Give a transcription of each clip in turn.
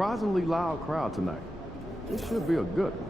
surprisingly loud crowd tonight. This should be a good one.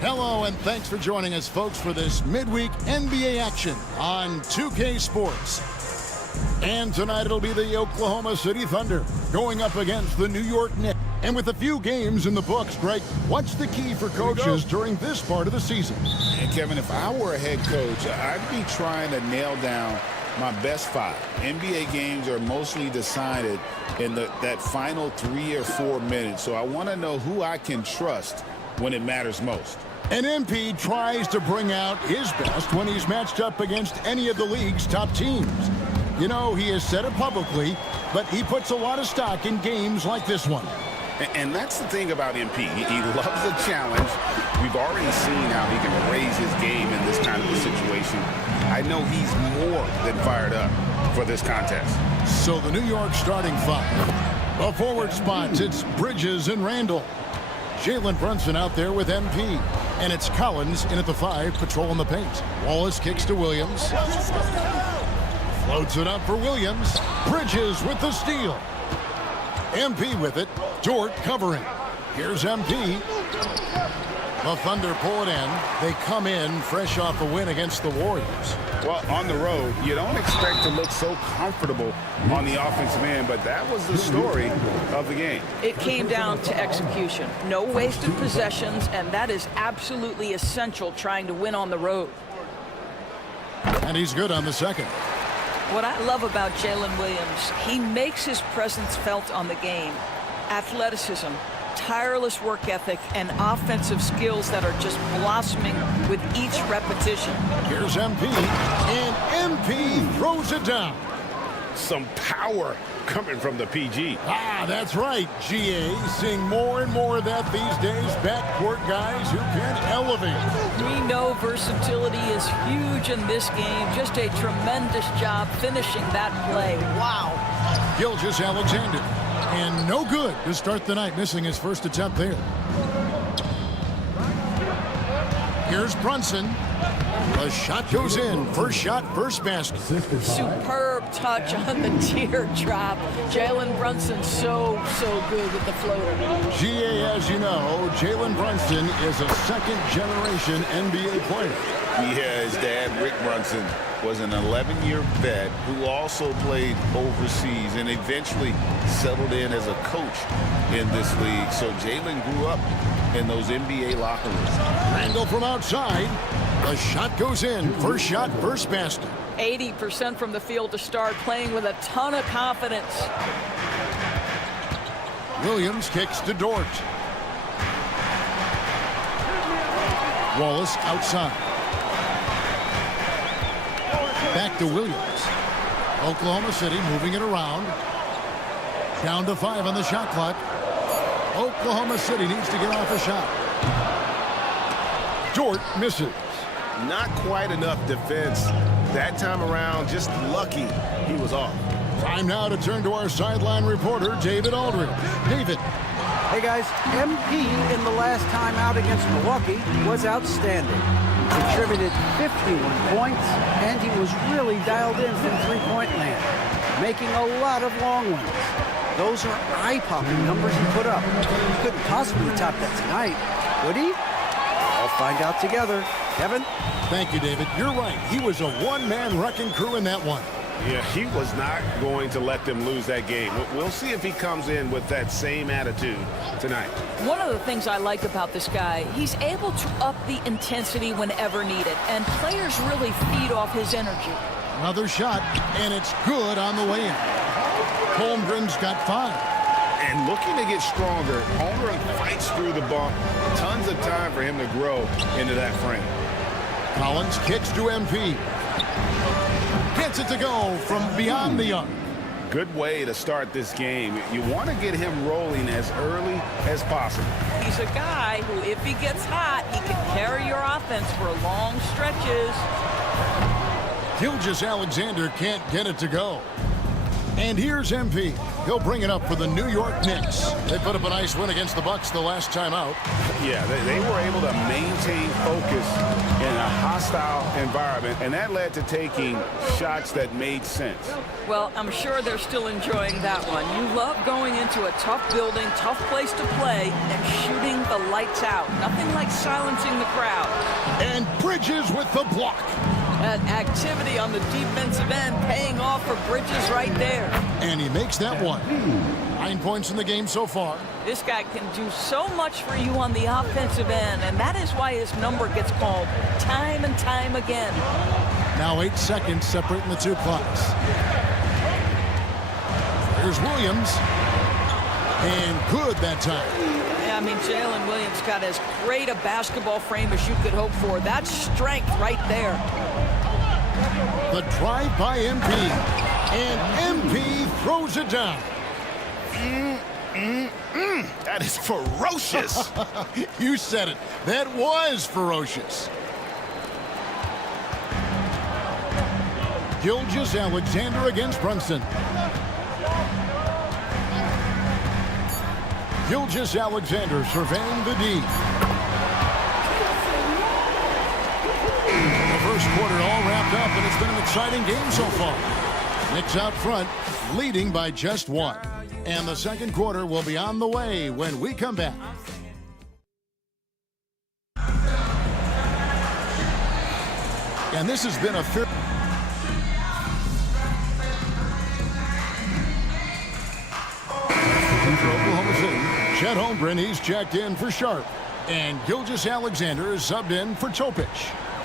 Hello, and thanks for joining us, folks, for this midweek NBA action on 2K Sports. And tonight it'll be the Oklahoma City Thunder going up against the New York Knicks. And with a few games in the books, Greg, what's the key for coaches during this part of the season? And Kevin, if I were a head coach, I'd be trying to nail down my best 5. NBA games are mostly decided in that final 3 or 4 minutes. So I want to know who I can trust when it matters most. And MP tries to bring out his best when he's matched up against any of the league's top teams. You know, he has said it publicly, but he puts a lot of stock in games like this one. And that's the thing about MP. He loves a challenge. We've already seen how he can raise his game in this kind of a situation. I know he's more than fired up for this contest. So the New York starting 5. The forward spots, it's Bridges and Randall. Jalen Brunson out there with MP. And it's Collins in at the 5, patrolling the paint. Wallace kicks to Williams. Floats it up for Williams. Bridges with the steal. MP with it. Dort covering. Here's MP. The Thunder pull it in. They come in fresh off a win against the Warriors. Well, on the road, you don't expect to look so comfortable on the offensive end, but that was the story of the game. It came down to execution. No wasted possessions, and that is absolutely essential trying to win on the road. And he's good on the second. What I love about Jalen Williams, he makes his presence felt on the game. Athleticism, tireless work ethic, and offensive skills that are just blossoming with each repetition. Here's MP, and MP throws it down. Some power coming from the PG. Ah, that's right, GA. Seeing more and more of that these days. Backcourt guys who can elevate. We know versatility is huge in this game. Just a tremendous job finishing that play. Wow. Gilgeous Alexander. And no good to start the night, missing his first attempt there. Here's Brunson. The shot goes in. First shot, first basket. Superb touch on the teardrop. Jalen Brunson so good with the floater. GA, as you know, Jalen Brunson is a second-generation NBA player. His dad, Rick Brunson, was an 11-year vet who also played overseas and eventually settled in as a coach in this league. So Jalen grew up in those NBA locker rooms. Randall from outside. The shot goes in. First shot, first basket. 80% from the field to start, playing with a ton of confidence. Williams kicks to Dort. Wallace outside. Back to Williams. Oklahoma City moving it around. Down to 5 on the shot clock. Oklahoma City needs to get off a shot. Dort misses. Not quite enough defense that time around. Just lucky he was off. Time now to turn to our sideline reporter, David Aldridge. David. Hey, guys. MP in the last time out against Milwaukee was outstanding. Contributed 51 points, and he was really dialed in from three-point land, making a lot of long ones. Those are eye-popping numbers he put up. He couldn't possibly top that tonight, would he? I'll find out together. Kevin? Thank you, David. You're right. He was a one-man wrecking crew in that one. Yeah, he was not going to let them lose that game. We'll see if he comes in with that same attitude tonight. One of the things I like about this guy, he's able to up the intensity whenever needed, and players really feed off his energy. Another shot, and it's good on the way in. Holmgren's got 5. And looking to get stronger, Holmgren fights through the bump. Tons of time for him to grow into that frame. Collins kicks to MP. Gets it to go from beyond the arc. Good way to start this game. You want to get him rolling as early as possible. He's a guy who, if he gets hot, he can carry your offense for long stretches. Gilgeous-Alexander can't get it to go. And here's MP. He'll bring it up for the New York Knicks. They put up a nice win against the Bucks the last time out. Yeah, they were able to maintain focus in a hostile environment, and that led to taking shots that made sense. Well, I'm sure they're still enjoying that one. You love going into a tough building, tough place to play, and shooting the lights out. Nothing like silencing the crowd. And Bridges with the block. That activity on the defensive end paying off for Bridges right there. And he makes that one. 9 points in the game so far. This guy can do so much for you on the offensive end, and that is why his number gets called time and time again. Now 8 seconds separating the two clocks. There's Williams. And good that time. Yeah, I mean, Jalen Williams got as great a basketball frame as you could hope for. That's strength right there. The drive by MP. And MP throws it down. That is ferocious. You said it. That was ferocious. Gilgeous-Alexander against Brunson. Gilgeous-Alexander surveying the D. The first quarter all wrapped up, and it's been an exciting game so far. Knicks out front, leading by just 1. And the second quarter will be on the way when we come back. And this has been a fair... For Oklahoma City, Chet Holmgren, he's checked in for Sharp. And Gilgeous-Alexander is subbed in for Topic.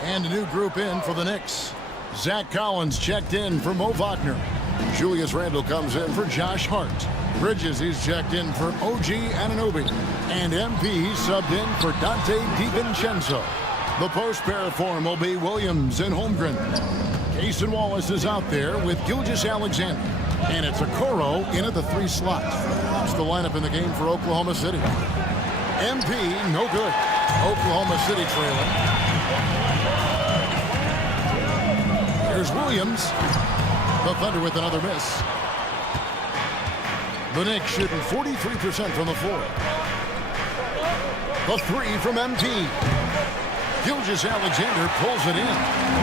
And a new group in for the Knicks. Zach Collins checked in for Mo Wagner. Julius Randle comes in for Josh Hart. Bridges, he's checked in for OG Anunoby. And MP subbed in for Dante DiVincenzo. The post pair form will be Williams and Holmgren. Cason Wallace is out there with Gilgeous-Alexander. And it's Okoro in at the 3 slot. That's the lineup in the game for Oklahoma City. MP, no good. Oklahoma City trailing. Here's Williams. The Thunder with another miss. The Knicks shooting 43% from the floor. The 3 from MP. Gilgeous-Alexander pulls it in.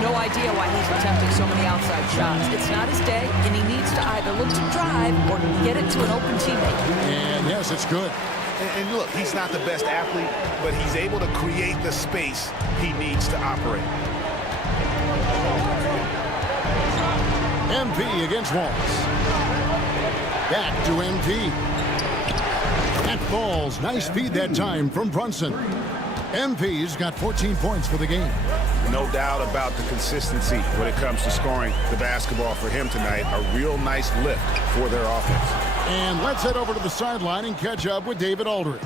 No idea why he's attempting so many outside shots. It's not his day, and he needs to either look to drive or get it to an open teammate. And yes, it's good. And look, he's not the best athlete, but he's able to create the space he needs to operate. MP against Wallace. Back to MP. That falls. Nice feed that time from Brunson. MP's got 14 points for the game. No doubt about the consistency when it comes to scoring the basketball for him tonight. A real nice lift for their offense. And let's head over to the sideline and catch up with David Aldridge.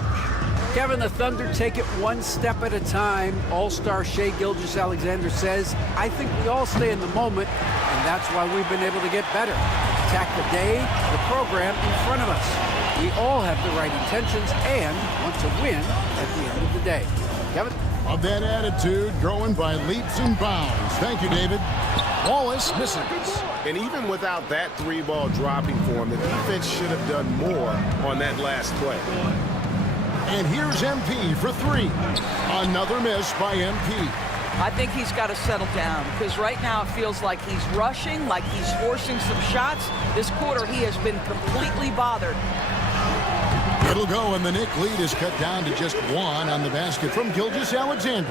Kevin, the Thunder take it one step at a time. All-star Shai Gilgeous-Alexander says, I think we all stay in the moment, and that's why we've been able to get better. Attack the day, the program in front of us. We all have the right intentions and want to win at the end of the day. Kevin? Of that attitude, growing by leaps and bounds. Thank you, David. Wallace misses. And even without that 3-ball dropping for him, the defense should have done more on that last play. And here's MP for 3. Another miss by MP. I think he's got to settle down, because right now it feels like he's rushing, like he's forcing some shots. This quarter he has been completely bothered. It'll go, and the Knick lead is cut down to just 1 on the basket from Gilgeous-Alexander.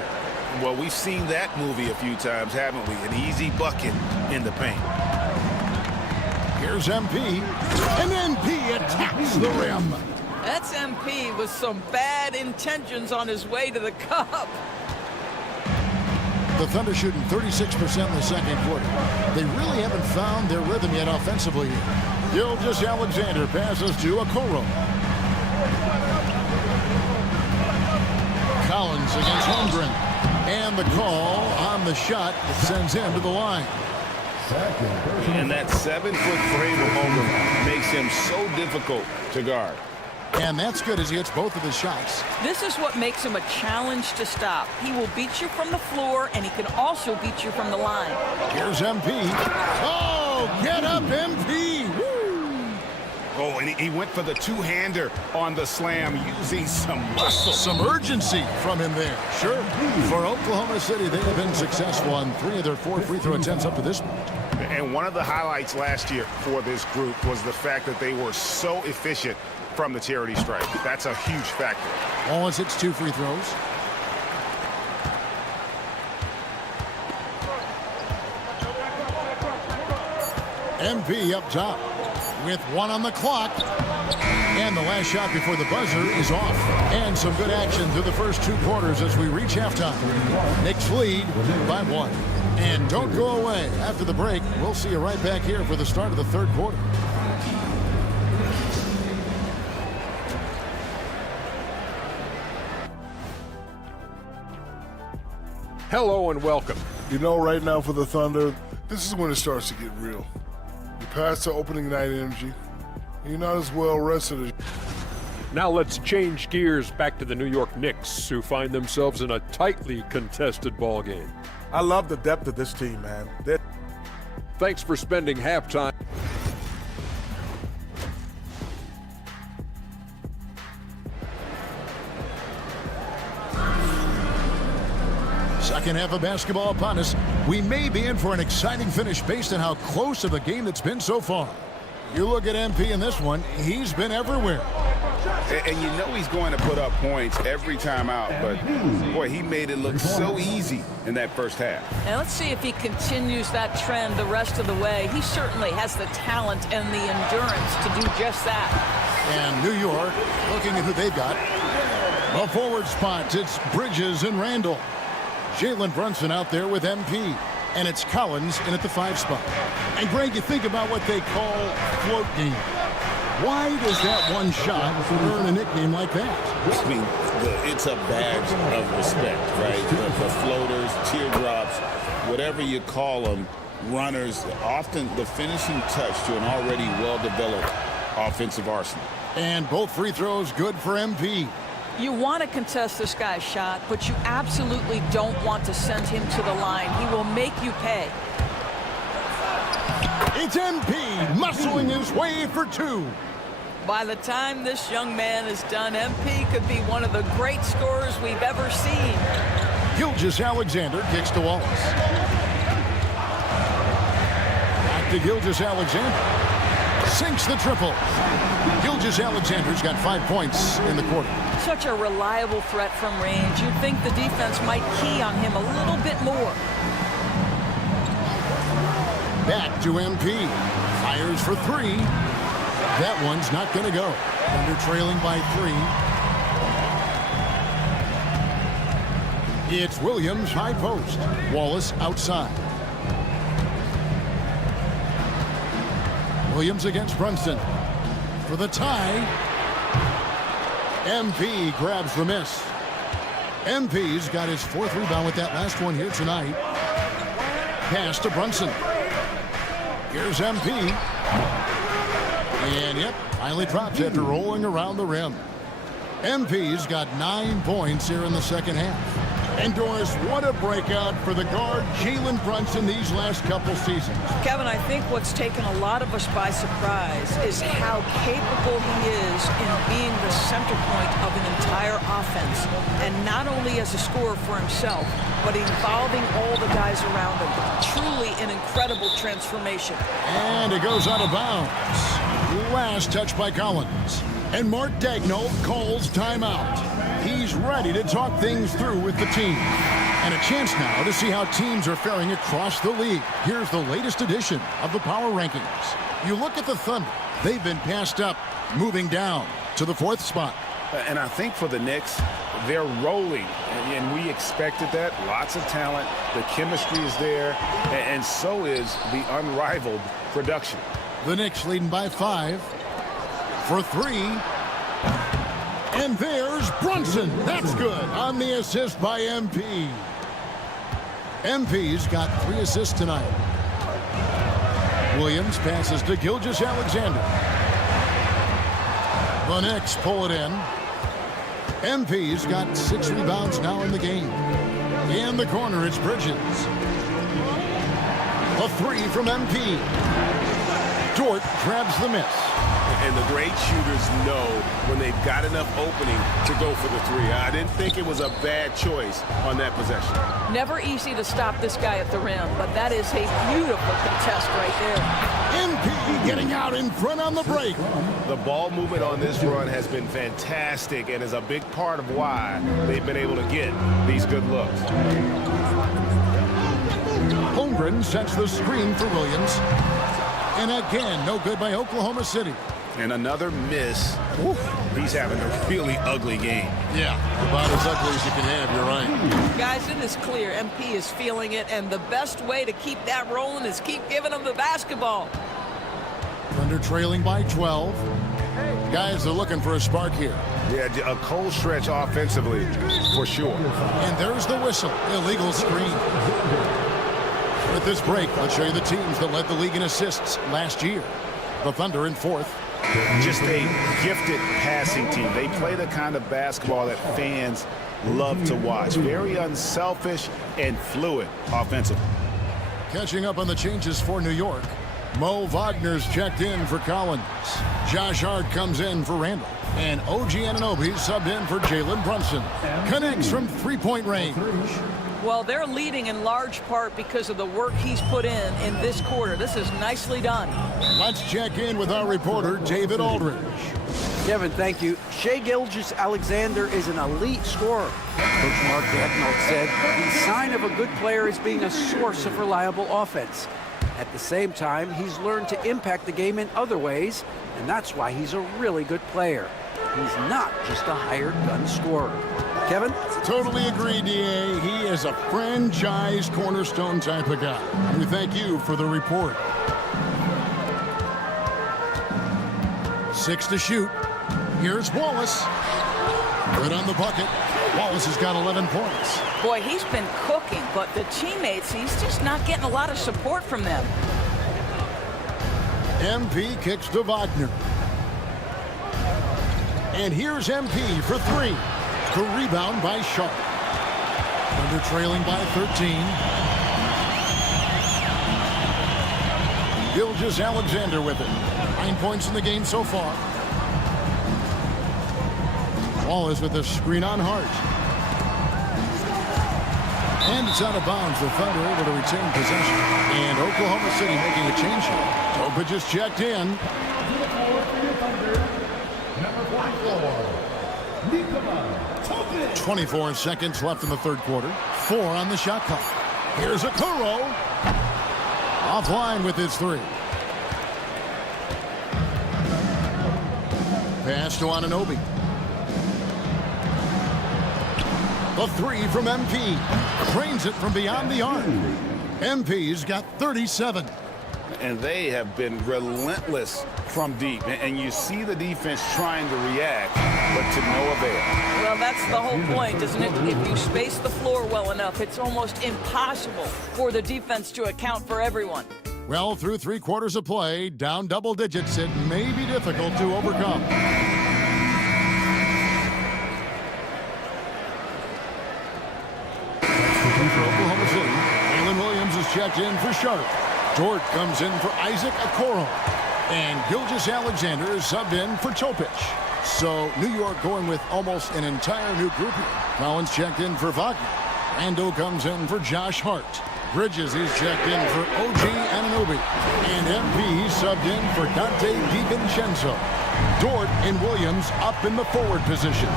Well, we've seen that movie a few times, haven't we? An easy bucket in the paint. Here's MP, and MP attacks the rim. That's MP with some bad intentions on his way to the cup. The Thunder shooting 36% in the second quarter. They really haven't found their rhythm yet offensively here. Gilgeous-Alexander passes to Okoro. Collins against Holmgren. And the call on the shot that sends him to the line. And that 7-foot frame of Holmgren makes him so difficult to guard. And that's good as he hits both of his shots. This is what makes him a challenge to stop. He will beat you from the floor, and he can also beat you from the line. Here's MP. Oh, get up, MP. Woo! Oh, and he went for the two-hander on the slam using some muscle. Some urgency from him there. Sure. For Oklahoma City, they have been successful on 3 of their 4 free throw attempts up to this point. And one of the highlights last year for this group was the fact that they were so efficient from the charity stripe. That's a huge factor. Wallace hits 2 free throws. MP up top with 1 on the clock. And the last shot before the buzzer is off. And some good action through the first 2 quarters as we reach halftime. Knicks lead by 1. And don't go away. After the break, we'll see you right back here for the start of the third quarter. Hello and welcome. You know, right now for the Thunder, this is when it starts to get real. You pass the opening night energy. You're not as well rested as. Now let's change gears back to the New York Knicks, who find themselves in a tightly contested ball game. I love the depth of this team, man. Thanks for spending halftime. Second half of basketball upon us. We may be in for an exciting finish based on how close of the game it's been so far. You look at MP in this one, he's been everywhere. And you know he's going to put up points every time out, but boy, he made it look so easy in that first half. And let's see if he continues that trend the rest of the way. He certainly has the talent and the endurance to do just that. And New York, looking at who they've got. The forward spots, it's Bridges and Randall. Jalen Brunson out there with MP. And it's Collins in at the 5 spot. And Greg, you think about what they call float game. Why does that one shot earn a nickname like that? I mean, it's a badge of respect, right? The floaters, teardrops, whatever you call them, runners, often the finishing touch to an already well-developed offensive arsenal. And both free throws good for MP. You want to contest this guy's shot, but you absolutely don't want to send him to the line. He will make you pay. It's MP muscling his way for 2. By the time this young man is done, MP could be one of the great scorers we've ever seen. Gilgeous-Alexander kicks to Wallace. Back to Gilgeous-Alexander. Sinks the triple. Gilgeous-Alexander's got 5 points in the quarter. Such a reliable threat from range. You'd think the defense might key on him a little bit more. Back to MP. Fires for 3. That one's not going to go. Thunder trailing by 3. It's Williams high post. Wallace outside. Williams against Brunson. For the tie. MP grabs the miss. MP's got his 4th rebound with that last one here tonight. Pass to Brunson. Here's MP. And yep, finally drops after rolling around the rim. MP's got 9 points here in the second half. And Doris, what a breakout for the guard Jalen Brunson these last couple seasons. Kevin, I think what's taken a lot of us by surprise is how capable he is in being the center point of an entire offense. And not only as a scorer for himself, but involving all the guys around him. Truly an incredible transformation. And it goes out of bounds. Last touch by Collins. And Mark Daigneault calls timeout. He's ready to talk things through with the team. And a chance now to see how teams are faring across the league. Here's the latest edition of the Power Rankings. You look at the Thunder. They've been passed up, moving down to the 4th spot. And I think for the Knicks, they're rolling, and we expected that. Lots of talent. The chemistry is there, and so is the unrivaled production. The Knicks leading by 5 for 3. And there's Brunson. That's good on the assist by MP. MP's got 3 assists tonight. Williams passes to Gilgeous-Alexander. The Knicks pull it in. MP's got 6 rebounds now in the game. In the corner, it's Bridges. A 3 from MP. Dort grabs the miss. And the great shooters know when they've got enough opening to go for the 3. I didn't think it was a bad choice on that possession. Never easy to stop this guy at the rim, but that is a beautiful contest right there. MP getting out in front on the break. The ball movement on this run has been fantastic and is a big part of why they've been able to get these good looks. Holmgren sets the screen for Williams. And again, no good by Oklahoma City. And another miss. Ooh, he's having a really ugly game. Yeah, about as ugly as you can have, you're right. Guys, it is clear MP is feeling it, and the best way to keep that rolling is keep giving him the basketball. Thunder trailing by 12. Guys are looking for a spark here. Yeah, a cold stretch offensively, for sure. And there's the whistle. Illegal screen. With this break, let's show you the teams that led the league in assists last year. The Thunder in 4th. Just a gifted passing team. They play the kind of basketball that fans love to watch. Very unselfish and fluid offensively. Catching up on the changes for New York. Mo Wagner's checked in for Collins. Josh Hart comes in for Randall. And OG Anunoby subbed in for Jalen Brunson. Connects from 3-point range. Well, they're leading in large part because of the work he's put in this quarter. This is nicely done. Let's check in with our reporter, David Aldridge. Kevin, thank you. Shai Gilgeous-Alexander is an elite scorer. Coach Mark Daigneault said the sign of a good player is being a source of reliable offense. At the same time, he's learned to impact the game in other ways, and that's why he's a really good player. He's not just a hired gun scorer. Kevin? Totally agree, D.A. He is a franchise cornerstone type of guy. We thank you for the report. 6 to shoot. Here's Wallace. Good on the bucket. Wallace has got 11 points. Boy, he's been cooking, but the teammates, he's just not getting a lot of support from them. MP kicks to Wagner. And here's MP for 3. The rebound by Sharp. Thunder trailing by 13. Gilgeous-Alexander with it. 9 points in the game so far. Wallace with a screen on Hart. And it's out of bounds. The Thunder able to retain possession. And Oklahoma City making a change here. Topa just checked in. 24 seconds left in the 3rd quarter. 4 on the shot clock. Here's Okoro. Offline with his 3. Pass to Anunoby. The 3 from MP. Trains it from beyond the arc. MP's got 37. And they have been relentless from deep. And you see the defense trying to react, but to no avail. Well, that's the whole point, isn't it? If you space the floor well enough, it's almost impossible for the defense to account for everyone. Well, through 3 quarters of play, down double digits, it may be difficult to overcome. For Oklahoma City, Jalen Williams is checked in for Sharp. Dort comes in for Isaac Okoro. And Gilgeous-Alexander is subbed in for Topic. So New York going with almost an entire new group here. Collins checked in for Wagner. Randall comes in for Josh Hart. Bridges is checked in for OG Anunoby. And MP subbed in for Dante DiVincenzo. Dort and Williams up in the forward positions.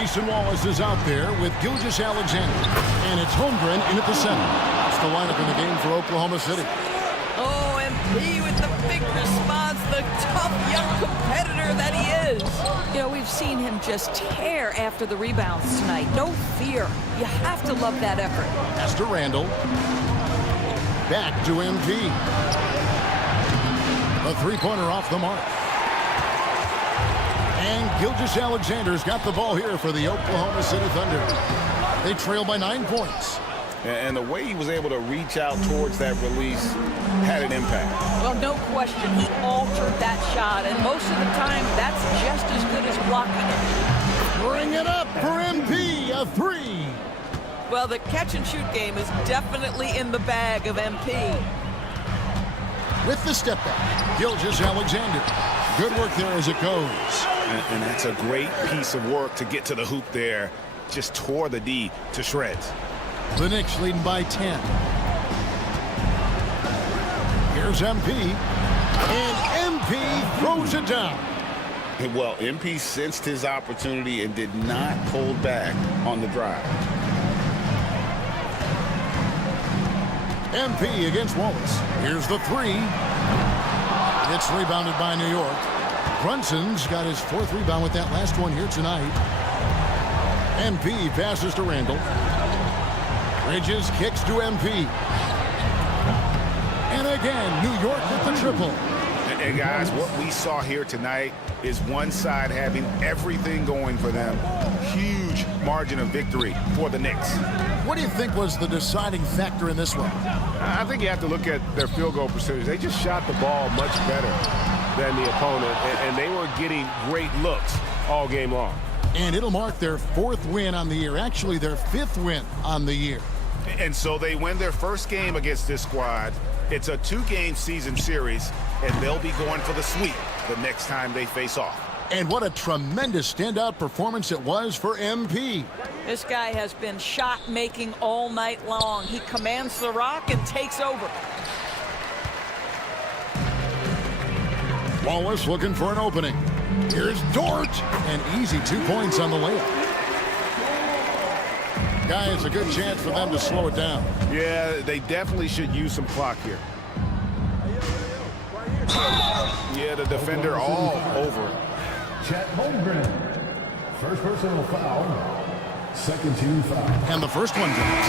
Jason Wallace is out there with Gilgeous Alexander. And it's Holmgren in at the center. That's the lineup in the game for Oklahoma City. Oh, MP with the big response, the tough young competitor that he is. You know, we've seen him just tear after the rebounds tonight. No fear. You have to love that effort. Pass to Randall. Back to MP. A three-pointer off the mark. And Gilgeous Alexander's got the ball here for the Oklahoma City Thunder. They trail by 9 points. And the way he was able to reach out towards that release had an impact. Well, no question. He altered that shot, and most of the time, that's just as good as blocking it. Bring it up for MP, a three. Well, the catch-and-shoot game is definitely in the bag of MP. With the step back, Gilgeous Alexander. Good work there as it goes. And that's a great piece of work to get to the hoop there. Just tore the D to shreds. The Knicks leading by 10. Here's MP. And MP throws it down. Well, MP sensed his opportunity and did not hold back on the drive. MP against Wallace. Here's the three. It's rebounded by New York. Brunson's got his 4th rebound with that last one here tonight. MP passes to Randall. Bridges kicks to MP. And again, New York with the triple. And guys, what we saw here tonight is one side having everything going for them. Huge margin of victory for the Knicks. What do you think was the deciding factor in this one? I think you have to look at their field goal percentage. They just shot the ball much better than the opponent, and they were getting great looks all game long. And it'll mark their 4th win on the year, actually their 5th win on the year. And so they win their first game against this squad. It's a 2-game season series, and they'll be going for the sweep the next time they face off. And what a tremendous standout performance it was for MP. This guy has been shot-making all night long. He commands the rock and takes over. Wallace looking for an opening. Here's Dort. An easy 2 points on the layup. Guys, a good chance for them to slow it down. Yeah, they definitely should use some clock here. Yeah, the defender all over it. Chet Holmgren. First personal foul. Second team foul. And the first one goes.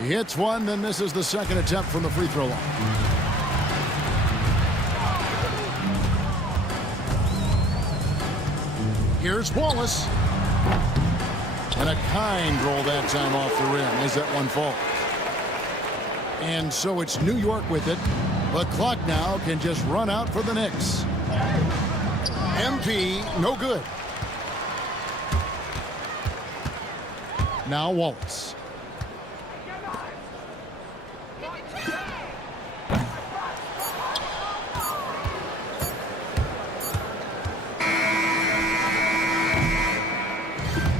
He hits one, then misses the second attempt from the free throw line. Here's Wallace. And a kind roll that time off the rim as that one falls. And so it's New York with it. The clock now can just run out for the Knicks. MP, no good. Now Wallace.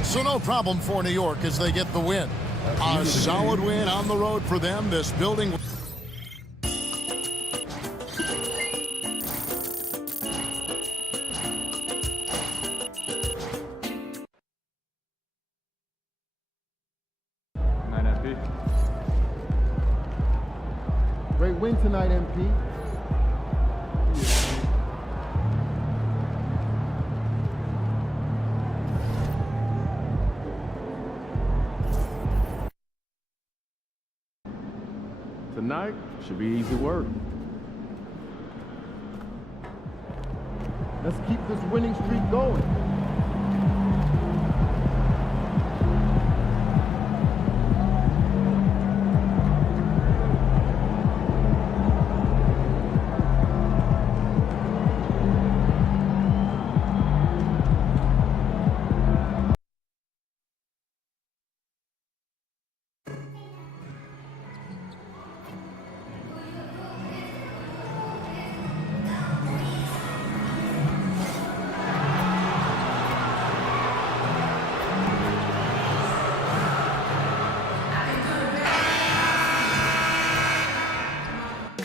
So no problem for New York as they get the win. A solid win on the road for them. This building. Great win tonight, MP. Tonight should be easy work. Let's keep this winning streak going.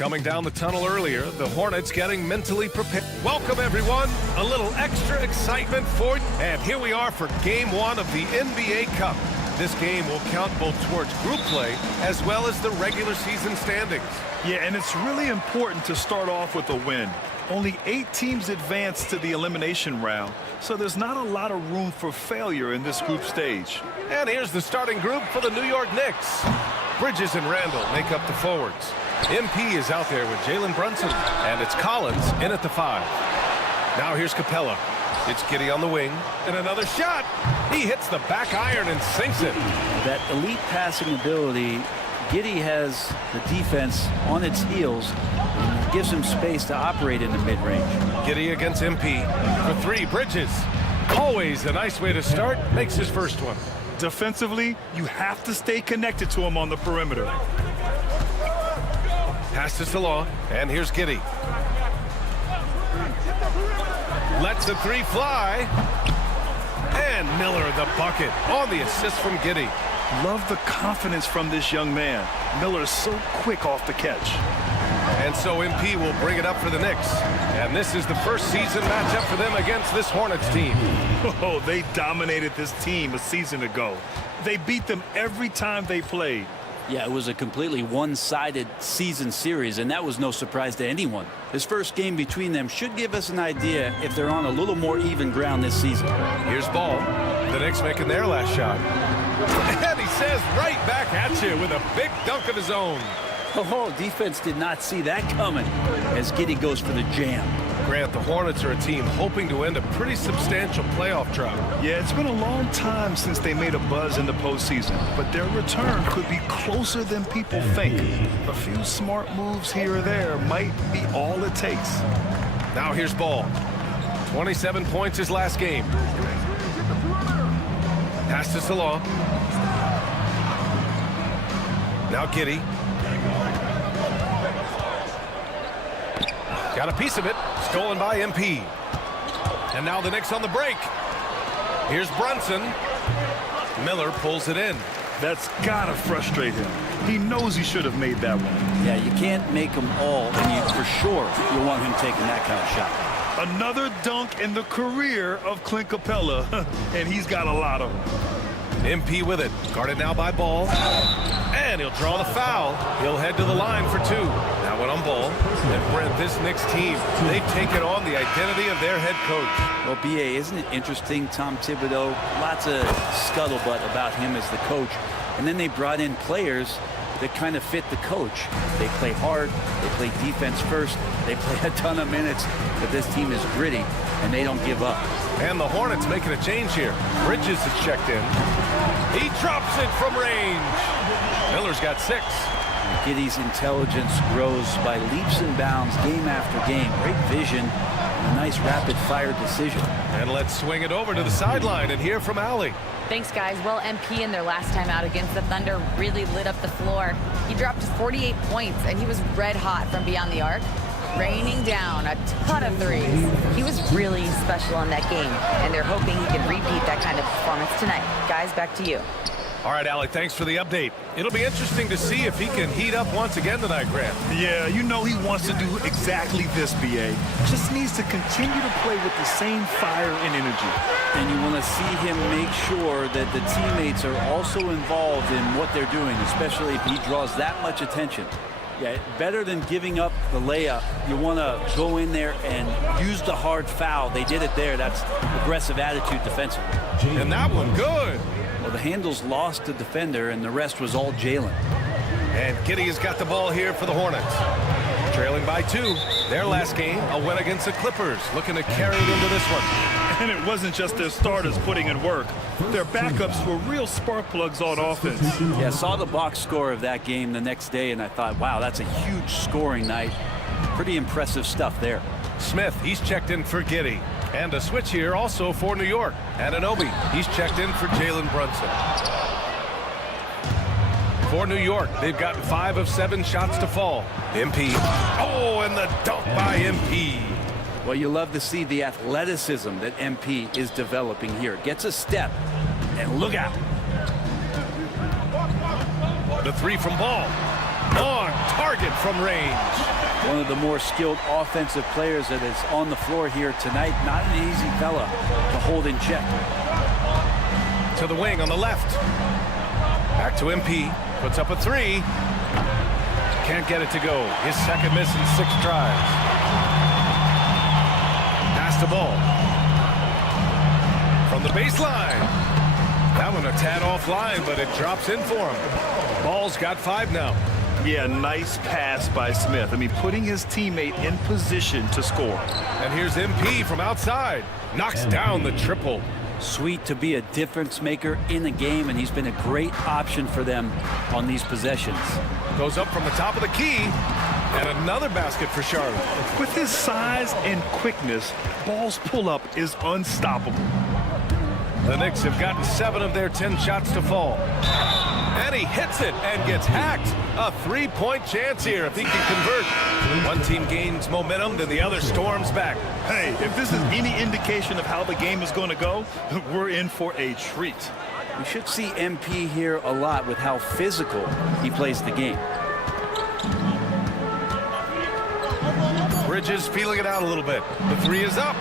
Coming down the tunnel earlier, the Hornets getting mentally prepared. Welcome, everyone. A little extra excitement for you. And here we are for Game 1 of the NBA Cup. This game will count both towards group play as well as the regular season standings. Yeah, and it's really important to start off with a win. Only 8 teams advance to the elimination round, so there's not a lot of room for failure in this group stage. And here's the starting group for the New York Knicks. Bridges and Randall make up the forwards. MP is out there with Jalen Brunson, and it's Collins in at the 5. Now here's Capella. It's Giddey on the wing, and another shot. He hits the back iron and sinks it. That elite passing ability, Giddey has the defense on its heels and gives him space to operate in the mid-range. Giddey against MP. For 3, Bridges. Always a nice way to start. Makes his first one. Defensively, you have to stay connected to him on the perimeter. Pass to Salah, and here's Giddey. Lets the 3 fly. And Miller the bucket on the assist from Giddey. Love the confidence from this young man. Miller is so quick off the catch. And so MP will bring it up for the Knicks. And this is the first season matchup for them against this Hornets team. Oh, they dominated this team a season ago. They beat them every time they played. Yeah, it was a completely one-sided season series, and that was no surprise to anyone. This first game between them should give us an idea if they're on a little more even ground this season. Here's Ball. The Knicks making their last shot. And he says right back at you with a big dunk of his own. Oh, defense did not see that coming as Giddey goes for the jam. Grant, the Hornets are a team hoping to end a pretty substantial playoff drought. Yeah, it's been a long time since they made a buzz in the postseason, but their return could be closer than people think. A few smart moves here or there might be all it takes. Now here's Ball. 27 points his last game. Pass to Salah. Now Giddey. Got a piece of it. Stolen by MP. And now the Knicks on the break. Here's Brunson. Miller pulls it in. That's got to frustrate him. He knows he should have made that one. Yeah, you can't make them all, and you for sure you want him taking that kind of shot. Another dunk in the career of Clint Capella, and he's got a lot of them. MP with it. Guarded now by Ball. And he'll draw the foul. He'll head to the line for 2. Now one on Ball. And Brent, this Knicks team, they've taken on the identity of their head coach. Well, B.A., isn't it interesting, Tom Thibodeau? Lots of scuttlebutt about him as the coach. And then they brought in players that kind of fit the coach. They play hard. They play defense first. They play a ton of minutes. But this team is gritty, and they don't give up. And the Hornets making a change here. Bridges is checked in. He drops it from range. Miller's got 6. Giddey's intelligence grows by leaps and bounds game after game. Great vision, and a nice rapid-fire decision. And let's swing it over to the sideline and hear from Allie. Thanks, guys. Well, MP in their last time out against the Thunder really lit up the floor. He dropped 48 points, and he was red hot from beyond the arc, raining down a ton of threes. He was really special in that game, and they're hoping he can repeat that kind of performance tonight. Guys, back to you. All right, Allie, thanks for the update. It'll be interesting to see if he can heat up once again tonight, Grant. Yeah, you know he wants to do exactly this, B.A. Just needs to continue to play with the same fire and energy. And you want to see him make sure that the teammates are also involved in what they're doing, especially if he draws that much attention. Yeah, better than giving up the layup, you want to go in there and use the hard foul. They did it there. That's aggressive attitude defensively. And that one good. Well, the handles lost the defender, and the rest was all Jalen. And Giddey has got the ball here for the Hornets. Trailing by 2. Their last game, a win against the Clippers. Looking to carry it into this one. And it wasn't just their starters putting in work. Their backups were real spark plugs on offense. Yeah, I saw the box score of that game the next day, and I thought, wow, that's a huge scoring night. Pretty impressive stuff there. Smith, he's checked in for Giddey. And a switch here also for New York. Anunoby, he's checked in for Jalen Brunson. For New York, they've gotten 5 of 7 shots to fall. MP. Oh, and the dunk by MP. Well, you love to see the athleticism that MP is developing here. Gets a step, and look out. The 3 from Ball. On target from range. One of the more skilled offensive players that is on the floor here tonight. Not an easy fella to hold in check. To the wing on the left. Back to MP. Puts up a three. Can't get it to go. His second miss in 6 tries. Pass the ball. From the baseline. That one a tad offline, but it drops in for him. Ball's got 5 now. Yeah, nice pass by Smith. I mean, putting his teammate in position to score. And here's MP from outside. Knocks down the triple. Sweet to be a difference maker in the game, and he's been a great option for them on these possessions. Goes up from the top of the key, and another basket for Charlotte. With his size and quickness, Ball's pull-up is unstoppable. The Knicks have gotten 7 of their 10 shots to fall. And he hits it and gets hacked. A 3-point chance here if he can convert. One team gains momentum, then the other storms back. Hey, if this is any indication of how the game is going to go, we're in for a treat. We should see MP here a lot with how physical he plays the game. Bridges feeling it out a little bit. The 3 is up.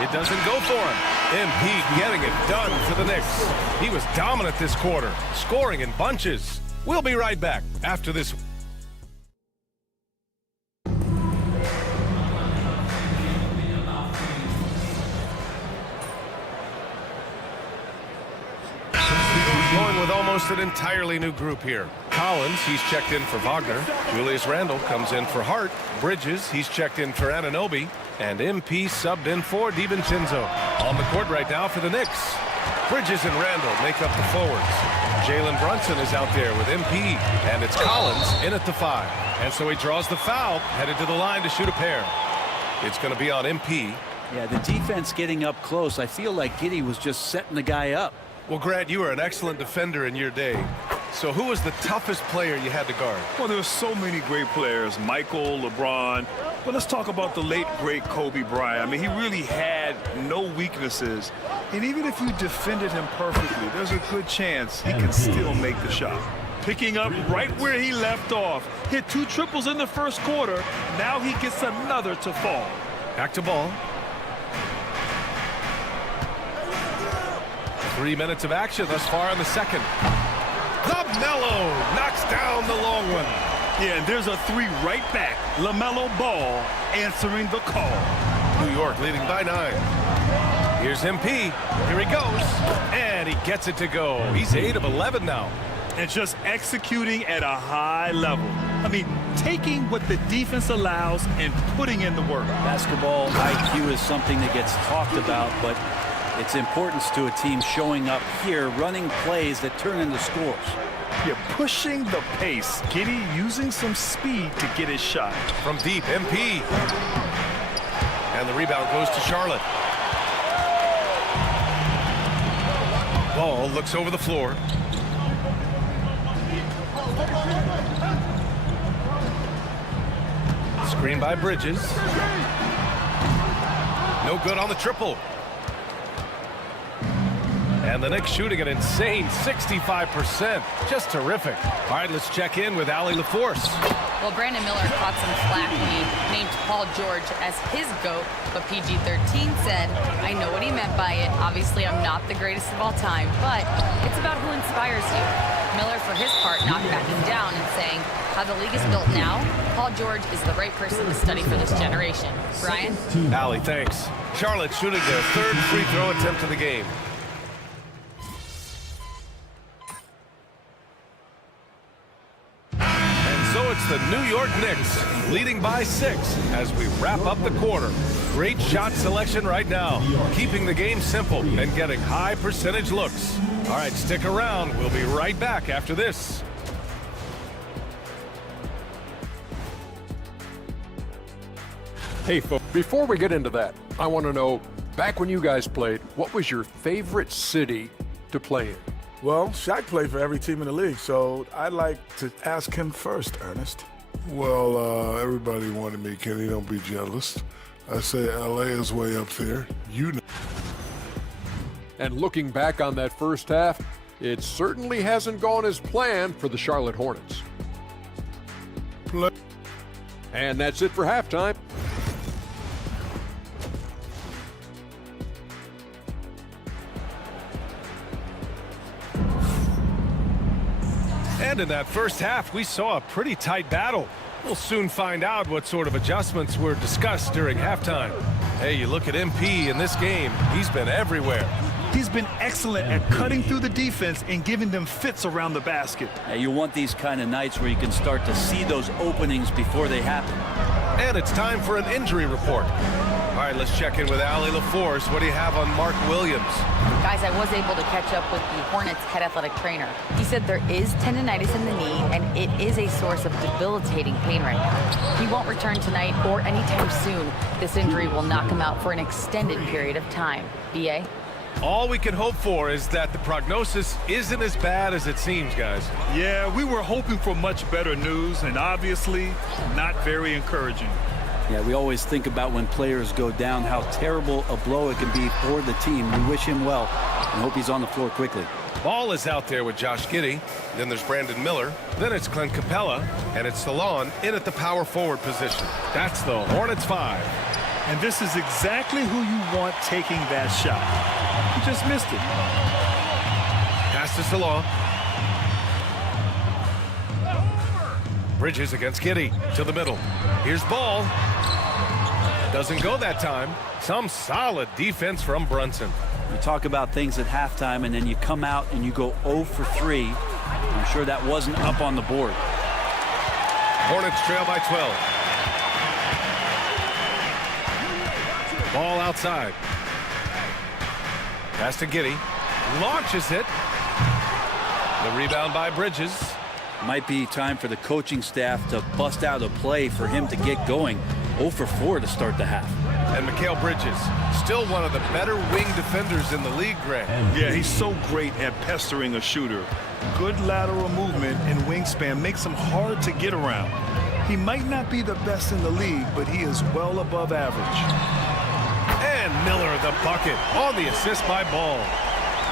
It doesn't go for him. MP getting it done for the Knicks. He was dominant this quarter, scoring in bunches. We'll be right back after this. Going with almost an entirely new group here. Collins, he's checked in for Wagner. Julius Randle comes in for Hart. Bridges, he's checked in for Anunoby. And MP subbed in for DiVincenzo. On the court right now for the Knicks. Bridges and Randle make up the forwards. Jalen Brunson is out there with MP. And it's Collins in at the 5. And so he draws the foul, headed to the line to shoot a pair. It's going to be on MP. Yeah, the defense getting up close. I feel like Giddey was just setting the guy up. Well, Grant, you were an excellent defender in your day. So who was the toughest player you had to guard? Well, there were so many great players. Michael, LeBron. But let's talk about the late, great Kobe Bryant. I mean, he really had no weaknesses. And even if you defended him perfectly, there's a good chance he can still make the shot. Picking up right where he left off. Hit 2 triples in the first quarter. Now he gets another to fall. Back to ball. 3 minutes of action thus far in the second. LaMelo knocks down the long one. Yeah, and there's a 3 right back. LaMelo Ball answering the call. New York leading by 9. Here's MP. Here he goes. And he gets it to go. He's 8 of 11 now. And just executing at a high level. I mean, taking what the defense allows and putting in the work. Basketball IQ is something that gets talked about, but its importance to a team showing up here, running plays that turn into scores. You're pushing the pace. Giddey using some speed to get his shot. From deep, MP. And the rebound goes to Charlotte. Ball looks over the floor. Screen by Bridges. No good on the triple. And the Knicks shooting an insane 65%. Just terrific. All right, let's check in with Allie LaForce. Well, Brandon Miller caught some flack when he named Paul George as his GOAT, but PG-13 said, I know what he meant by it. Obviously, I'm not the greatest of all time, but it's about who inspires you. Miller, for his part, not backing down and saying, how the league is built now, Paul George is the right person to study for this generation. Brian? Allie, thanks. Charlotte shooting their 3rd free throw attempt of the game. So it's the New York Knicks leading by 6 as we wrap up the quarter. Great shot selection right now, keeping the game simple and getting high percentage looks. All right, stick around. We'll be right back after this. Hey, folks, before we get into that, I want to know, back when you guys played, what was your favorite city to play in? Well, Shaq played for every team in the league, so I'd like to ask him first, Ernest. Well, everybody wanted me, Kenny. Don't be jealous. I say L.A. is way up there. You know. And looking back on that first half, it certainly hasn't gone as planned for the Charlotte Hornets. play. And that's it for halftime. And in that first half, we saw a pretty tight battle. We'll soon find out what sort of adjustments were discussed during halftime. Hey, you look at MP in this game, he's been everywhere. He's been excellent at cutting through the defense and giving them fits around the basket. Now, you want these kind of nights where you can start to see those openings before they happen. And it's time for an injury report. All right, let's check in with Allie LaForce. What do you have on Mark Williams? Guys, I was able to catch up with the Hornets head athletic trainer. He said there is tendonitis in the knee, and it is a source of debilitating pain right now. He won't return tonight or anytime soon. This injury will knock him out for an extended period of time. B.A.? All we can hope for is that the prognosis isn't as bad as it seems, guys. Yeah, we were hoping for much better news, and obviously not very encouraging. Yeah, we always think about when players go down, how terrible a blow it can be for the team. We wish him well and hope he's on the floor quickly. Ball is out there with Josh Giddey. Then there's Brandon Miller. Then it's Clint Capella. And it's Salon in at the power forward position. That's the Hornets 5. And this is exactly who you want taking that shot. He just missed it. Pass to Salon. Bridges against Giddey to the middle. Here's Ball. Doesn't go that time. Some solid defense from Brunson. You talk about things at halftime, and then you come out and you go 0 for 3. I'm sure that wasn't up on the board. Hornets trail by 12. Ball outside. Pass to Giddey. Launches it. The rebound by Bridges. Might be time for the coaching staff to bust out a play for him to get going. 0 for 4 to start the half. And Mikal Bridges, still one of the better wing defenders in the league, Grant. Yeah, he's so great at pestering a shooter. Good lateral movement and wingspan makes him hard to get around. He might not be the best in the league, but he is well above average. And Miller the bucket on the assist by Ball.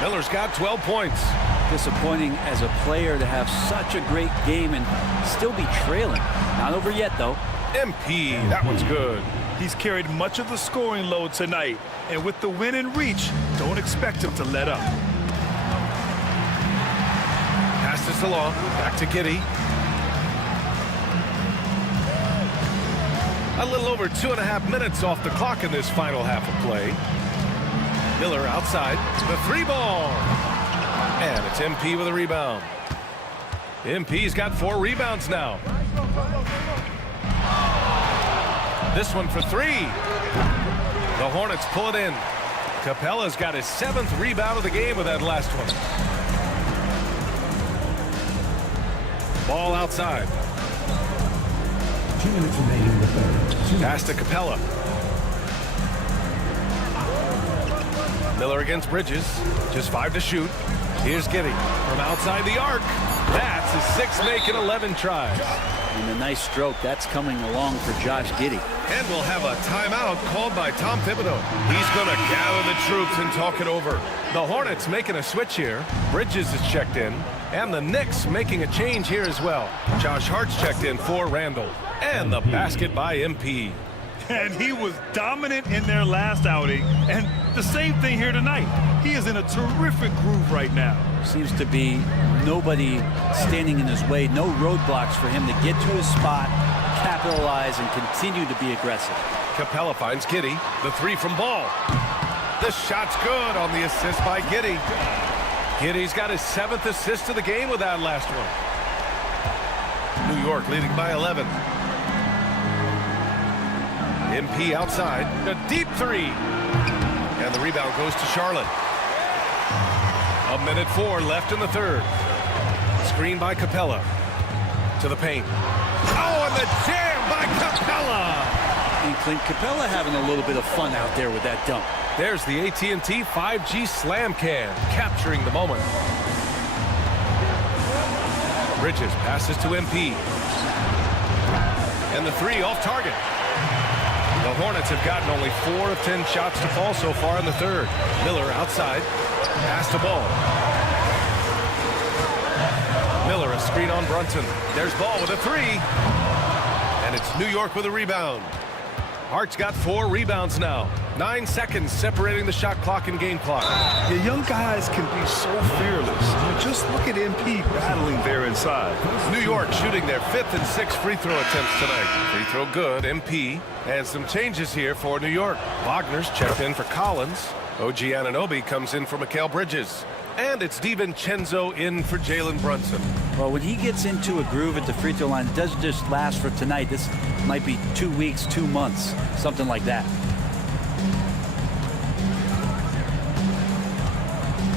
Miller's got 12 points. Disappointing as a player to have such a great game and still be trailing. Not over yet, though. MP, that one's good. He's carried much of the scoring load tonight, and with the win in reach, don't expect him to let up. Pass to Salon, back to Giddey. A little over 2.5 minutes off the clock in this final half of play. Miller outside, the 3 ball. And it's MP with a rebound. MP's got 4 rebounds now. This one for 3. The Hornets pull it in. Capella's got his 7th rebound of the game with that last one. Ball outside. 2 minutes remaining in the third. Pass to Capella. Miller against Bridges. Just 5 to shoot. Here's Giddey from outside the arc. That's his 6th make in 11 tries. And a nice stroke. That's coming along for Josh Giddey. And we'll have a timeout called by Tom Thibodeau. He's going to gather the troops and talk it over. The Hornets making a switch here. Bridges is checked in. And the Knicks making a change here as well. Josh Hart's checked in for Randall. And the basket by MP. And he was dominant in their last outing. And the same thing here tonight. He is in a terrific groove right now. Seems to be nobody standing in his way. No roadblocks for him to get to his spot, capitalize, and continue to be aggressive. Capella finds Giddey. The 3 from Ball. The shot's good on the assist by Giddey. Giddey's got his 7th assist of the game with that last one. New York leading by 11. MP outside. A deep 3. And the rebound goes to Charlotte. 1:04 left in the third. Screen by Capella. To the paint. Oh, and the jam by Capella! And Clint Capella having a little bit of fun out there with that dunk. There's the AT&T 5G Slam Can, capturing the moment. Bridges passes to MP. And the 3 off target. The Hornets have gotten only 4 of 10 shots to fall so far in the third. Miller outside. Pass to Ball. Miller a screen on Brunson. There's Ball with a 3. And it's New York with a rebound. Hart's got 4 rebounds now. 9 seconds separating the shot clock and game clock. The young guys can be so fearless. Just look at MP battling there inside. New York shooting their 5th and 6th free throw attempts tonight. Free throw good, MP. And some changes here for New York. Wagner's checked in for Collins. OG Anunoby comes in for Mikal Bridges. And it's DiVincenzo in for Jalen Brunson. Well, when he gets into a groove at the free throw line, it doesn't just last for tonight. This might be 2 weeks, 2 months, something like that.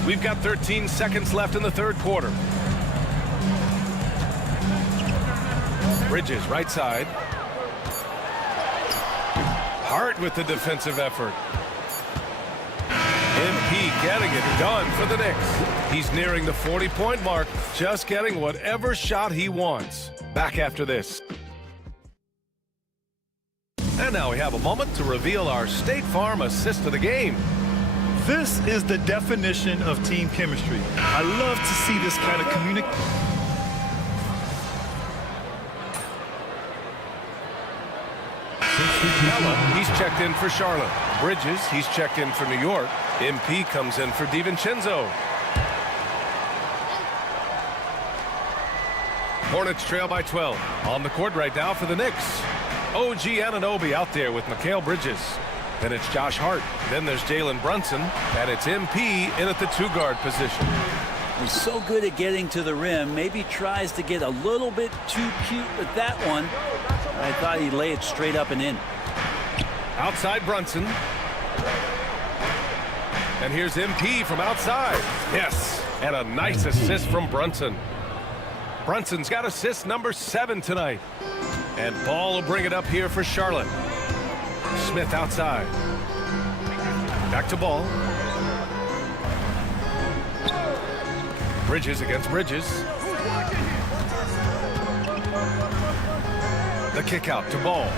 We've got 13 seconds left in the third quarter. Bridges, right side. Hart with the defensive effort. MP getting it done for the Knicks. He's nearing the 40-point mark, just getting whatever shot he wants. Back after this. And now we have a moment to reveal our State Farm assist of the game. This is the definition of team chemistry. I love to see this kind of communication. He's checked in for Charlotte. Bridges, he's checked in for New York. MP comes in for DiVincenzo. Hornets trail by 12. On the court right now for the Knicks. OG Anunoby out there with Mikal Bridges. Then it's Josh Hart. Then there's Jalen Brunson. And it's MP in at the 2-guard position. He's so good at getting to the rim. Maybe tries to get a little bit too cute with that one. I thought he'd lay it straight up and in. Outside Brunson. And here's MP from outside. Yes, and a nice assist from Brunson. Brunson's got assist number 7 tonight. And Ball will bring it up here for Charlotte. Smith outside. Back to Ball. Bridges against Bridges. The kick out to Ball.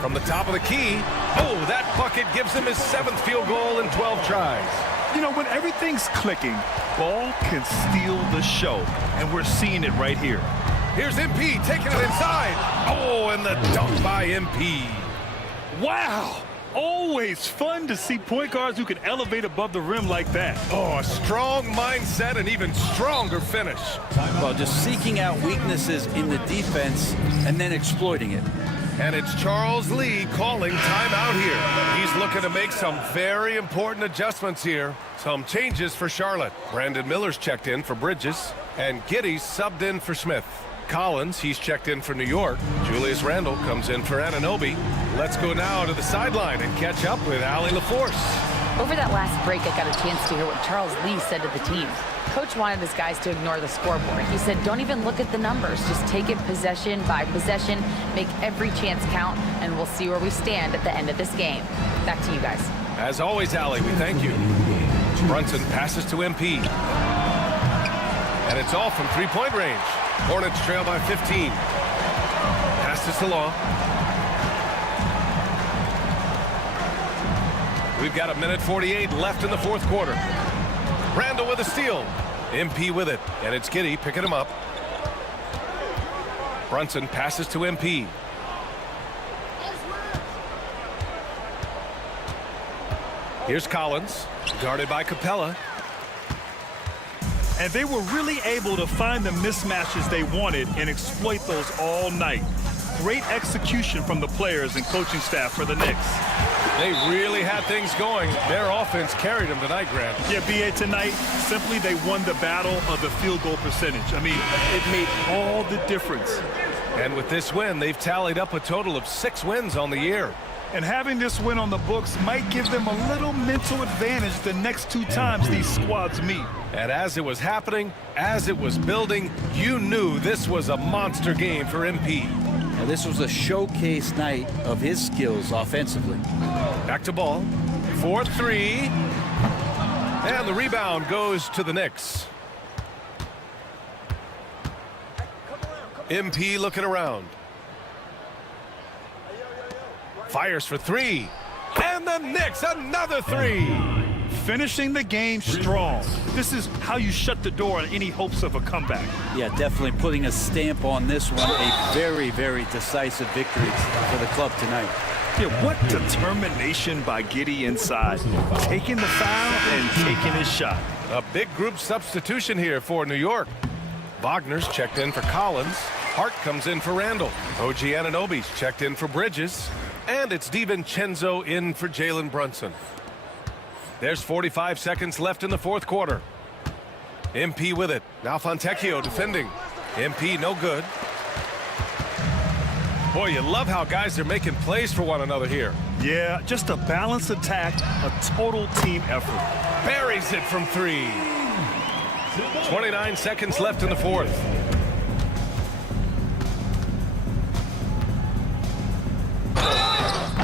From the top of the key. Oh, that bucket gives him his 7th field goal in 12 tries. You know, when everything's clicking, Ball can steal the show, and we're seeing it right here. Here's MP taking it inside. Oh, and the dunk by MP. Wow! Always fun to see point guards who can elevate above the rim like that. Oh, a strong mindset and even stronger finish. Well, just seeking out weaknesses in the defense and then exploiting it. And it's Charles Lee calling timeout here. He's looking to make some very important adjustments here. Some changes for Charlotte. Brandon Miller's checked in for Bridges. And Giddey's subbed in for Smith. Collins, he's checked in for New York. Julius Randle comes in for Anunoby. Let's go now to the sideline and catch up with Allie LaForce. Over that last break, I got a chance to hear what Charles Lee said to the team. Coach wanted his guys to ignore the scoreboard. He said, don't even look at the numbers. Just take it possession by possession, make every chance count, and we'll see where we stand at the end of this game. Back to you guys. As always, Allie, we thank you. Brunson passes to MP. And it's all from 3-point range. Hornets trail by 15. Passes to Law. We've got 1:48 left in the fourth quarter. Randle with a steal. MP with it. And it's Giddey picking him up. Brunson passes to MP. Here's Collins, guarded by Capella. And they were really able to find the mismatches they wanted and exploit those all night. Great execution from the players and coaching staff for the Knicks. They really had things going. Their offense carried them tonight, Grant. Yeah, B.A., tonight, simply they won the battle of the field goal percentage. I mean, it made all the difference. And with this win, they've tallied up a total of 6 wins on the year. And having this win on the books might give them a little mental advantage the next 2 times these squads meet. And as it was happening, as it was building, you knew this was a monster game for MP. Now, this was a showcase night of his skills offensively. Back to Ball. 4-3. And the rebound goes to the Knicks. MP looking around. Fires for 3. And the Knicks, another 3. finishing the game strong. This is how you shut the door on any hopes of a comeback. Yeah, definitely putting a stamp on this one. A very, very decisive victory for the club tonight. Yeah, what determination by Giddey inside. Taking the foul and taking his shot. A big group substitution here for New York. Wagner's checked in for Collins. Hart comes in for Randall. OG Anunoby's checked in for Bridges. And it's DiVincenzo in for Jalen Brunson. There's 45 seconds left in the fourth quarter. MP with it. Now Fontecchio defending. MP no good. Boy, you love how guys are making plays for one another here. Yeah, just a balanced attack, a total team effort. Buries it from 3. 29 seconds left in the fourth.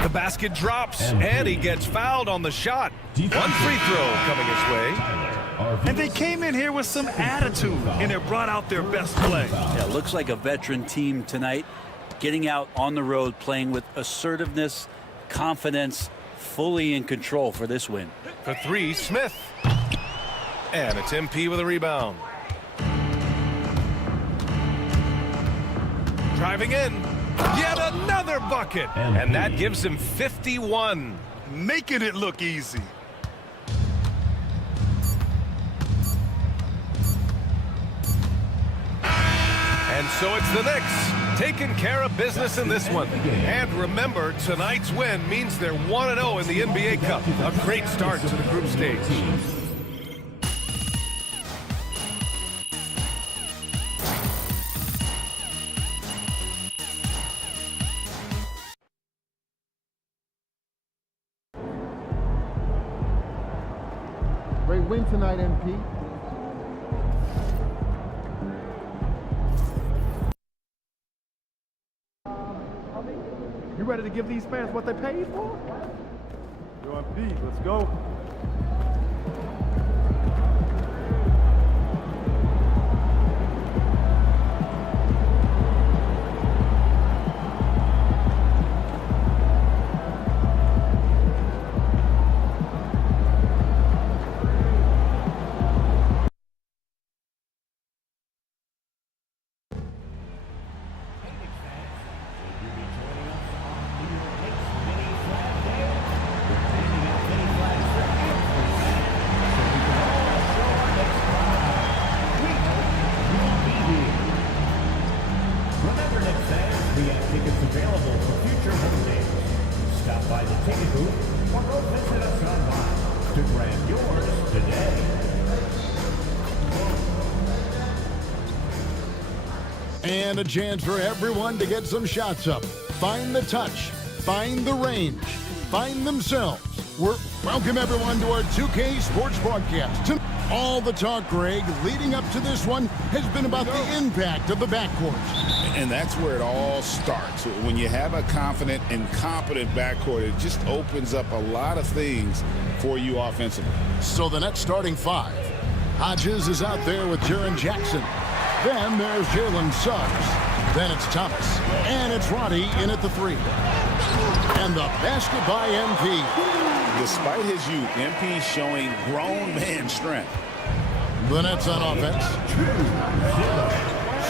The basket drops, and he gets fouled on the shot. One free throw coming his way. And they came in here with some attitude, and it brought out their best play. Yeah, looks like a veteran team tonight. Getting out on the road, playing with assertiveness, confidence, fully in control for this win. For 3, Smith. And it's MP with a rebound. Driving in. Yet another bucket. And that gives him 51. Making it look easy. And so it's the Knicks taking care of business in this one. And remember, tonight's win means they're 1-0 in the NBA Cup. A great start to the group stage. Great win tonight, MP. You ready to give these fans what they paid for? Yo, MP, let's go. And a chance for everyone to get some shots up. Find the touch. Find the range. Find themselves. Welcome everyone to our 2K Sports Broadcast. All the talk, Greg, leading up to this one has been about the impact of the backcourt. And that's where it all starts. When you have a confident and competent backcourt, it just opens up a lot of things for you offensively. So the Nets starting 5. Hodges is out there with Jaren Jackson. Then there's Jalen Suggs. Then it's Thomas. And it's Roddy in at the 3. And the basket by MP. Despite his youth, MP showing grown man strength. The Nets on offense.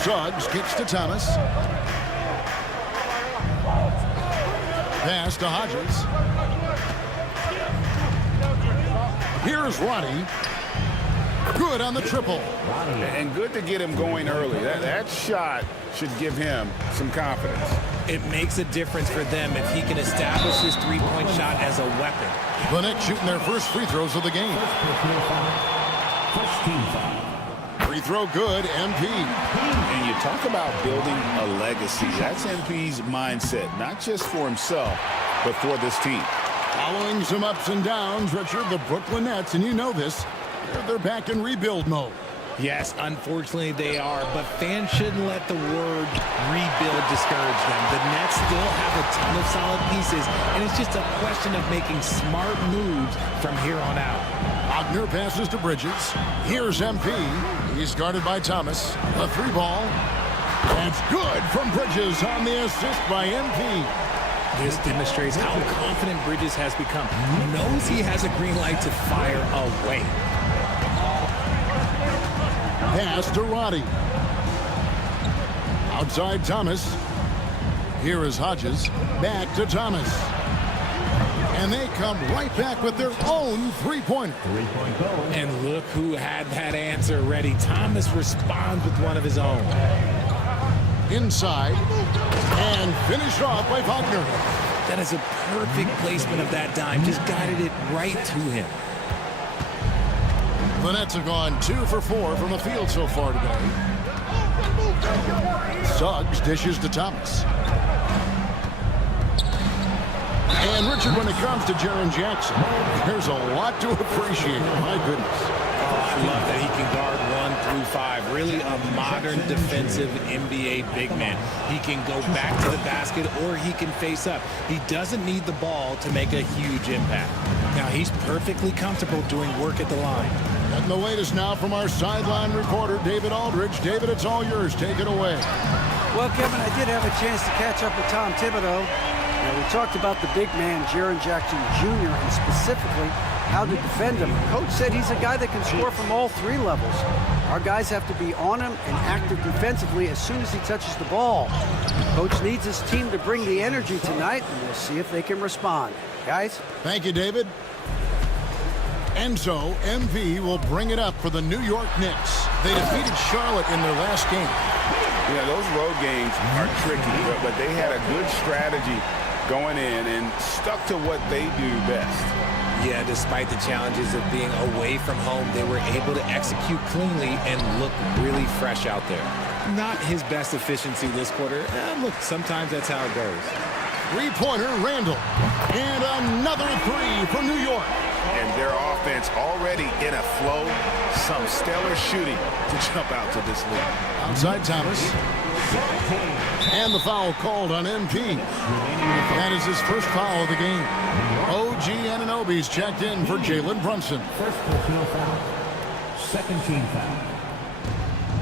Suggs kicks to Thomas. Pass to Hodges. Here's Roddy. Good on the triple. And good to get him going early. That shot should give him some confidence. It makes a difference for them if he can establish his three-point shot as a weapon. The Knicks shooting their first free throws of the game. Free throw good, MP. And you talk about building a legacy. That's MP's mindset, not just for himself, but for this team. Following some ups and downs, Richard, the Brooklyn Nets, and you know this, they're back in rebuild mode. Yes, unfortunately they are, but fans shouldn't let the word rebuild discourage them. The Nets still have a ton of solid pieces, and it's just a question of making smart moves from here on out. Wagner passes to Bridges. Here's MP. He's guarded by Thomas. A 3 ball. That's good from Bridges on the assist by MP. This demonstrates how confident Bridges has become. He knows he has a green light to fire away. Pass to Roddy. Outside Thomas. Here is Hodges. Back to Thomas. And they come right back with their own three-pointer. And look who had that answer ready. Thomas responds with one of his own. Inside. And finished off by Wagner. That is a perfect placement of that dime. Just guided it right to him. The Nets have gone 2 for 4 from the field so far today. Suggs dishes to Thomas. And Richard, when it comes to Jaren Jackson, there's a lot to appreciate. My goodness. I love that he can guard 1 through 5. Really a modern defensive NBA big man. He can go back to the basket or he can face up. He doesn't need the ball to make a huge impact. Now he's perfectly comfortable doing work at the line. And the latest now from our sideline reporter, David Aldridge. David, it's all yours. Take it away. Well, Kevin, I did have a chance to catch up with Tom Thibodeau. Now, we talked about the big man, Jaren Jackson Jr., and specifically how to defend him. Coach said he's a guy that can score from all 3 levels. Our guys have to be on him and active defensively as soon as he touches the ball. Coach needs his team to bring the energy tonight, and we'll see if they can respond. Guys? Thank you, David. And so, MP will bring it up for the New York Knicks. They defeated Charlotte in their last game. You know, those road games are tricky, but they had a good strategy going in and stuck to what they do best. Yeah, despite the challenges of being away from home, they were able to execute cleanly and look really fresh out there. Not his best efficiency this quarter. Look, sometimes that's how it goes. Three-pointer, Randall. And another 3 for New York. And their offense already in a flow. Some stellar shooting to jump out to this lead. Outside Thomas. And the foul called on MP. That is his first foul of the game. OG Anunoby's checked in for Jalen Brunson. First personal foul. Second team foul.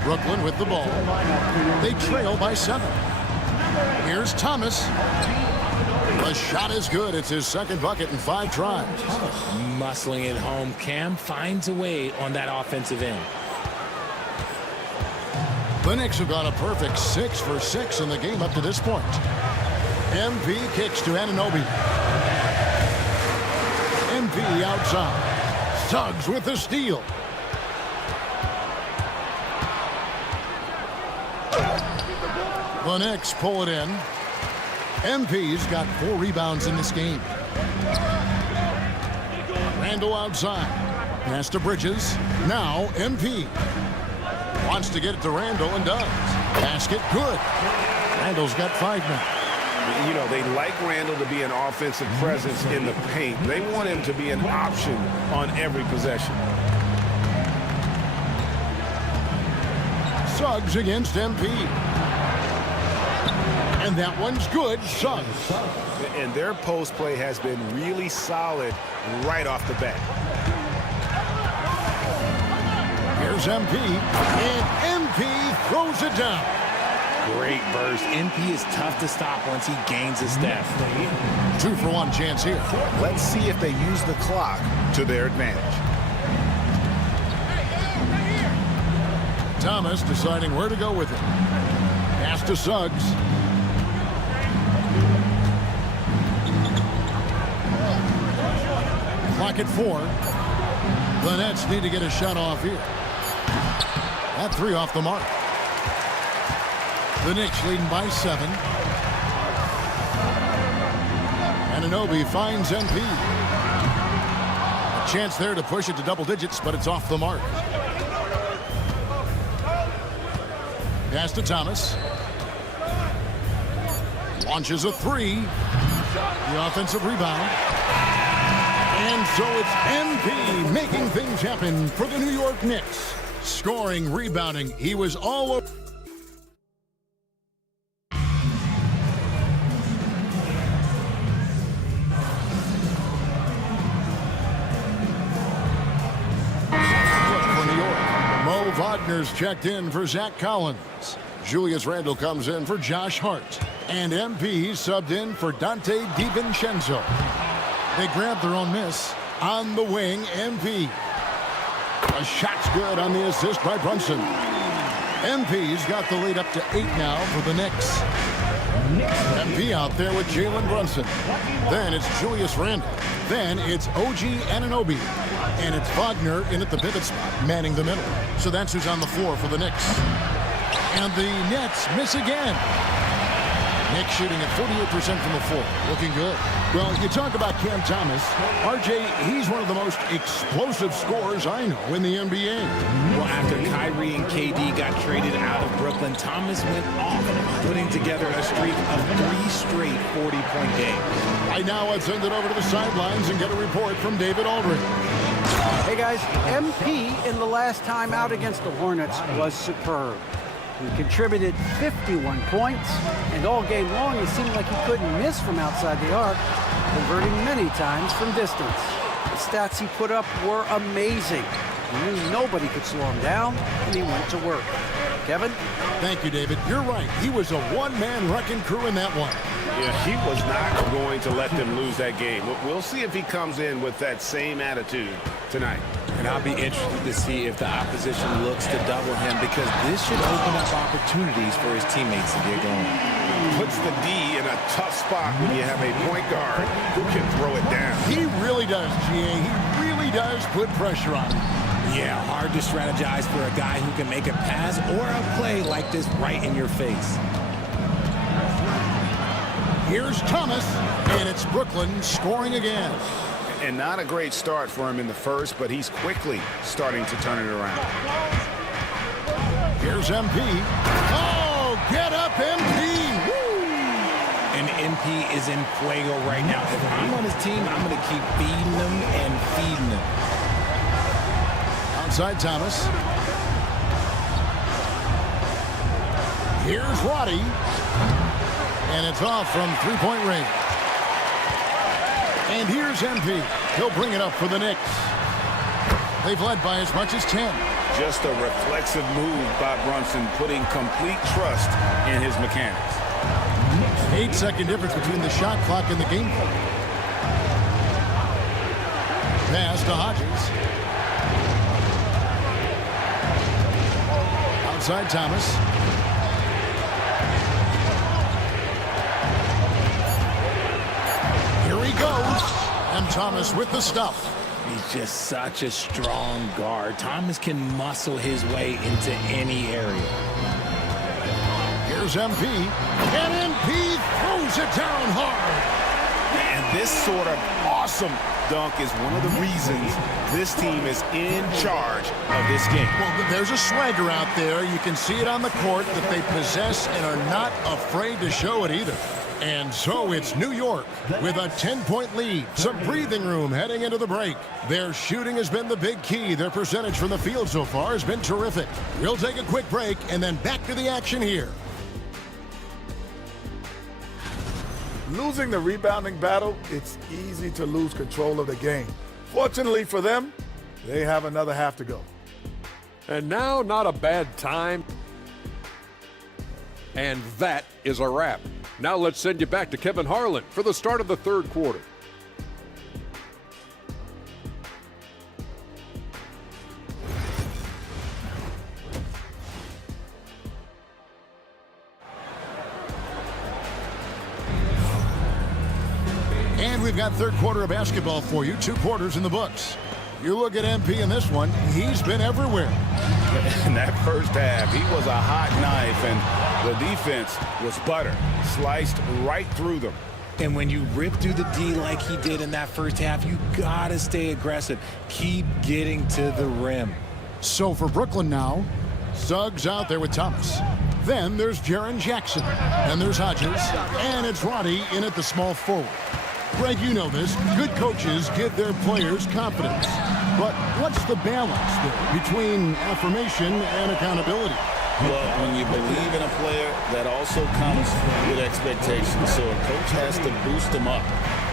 Brooklyn with the ball. They trail by 7. Here's Thomas. The shot is good. It's his second bucket in 5 tries. Muscling it home. Cam finds a way on that offensive end. The Knicks have got a perfect 6 for 6 in the game up to this point. MP kicks to Anunoby. MP outside. Suggs with the steal. The Knicks pull it in. MP's got 4 rebounds in this game. Randall outside. Pass to Bridges. Now MP. Wants to get it to Randall and does. Basket good. Randall's got 5 now. You know, they like Randall to be an offensive presence in the paint. They want him to be an option on every possession. Suggs against MP. And that one's good. Suggs. And their post play has been really solid right off the bat. Here's MP. And MP throws it down. Great burst. MP is tough to stop once he gains a step. 2 for 1 chance here. Let's see if they use the clock to their advantage. Thomas deciding where to go with it. Pass to Suggs. Clock at 4. The Nets need to get a shot off here. That 3 off the mark. The Knicks leading by 7. Anunoby finds MP. A chance there to push it to double digits, but it's off the mark. Pass to Thomas. Launches a 3. The offensive rebound. And so it's MP making things happen for the New York Knicks. Scoring, rebounding, he was all over. For New York, Mo Wagner's checked in for Zach Collins. Julius Randle comes in for Josh Hart. And MP subbed in for Dante DiVincenzo. They grab their own miss. On the wing, MP. A shot's good on the assist by Brunson. MP's got the lead up to 8 now for the Knicks. MP out there with Jalen Brunson. Then it's Julius Randle. Then it's OG Anunoby. And it's Wagner in at the pivot spot, manning the middle. So that's who's on the floor for the Knicks. And the Nets miss again. Knicks shooting at 48% from the floor. Looking good. Well, you talk about Cam Thomas. RJ, he's one of the most explosive scorers I know in the NBA. Well, after Kyrie and KD got traded out of Brooklyn, Thomas went off, putting together a streak of 3 straight 40-point games. Right now, let's send it over to the sidelines and get a report from David Aldridge. Hey, guys, MP in the last time out against the Hornets was superb. He contributed 51 points, and all game long it seemed like he couldn't miss from outside the arc, converting many times from distance. The stats he put up were amazing. He knew nobody could slow him down, and he went to work. Kevin? Thank you, David. You're right. He was a one-man wrecking crew in that one. Yeah, he was not going to let them lose that game. We'll see if he comes in with that same attitude tonight. And I'll be interested to see if the opposition looks to double him, because this should open up opportunities for his teammates to get going. Puts the D in a tough spot when you have a point guard who can throw it down. He really does, GA. He really does put pressure on him. Yeah, hard to strategize for a guy who can make a pass or a play like this right in your face. Here's Thomas, and it's Brooklyn scoring again. And not a great start for him in the first, but he's quickly starting to turn it around. Here's MP. Oh, get up, MP! Woo! And MP is in fuego right now. If I'm on his team, I'm going to keep feeding him and feeding him. Outside Thomas. Here's Roddy. And it's off from three-point range. And here's MP. He'll bring it up for the Knicks. They've led by as much as 10. Just a reflexive move by Brunson, putting complete trust in his mechanics. 8-second difference between the shot clock and the game clock. Pass to Hodges. Outside Thomas. Here he goes. And Thomas with the stuff. He's just such a strong guard. Thomas can muscle his way into any area. Here's MP. And MP throws it down hard. And this sort of awesome dunk is one of the reasons this team is in charge of this game. Well, there's a swagger out there. You can see it on the court that they possess and are not afraid to show it either. And so it's New York with a 10-point lead. Some breathing room heading into the break. Their shooting has been the big key. Their percentage from the field so far has been terrific. We'll take a quick break and then back to the action here. Losing the rebounding battle, it's easy to lose control of the game. Fortunately for them, they have another half to go. And now, not a bad time. And that is a wrap. Now let's send you back to Kevin Harlan for the start of the third quarter. And we've got third quarter of basketball for you. 2 quarters in the books. You look at MP in this one, he's been everywhere. In that first half, he was a hot knife, and the defense was butter. Sliced right through them. And when you rip through the D like he did in that first half, you got to stay aggressive. Keep getting to the rim. So for Brooklyn now, Suggs out there with Thomas. Then there's Jaren Jackson. And there's Hodges. And it's Roddy in at the small forward. Greg, you know this. Good coaches give their players confidence. But what's the balance there between affirmation and accountability? Well, when you believe in a player, that also comes with expectations. So a coach has to boost them up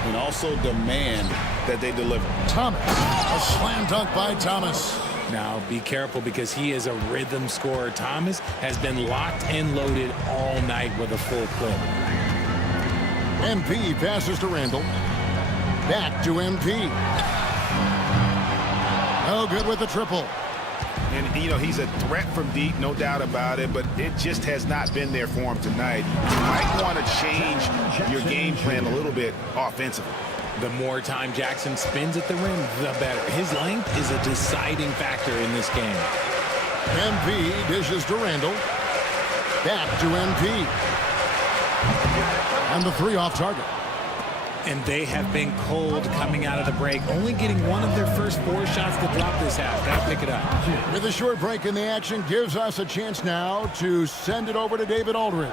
and also demand that they deliver. Thomas, a slam dunk by Thomas. Now, be careful because he is a rhythm scorer. Thomas has been locked and loaded all night with a full clip. MP passes to Randall. Back to MP. No good with the triple. And, you know, he's a threat from deep, no doubt about it, but it just has not been there for him tonight. You might want to change your game plan a little bit offensively. The more time Jackson spins at the rim, the better. His length is a deciding factor in this game. MP dishes to Randall. Back to MP. And the three off target. And they have been cold coming out of the break, only getting one of their first 4 shots to drop this half. Gotta pick it up. With a short break in the action, gives us a chance now to send it over to David Aldridge.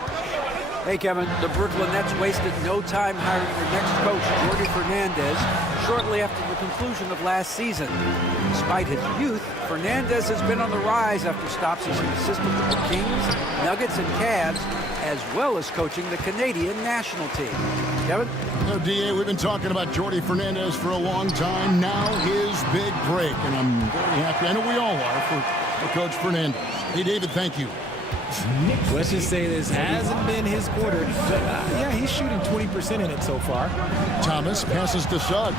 Hey, Kevin, the Brooklyn Nets wasted no time hiring their next coach, Jordi Fernandez, shortly after the conclusion of last season. Despite his youth, Fernandez has been on the rise after stops as an assistant with the Kings, Nuggets, and Cavs, as well as coaching the Canadian national team. Kevin? DA, we've been talking about Jordi Fernandez for a long time. Now his big break, and I'm very happy. I know we all are for Coach Fernandez. Hey, David, thank you. Let's just say this hasn't been his quarter. Yeah, he's shooting 20% in it so far. Thomas passes to Suggs.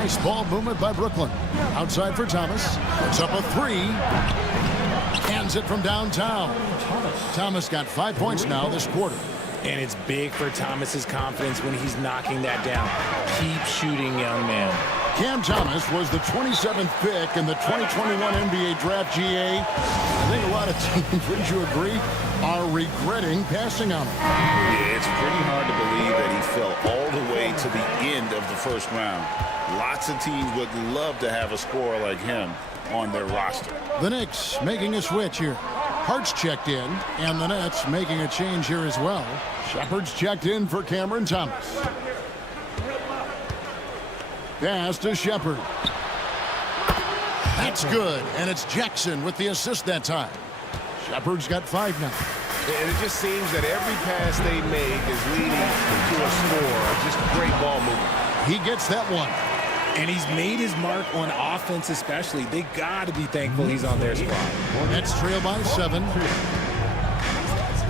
Nice ball movement by Brooklyn. Outside for Thomas. Puts up a 3. Hands it from downtown. Thomas got 5 points now this quarter. And it's big for Thomas's confidence when he's knocking that down. Keep shooting, young man. Cam Thomas was the 27th pick in the 2021 NBA Draft. GA. I think a lot of teams, wouldn't you agree, are regretting passing on him. Yeah, it's pretty hard to believe that he fell all the way to the end of the first round. Lots of teams would love to have a scorer like him on their roster. The Knicks making a switch here. Hart's checked in, and the Nets making a change here as well. Shepard's checked in for Cameron Thomas. Pass to Shepard. That's good, and it's Jackson with the assist that time. Shepard's got 5 now. And it just seems that every pass they make is leading to a score. Just great ball movement. He gets that one. And he's made his mark on offense especially. They got to be thankful he's on their spot. Nets trail by 7.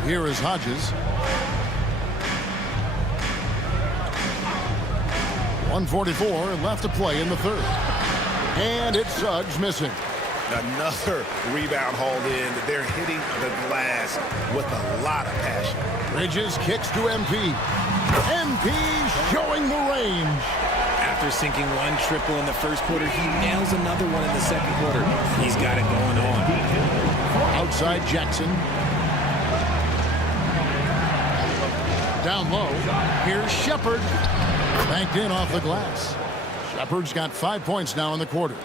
Here is Hodges. 1:44 left to play in the third. And it's Suggs missing. Another rebound hauled in. They're hitting the glass with a lot of passion. Bridges kicks to MP. MP showing the range. After sinking 1 triple in the first quarter, he nails another one in the second quarter. He's got it going on. Outside Jackson. Down low. Here's Shepard. Banked in off the glass. Shepard's got 5 points now in the quarter.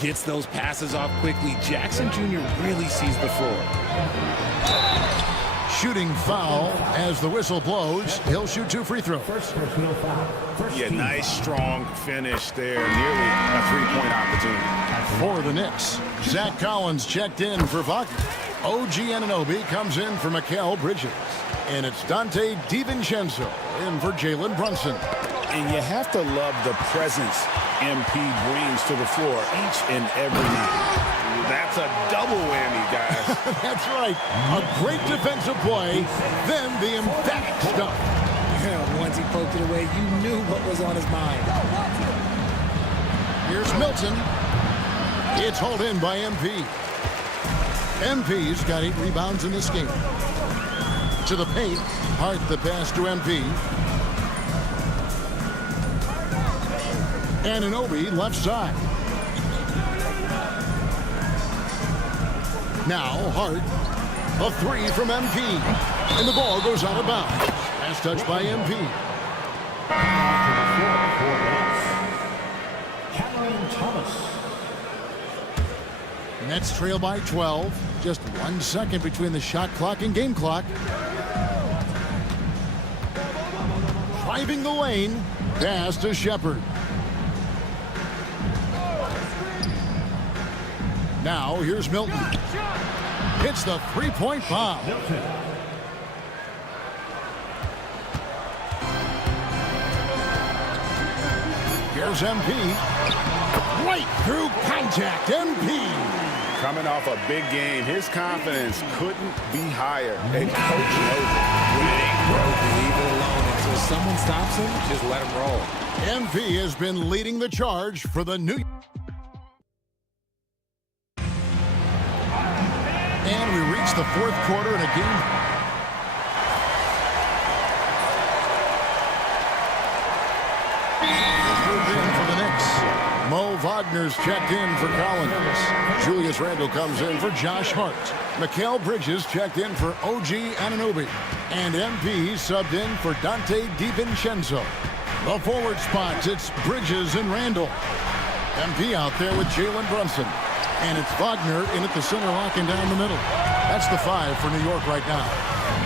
Gets those passes off quickly. Jackson Jr. really sees the floor. Shooting foul as the whistle blows. He'll shoot 2 free throws. Yeah, nice strong finish there. Nearly a 3-point opportunity. For the Knicks, Zach Collins checked in for Wagner. OG Anunoby comes in for Mikal Bridges. And it's Dante DiVincenzo in for Jalen Brunson. And you have to love the presence MP brings to the floor each and every night. That's a double whammy, guys. That's right. A great defensive play, then the emphatic stuff. Yeah, once he poked it away, you knew what was on his mind. Here's Milton. It's hauled in by MP. MP's got 8 rebounds in this game. To the paint. Hart the pass to MP. Anunoby left side. Now Hart. A 3 from MP. And the ball goes out of bounds. Last touch by MP. Cameron Thomas. Nets trail by 12. Just 1 second between the shot clock and game clock. Driving the lane. Pass to Shepard. Now here's Milton. Hits the 3-point bomb. Here's MP. Right through contact. MP Coming off a big game, his confidence couldn't be higher. And coach knows it. When it ain't broke, leave it alone. Until someone stops him, just let him roll. MP has been leading the charge for the New York. And we reach the fourth quarter in a game. For the Knicks, Mo Wagner's checked in for Collins. Julius Randle comes in for Josh Hart. Mikal Bridges checked in for OG Anunoby. And MP subbed in for Dante DiVincenzo. The forward spots, it's Bridges and Randle. MP out there with Jalen Brunson. And it's Wagner in at the center, locking down the middle. That's the 5 for New York right now.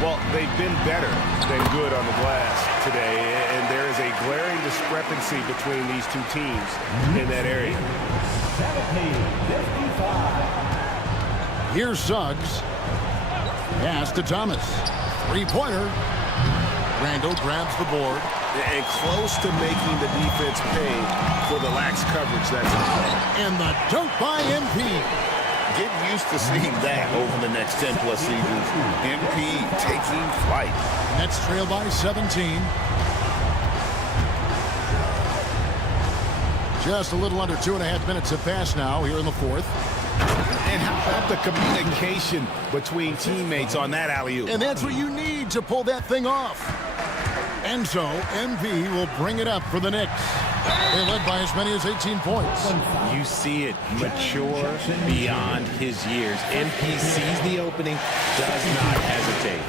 Well, they've been better than good on the glass today, and there is a glaring discrepancy between these two teams in that area. Here's Suggs. Pass to Thomas. Three-pointer. Randle grabs the board. And close to making the defense pay for the lax coverage that's and the dunk by MP. Get used to seeing that over the next 10-plus seasons. MP taking flight. Nets trail by 17. Just a little under 2.5 minutes have passed now here in the fourth. And how about the communication between teammates on that alley-oop? And that's what you need to pull that thing off. And so, MP will bring it up for the Knicks. They led by as many as 18 points. You see it mature beyond his years. MP sees the opening, does not hesitate.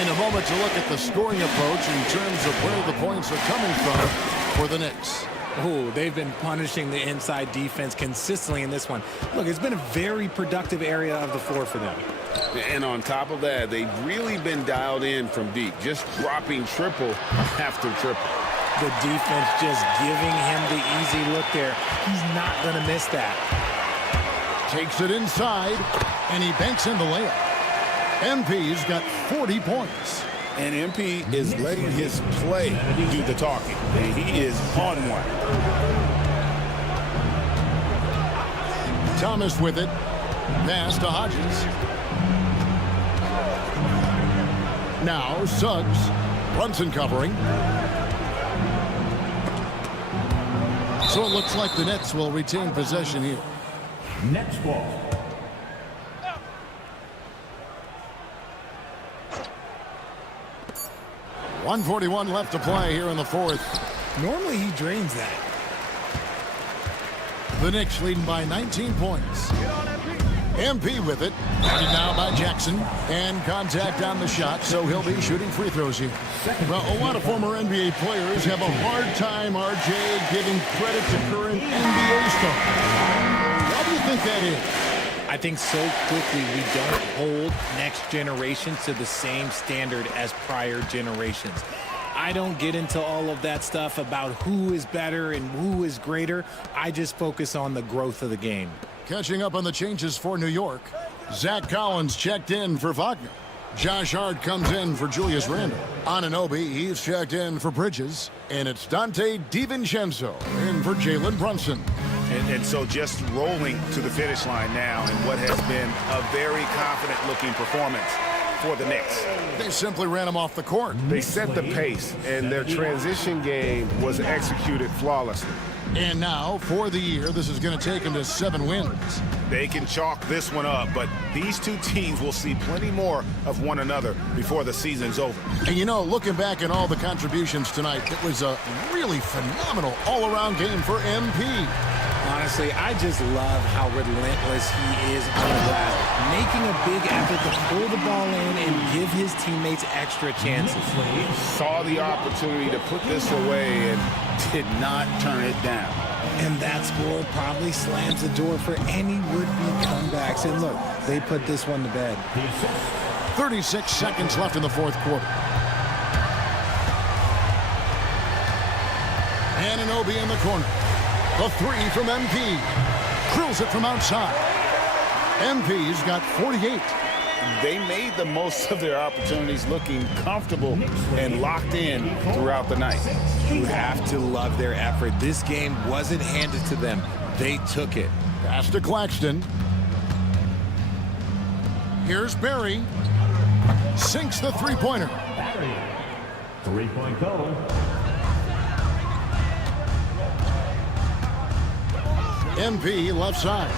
In a moment to look at the scoring approach in terms of where the points are coming from for the Knicks. Oh, they've been punishing the inside defense consistently in this one. Look, it's been a very productive area of the floor for them. And on top of that, they've really been dialed in from deep, just dropping triple after triple. The defense just giving him the easy look there. He's not going to miss that. Takes it inside, and he banks in the layup. MP's got 40 points. And MP is letting his play do the talking. And he is on one. Thomas with it. Pass to Hodges. Now Suggs. Brunson covering. So it looks like the Nets will retain possession here. Nets ball. .141 left to play here in the fourth. Normally he drains that. The Knicks leading by 19 points. MP with it. Guarded now by Jackson. And contact on the shot, so he'll be shooting free throws here. Well, a lot of former NBA players have a hard time, RJ, giving credit to current NBA stars. Why do you think that is? I think so quickly we don't hold next generations to the same standard as prior generations. I don't get into all of that stuff about who is better and who is greater. I just focus on the growth of the game. Catching up on the changes for New York. Zach Collins checked in for Wagner. Josh Hart comes in for Julius Randle. Anunoby, he's checked in for Bridges. And it's Dante DiVincenzo in for Jalen Brunson. And so just rolling to the finish line now in what has been a very confident-looking performance for the Knicks. They simply ran him off the court. They set the pace, and their transition game was executed flawlessly. And now, for the year, this is going to take them to 7 wins. They can chalk this one up, but these two teams will see plenty more of one another before the season's over. And you know, looking back at all the contributions tonight, it was a really phenomenal all-around game for MP. Honestly, I just love how relentless he is on the glass, making a big effort to pull the ball in and give his teammates extra chances. He saw the opportunity to put this away and did not turn it down. And that score probably slams the door for any would-be comebacks. And look, they put this one to bed. 36 seconds left in the fourth quarter. Anunoby in the corner. The 3 from MP. Drills it from outside. MP's got 48. They made the most of their opportunities, looking comfortable and locked in throughout the night. You have to love their effort. This game wasn't handed to them. They took it. Pass to Claxton. Here's Barry. Sinks the three-pointer. Barry. 3-point goal. MP left side.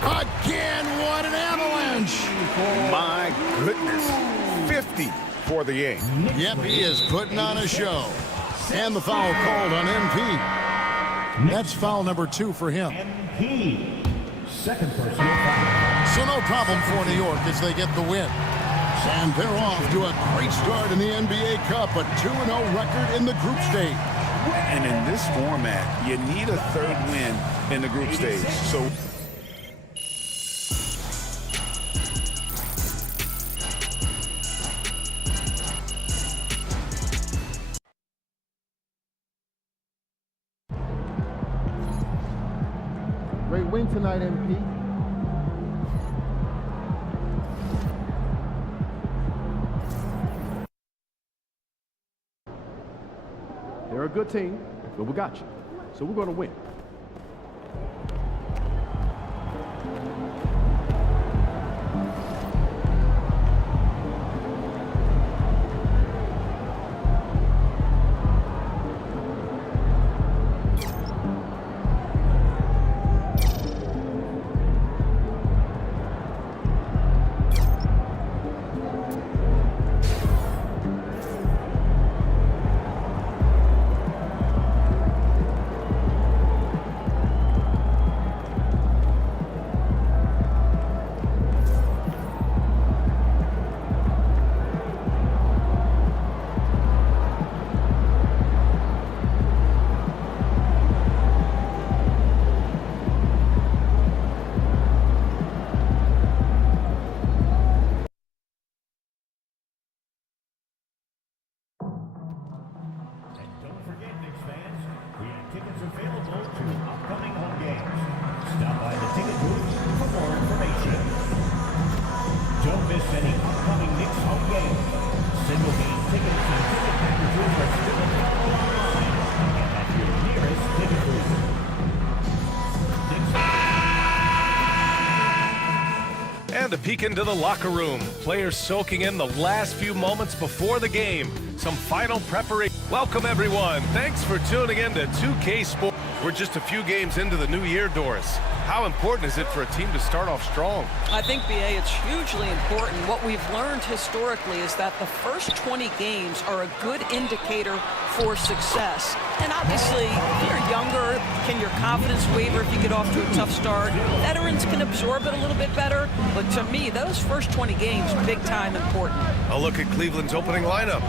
Again, what an avalanche! My goodness. 50 for the game. Yep, he is putting on a show. And the foul called on MP. That's foul number 2 for him. MP. Second personal foul. So no problem for New York as they get the win. And they're off to a great start in the NBA Cup, a 2-0 record in the group stage. And in this format, you need a third win in the group stage. So Great win tonight, MP. They're a good team, but we got you. So we're going to win. And a peek into the locker room. Players soaking in the last few moments before the game. Some final preparation. Welcome, everyone. Thanks for tuning in to 2K Sports. We're just a few games into the new year, Doris. How important is it for a team to start off strong? I think, BA, it's hugely important. What we've learned historically is that the first 20 games are a good indicator for success. And obviously, if you're younger, can your confidence waver if you get off to a tough start? Veterans can absorb it a little bit better. But to me, those first 20 games, big time important. A look at Cleveland's opening lineup.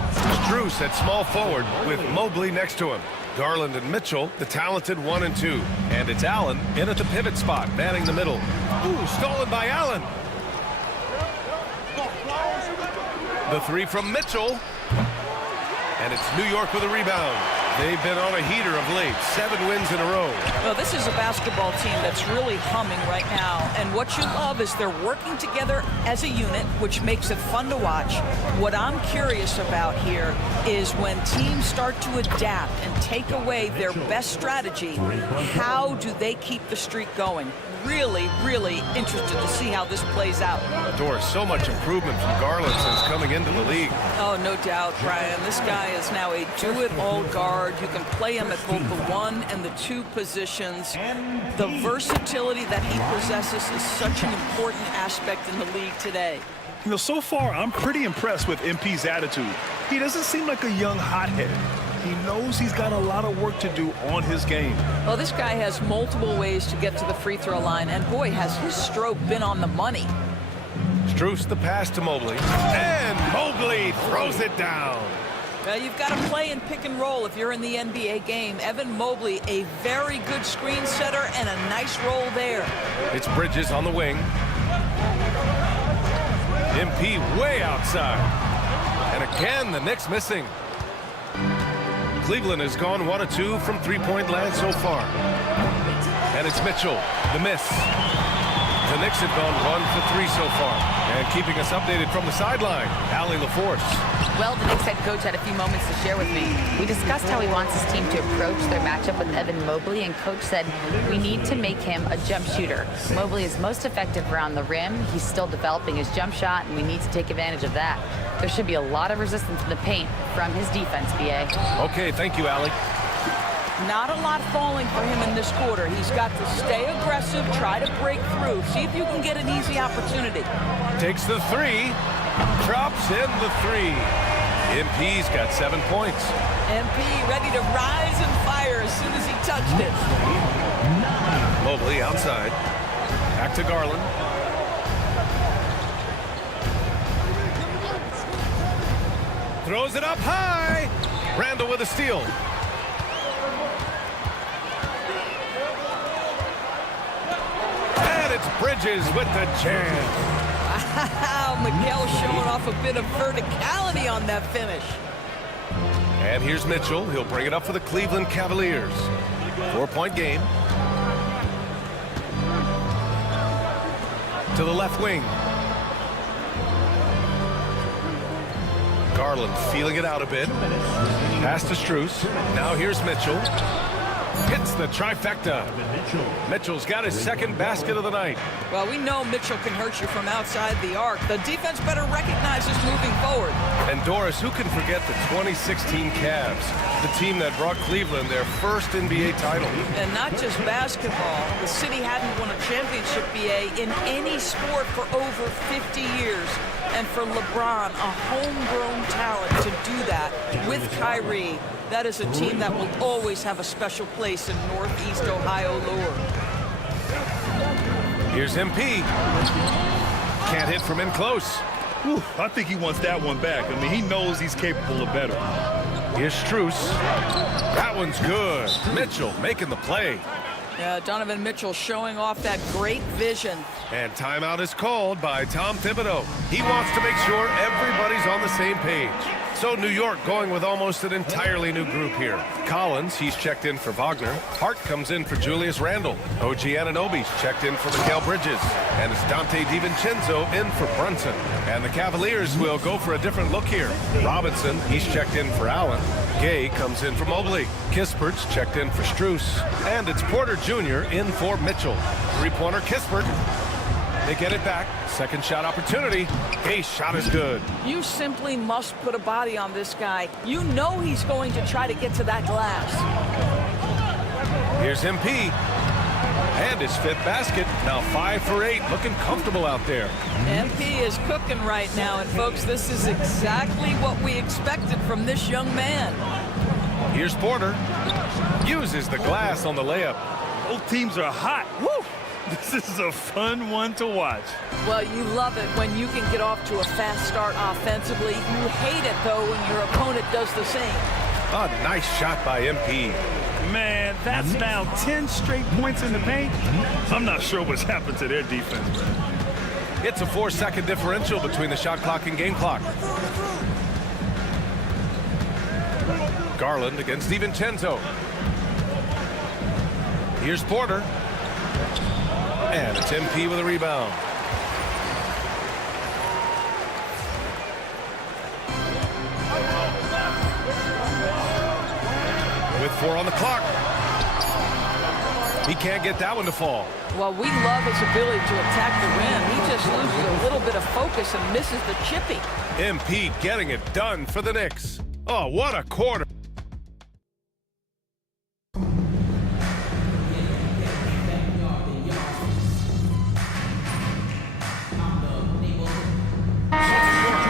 Strus at small forward with Mobley next to him. Garland and Mitchell, the talented 1 and 2. And it's Allen in at the pivot spot, manning the middle. Ooh, stolen by Allen. The 3 from Mitchell. And it's New York with a rebound. They've been on a heater of late, 7 wins in a row. Well, this is a basketball team that's really humming right now. And what you love is they're working together as a unit, which makes it fun to watch. What I'm curious about here is when teams start to adapt and take away their best strategy, how do they keep the streak going? Really, really interested to see how this plays out. Doris, so much improvement from Garland since coming into the league. Oh, no doubt, Brian. This guy is now a do-it-all guard. You can play him at both the 1 and the 2 positions. The versatility that he possesses is such an important aspect in the league today. You know, so far, I'm pretty impressed with MP's attitude. He doesn't seem like a young hothead. He knows he's got a lot of work to do on his game. Well, this guy has multiple ways to get to the free throw line, and boy, has his stroke been on the money. Strus the pass to Mobley, and Mobley throws it down. Well, you've got to play and pick and roll if you're in the NBA game. Evan Mobley, a very good screen setter and a nice roll there. It's Bridges on the wing. MP way outside. And again, the Knicks missing. Cleveland has gone 1 of 2 from three-point land so far. And it's Mitchell, the miss. The Knicks have gone 1 for 3 so far. And keeping us updated from the sideline, Allie LaForce. Well, the Knicks head coach had a few moments to share with me. We discussed how he wants his team to approach their matchup with Evan Mobley, and coach said we need to make him a jump shooter. Mobley is most effective around the rim. He's still developing his jump shot, and we need to take advantage of that. There should be a lot of resistance in the paint from his defense, BA. Okay, thank you, Allie. Not a lot falling for him in this quarter. He's got to stay aggressive, try to break through, see if you can get an easy opportunity. Takes the three, drops in the three. MP's got 7 points. MP ready to rise and fire as soon as he touched it. Mobley outside. Back to Garland. Throws it up high. Randall with a steal. And it's Bridges with the jam. Wow, Miguel showing off a bit of verticality on that finish. And here's Mitchell. He'll bring it up for the Cleveland Cavaliers. 4-point game. To the left wing. Garland feeling it out a bit. Pass to Strus. Now here's Mitchell. Hits the trifecta. Mitchell's got his second basket of the night. Well, we know Mitchell can hurt you from outside the arc. The defense better recognize this moving forward. And Doris, who can forget the 2016 Cavs, the team that brought Cleveland their first NBA title? And not just basketball. The city hadn't won a championship, BA, in any sport for over 50 years. And for LeBron, a homegrown talent, to do that with Kyrie, that is a team that will always have a special place in Northeast Ohio lore. Here's MP. Can't hit from in close. Whew, I think he wants that one back. I mean, he knows he's capable of better. Here's Strus. That one's good. Mitchell making the play. Yeah, Donovan Mitchell showing off that great vision. And timeout is called by Tom Thibodeau. He wants to make sure everybody's on the same page. So New York going with almost an entirely new group here. Collins, he's checked in for Wagner. Hart comes in for Julius Randle. OG Anunoby's checked in for Mikal Bridges. And it's Dante DiVincenzo in for Brunson. And the Cavaliers will go for a different look here. Robinson, he's checked in for Allen. Gay comes in for Mobley. Kispert's checked in for Strus. And it's Porter Jr. in for Mitchell. Three-pointer Kispert. They get it back. Second shot opportunity. Gay's shot is good. You simply must put a body on this guy. You know he's going to try to get to that glass. Here's MP. And his fifth basket. Now 5 for 8. Looking comfortable out there. MP is cooking right now. And folks, this is exactly what we expected from this young man. Here's Porter. Uses the glass on the layup. Both teams are hot. Woo! This is a fun one to watch. Well, you love it when you can get off to a fast start offensively. You hate it, though, when your opponent does the same. A nice shot by MP. Man, that's now 10 straight points in the paint. I'm not sure what's happened to their defense, man. It's a 4-second differential between the shot clock and game clock. Garland against DiVincenzo. Here's Porter. And it's MP with a rebound. With 4 on the clock. He can't get that one to fall. Well, we love his ability to attack the rim. He just loses a little bit of focus and misses the chippy. MP getting it done for the Knicks. Oh, what a quarter.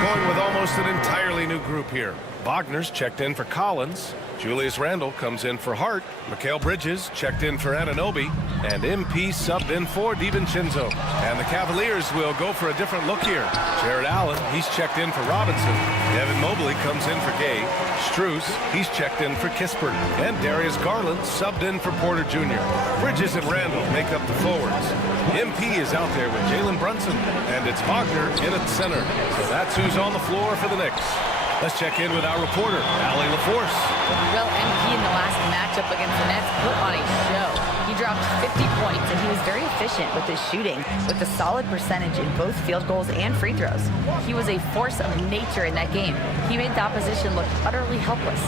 Going with almost an entirely new group here. Wagner's checked in for Collins. Julius Randle comes in for Hart. Mikal Bridges checked in for Anunoby. And MP subbed in for DiVincenzo. And the Cavaliers will go for a different look here. Jared Allen, he's checked in for Robinson. Evan Mobley comes in for Gay. Strus, he's checked in for Kispert. And Darius Garland subbed in for Porter Jr. Bridges and Randle make up the forwards. MP is out there with Jalen Brunson. And it's Wagner in at center. So that's who's on the floor for the Knicks. Let's check in with our reporter, Allie LaForce. Well, MP in the last matchup against the Nets put on a show. He dropped 50 points, and he was very efficient with his shooting, with a solid percentage in both field goals and free throws. He was a force of nature in that game. He made the opposition look utterly helpless.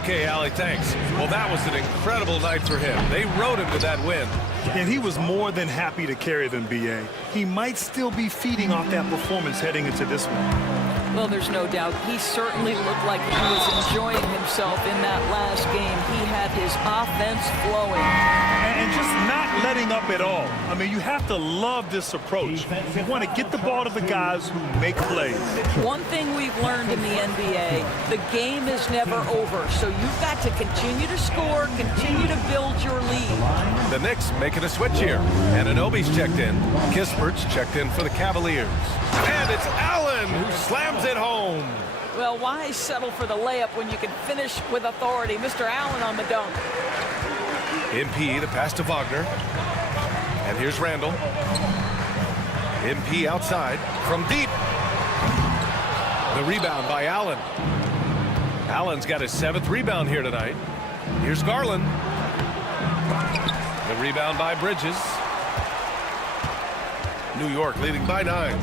Okay, Allie, thanks. Well, that was an incredible night for him. They rode him to that win. And he was more than happy to carry them, B.A. He might still be feeding off that performance heading into this one. Well, there's no doubt. He certainly looked like he was enjoying himself in that last game. He had his offense flowing. And just not letting up at all. I mean, you have to love this approach. You want to get the ball to the guys who make plays. One thing we've learned in the NBA, the game is never over. So you've got to continue to score, continue to build your lead. The Knicks making a switch here. Anunoby's checked in. Kispert's checked in for the Cavaliers. And it's Allen who slams it home. Well, why settle for the layup when you can finish with authority? Mr. Allen on the dunk. MP, the pass to Wagner. And here's Randall. MP outside from deep. The rebound by Allen. Allen's got his 7th rebound here tonight. Here's Garland. The rebound by Bridges. New York leading by 9.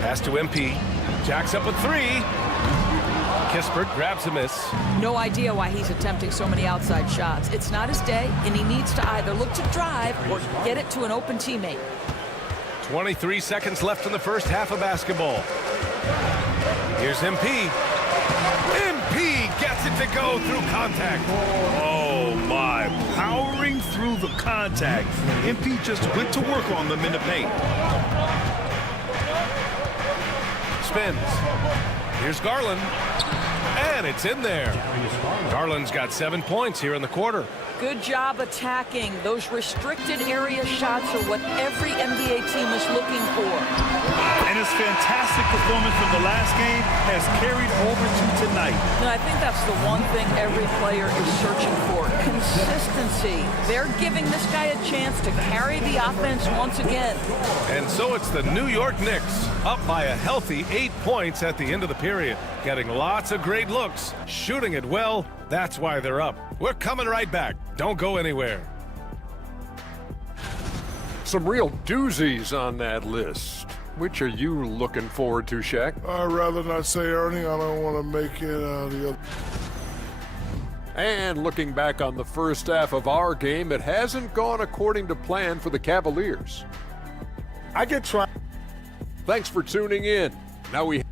Pass to MP. Jacks up a 3. Kispert grabs a miss. No idea why he's attempting so many outside shots. It's not his day, and he needs to either look to drive or get it to an open teammate. 23 seconds left in the first half of basketball. Here's MP. MP gets it to go through contact. Oh, my. Powering through the contact. MP just went to work on them in the paint. Spins. Here's Garland. And it's in there. Garland's got 7 points here in the quarter. Good job attacking. Those restricted area shots are what every NBA team is looking for. And his fantastic performance from the last game has carried over to tonight. And I think that's the one thing every player is searching for. Consistency. They're giving this guy a chance to carry the offense once again. And so it's the New York Knicks up by a healthy 8 points at the end of the period. Getting lots of great looks, shooting it well. That's why they're up. We're coming right back. Don't go anywhere. Some real doozies on that list. Which are you looking forward to, Shaq? I'd rather not say, Ernie. I don't want to make it the other. And looking back on the first half of our game, it hasn't gone according to plan for the Cavaliers. I get try. Thanks for tuning in. Now we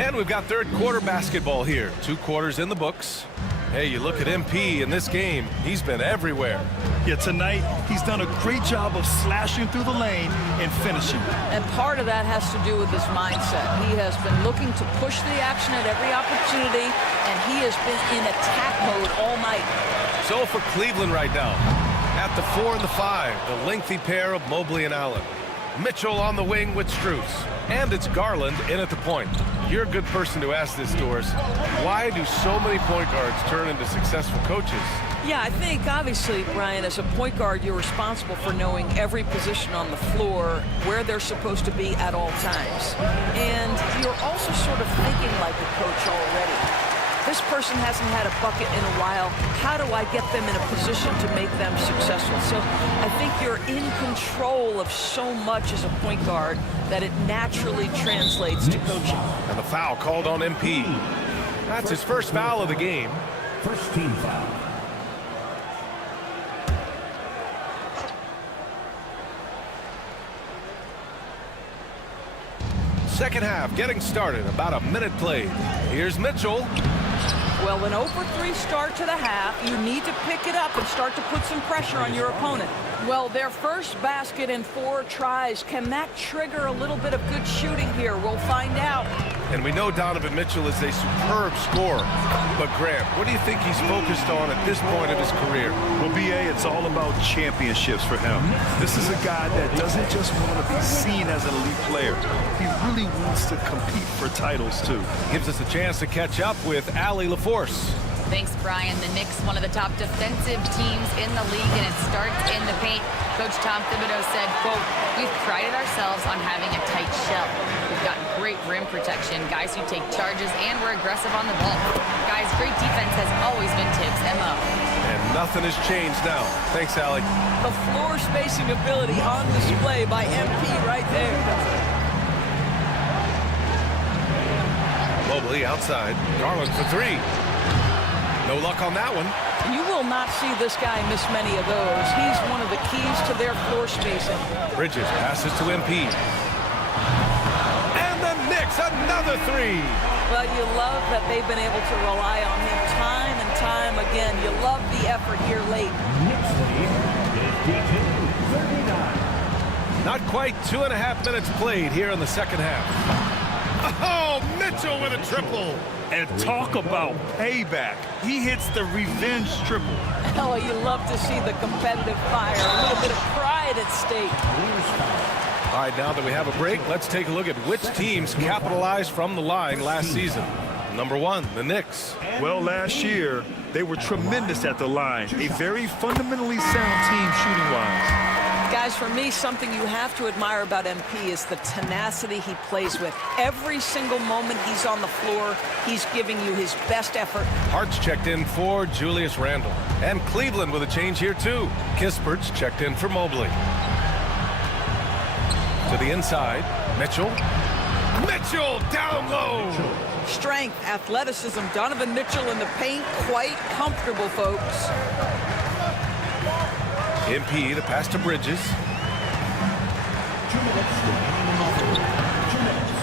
And we've got third quarter basketball here. 2 quarters in the books. Hey, you look at MP in this game, he's been everywhere. Yeah, tonight he's done a great job of slashing through the lane and finishing. And part of that has to do with his mindset. He has been looking to push the action at every opportunity, and he has been in attack mode all night. So for Cleveland right now, at the 4 and the 5, the lengthy pair of Mobley and Allen. Mitchell on the wing with Strus. And it's Garland in at the point. You're a good person to ask this, Doris. Why do so many point guards turn into successful coaches? Yeah, I think, obviously, Brian, as a point guard, you're responsible for knowing every position on the floor, where they're supposed to be at all times. And you're also sort of thinking like a coach already. This person hasn't had a bucket in a while. How do I get them in a position to make them successful? So I think you're in control of so much as a point guard that it naturally translates to coaching. And the foul called on MP. That's his first foul of the game. First team foul. Second half getting started. About a minute played. Here's Mitchell. Well, an 0-for-3 start to the half, you need to pick it up and start to put some pressure on your opponent. Well, their first basket in 4 tries. Can that trigger a little bit of good shooting here? We'll find out. And we know Donovan Mitchell is a superb scorer. But Grant, what do you think he's focused on at this point of his career? Well, B.A., it's all about championships for him. This is a guy that doesn't just want to be seen as an elite player. He really wants to compete for titles, too. Gives us a chance to catch up with Allie LaForce. Thanks, Brian. The Knicks, one of the top defensive teams in the league, and it starts in the paint. Coach Tom Thibodeau said, quote, "We've prided ourselves on having a tight shell. We've got great rim protection, guys who take charges, and we're aggressive on the ball. Guys, great defense has always been Tibbs' MO." And nothing has changed now. Thanks, Allie. The floor spacing ability on display by MP right there. Mobley outside. Garland for three. No luck on that one. You will not see this guy miss many of those. He's one of the keys to their floor spacing. Bridges passes to MP. And the Knicks, another three. Well, you love that they've been able to rely on him time and time again. You love the effort here late. Knicks lead 52-39. Not quite 2.5 minutes played here in the second half. Oh, Mitchell with a triple. And talk about payback. He hits the revenge triple. Oh, you love to see the competitive fire. A little bit of pride at stake. All right, now that we have a break, let's take a look at which teams capitalized from the line last season. Number one, the Knicks. Well, last year, they were tremendous at the line. A very fundamentally sound team shooting-wise. Guys, for me, something you have to admire about MP is the tenacity he plays with. Every single moment he's on the floor, he's giving you his best effort. Hart's checked in for Julius Randle. And Cleveland with a change here, too. Kispert's checked in for Mobley. To the inside, Mitchell. Mitchell down low. Strength, athleticism, Donovan Mitchell in the paint, quite comfortable, folks. MP, the pass to Bridges.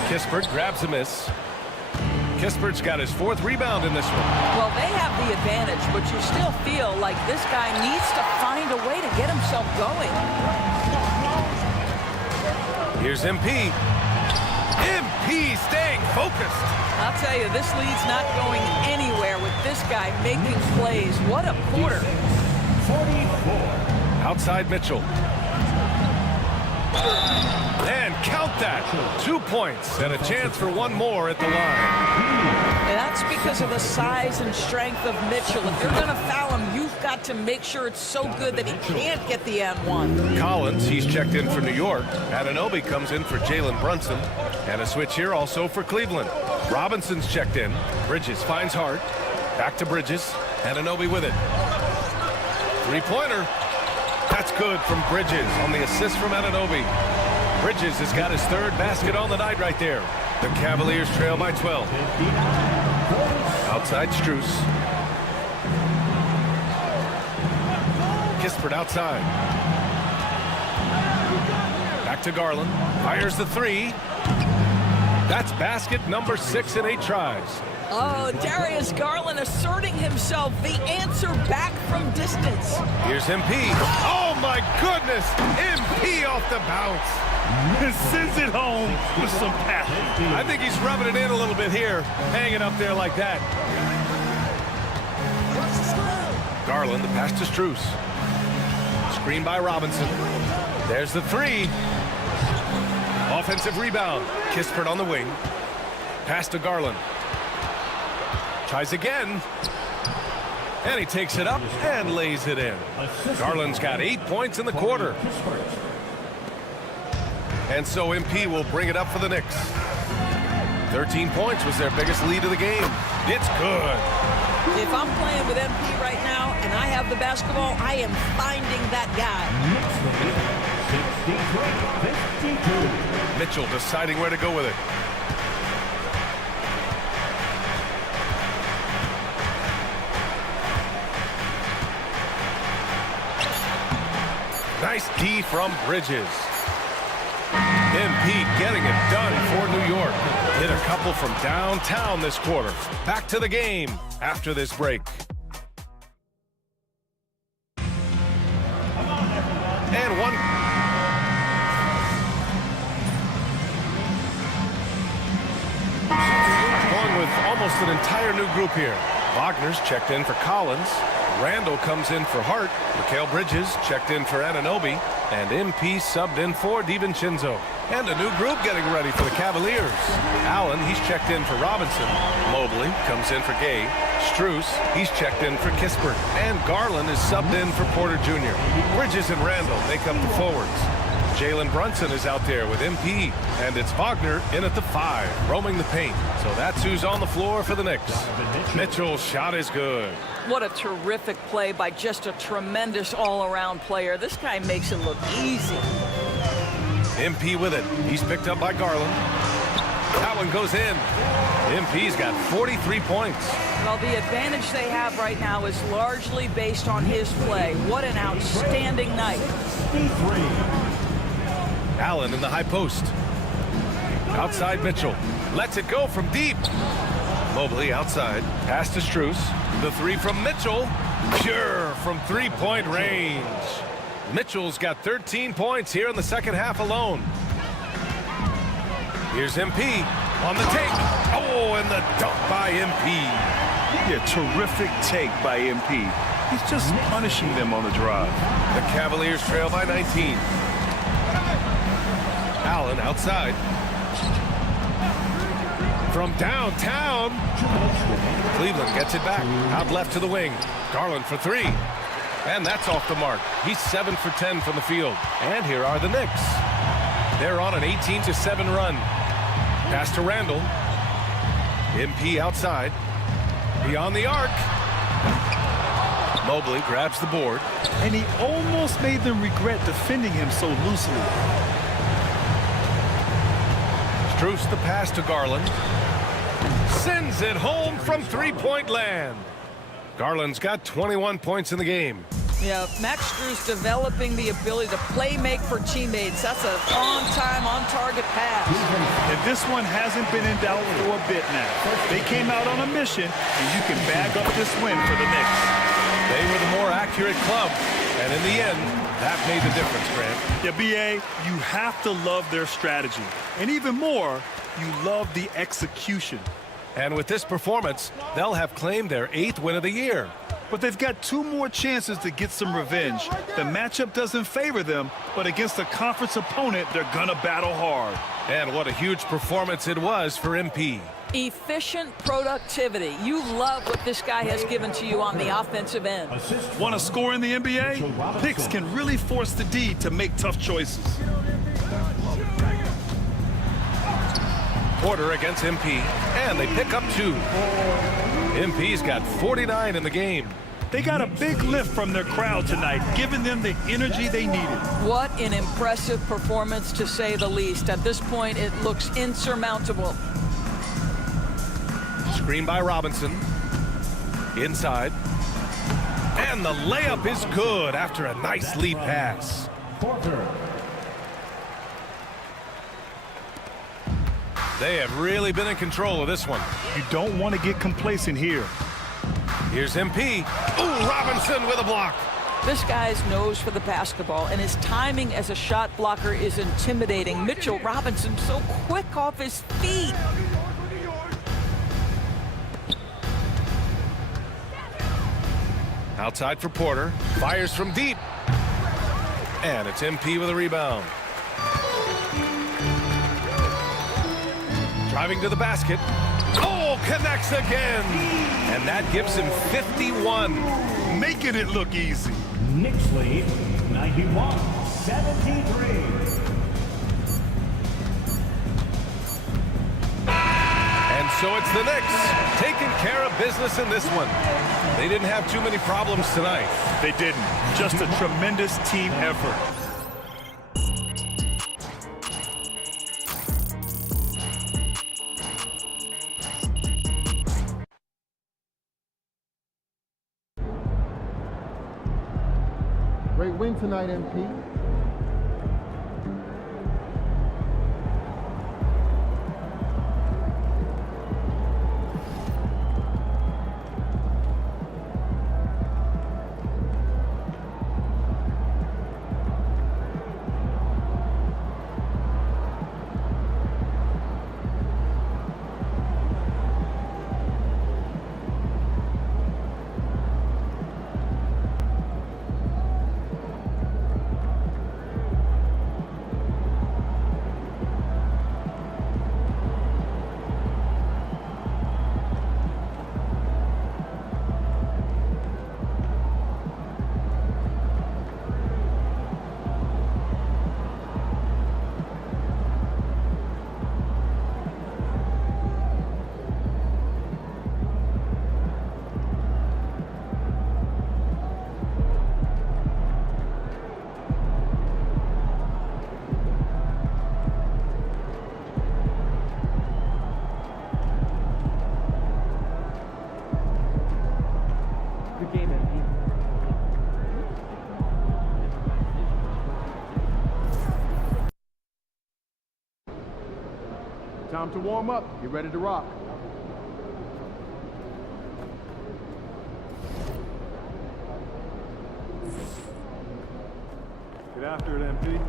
Kispert grabs a miss. Kispert's got his fourth rebound in this one. Well, they have the advantage, but you still feel like this guy needs to find a way to get himself going. Here's MP. MP staying focused. I'll tell you, this lead's not going anywhere with this guy making plays. What a quarter. 44. Outside Mitchell. And count that. 2 points and a chance for one more at the line. And that's because of the size and strength of Mitchell. If you're going to foul him, you've got to make sure it's so good that he can't get the and-one. Collins, he's checked in for New York. Anunoby comes in for Jalen Brunson. And a switch here also for Cleveland. Robinson's checked in. Bridges finds Hart. Back to Bridges. Anunoby with it. Three-pointer. That's good from Bridges on the assist from Anunoby. Bridges has got his third basket on the night right there. The Cavaliers trail by 12. Outside Strus. Kispert outside. Back to Garland. Fires the three. That's basket number 6 in 8 tries. Oh, Darius Garland asserting himself, the answer back from distance. Here's MP. Oh, my goodness. MP off the bounce. Sends it home with some passion. I think he's rubbing it in a little bit here, hanging up there like that. Garland, the pass to Strus. Screen by Robinson. There's the three. Offensive rebound. Kispert on the wing. Pass to Garland. Tries again. And he takes it up and lays it in. Garland's got 8 points in the quarter. And so MP will bring it up for the Knicks. 13 points was their biggest lead of the game. It's good. If I'm playing with MP right now and I have the basketball, I am finding that guy. Mitchell deciding where to go with it. Nice D from Bridges. MP getting it done for New York. Hit a couple from downtown this quarter. Back to the game after this break. And one. Going with almost an entire new group here. Wagner's checked in for Collins. Randall comes in for Hart. Mikal Bridges checked in for Anunoby. And MP subbed in for DiVincenzo. And a new group getting ready for the Cavaliers. Allen, he's checked in for Robinson. Mobley comes in for Gay. Strus, he's checked in for Kispert. And Garland is subbed in for Porter Jr. Bridges and Randall make up the forwards. Jalen Brunson is out there with MP. And it's Wagner in at the 5, roaming the paint. So that's who's on the floor for the Knicks. Mitchell's shot is good. What a terrific play by just a tremendous all-around player. This guy makes it look easy. MP with it. He's picked up by Garland. That one goes in. MP's got 43 points. Well, the advantage they have right now is largely based on his play. What an outstanding night. Allen in the high post. Outside Mitchell. Lets it go from deep. Mobley outside. Pass to Strus. The 3 from Mitchell. Pure from three-point range. Mitchell's got 13 points here in the second half alone. Here's MP on the take. Oh, and the dunk by MP. Yeah, terrific take by MP. He's just punishing them on the drive. The Cavaliers trail by 19. Allen outside. From downtown. Cleveland gets it back. Out left to the wing. Garland for 3. And that's off the mark. He's 7 for 10 from the field. And here are the Knicks. They're on an 18-7 run. Pass to Randall. MP outside. Beyond the arc. Mobley grabs the board. And he almost made them regret defending him so loosely. Strus the pass to Garland. Sends it home from three-point land. Garland's got 21 points in the game. Yeah, Max Strus developing the ability to play-make for teammates. That's an on-time, on-target pass. And this one hasn't been in doubt for a bit now. They came out on a mission, and you can bag up this win for the Knicks. They were the more accurate club, and in the end, that made the difference, Grant. Yeah, B.A., you have to love their strategy. And even more, you love the execution. And with this performance, they'll have claimed their 8th win of the year. But they've got 2 more chances to get some revenge. The matchup doesn't favor them, but against a conference opponent, they're gonna battle hard. And what a huge performance it was for MP. Efficient productivity. You love what this guy has given to you on the offensive end. Want to score in the NBA? Picks can really force the D to make tough choices. Porter against MP, and they pick up 2. MP's got 49 in the game. They got a big lift from their crowd tonight, giving them the energy they needed. What an impressive performance, to say the least. At this point, it looks insurmountable. Screen by Robinson. Inside. And the layup is good after a nice lead pass. They have really been in control of this one. You don't want to get complacent here. Here's MP. Ooh, Robinson with a block. This guy's nose for the basketball, and his timing as a shot blocker is intimidating. Mitchell Robinson so quick off his feet. Outside for Porter. Fires from deep. And it's MP with a rebound. Driving to the basket. Oh, connects again. And that gives him 51. Making it look easy. Knicks lead 91-73. And so it's the Knicks taking care of business in this one. They didn't have too many problems tonight. They didn't. Just a tremendous team effort. Great win tonight, MP. Time to warm up. Get ready to rock. Get after it, MP.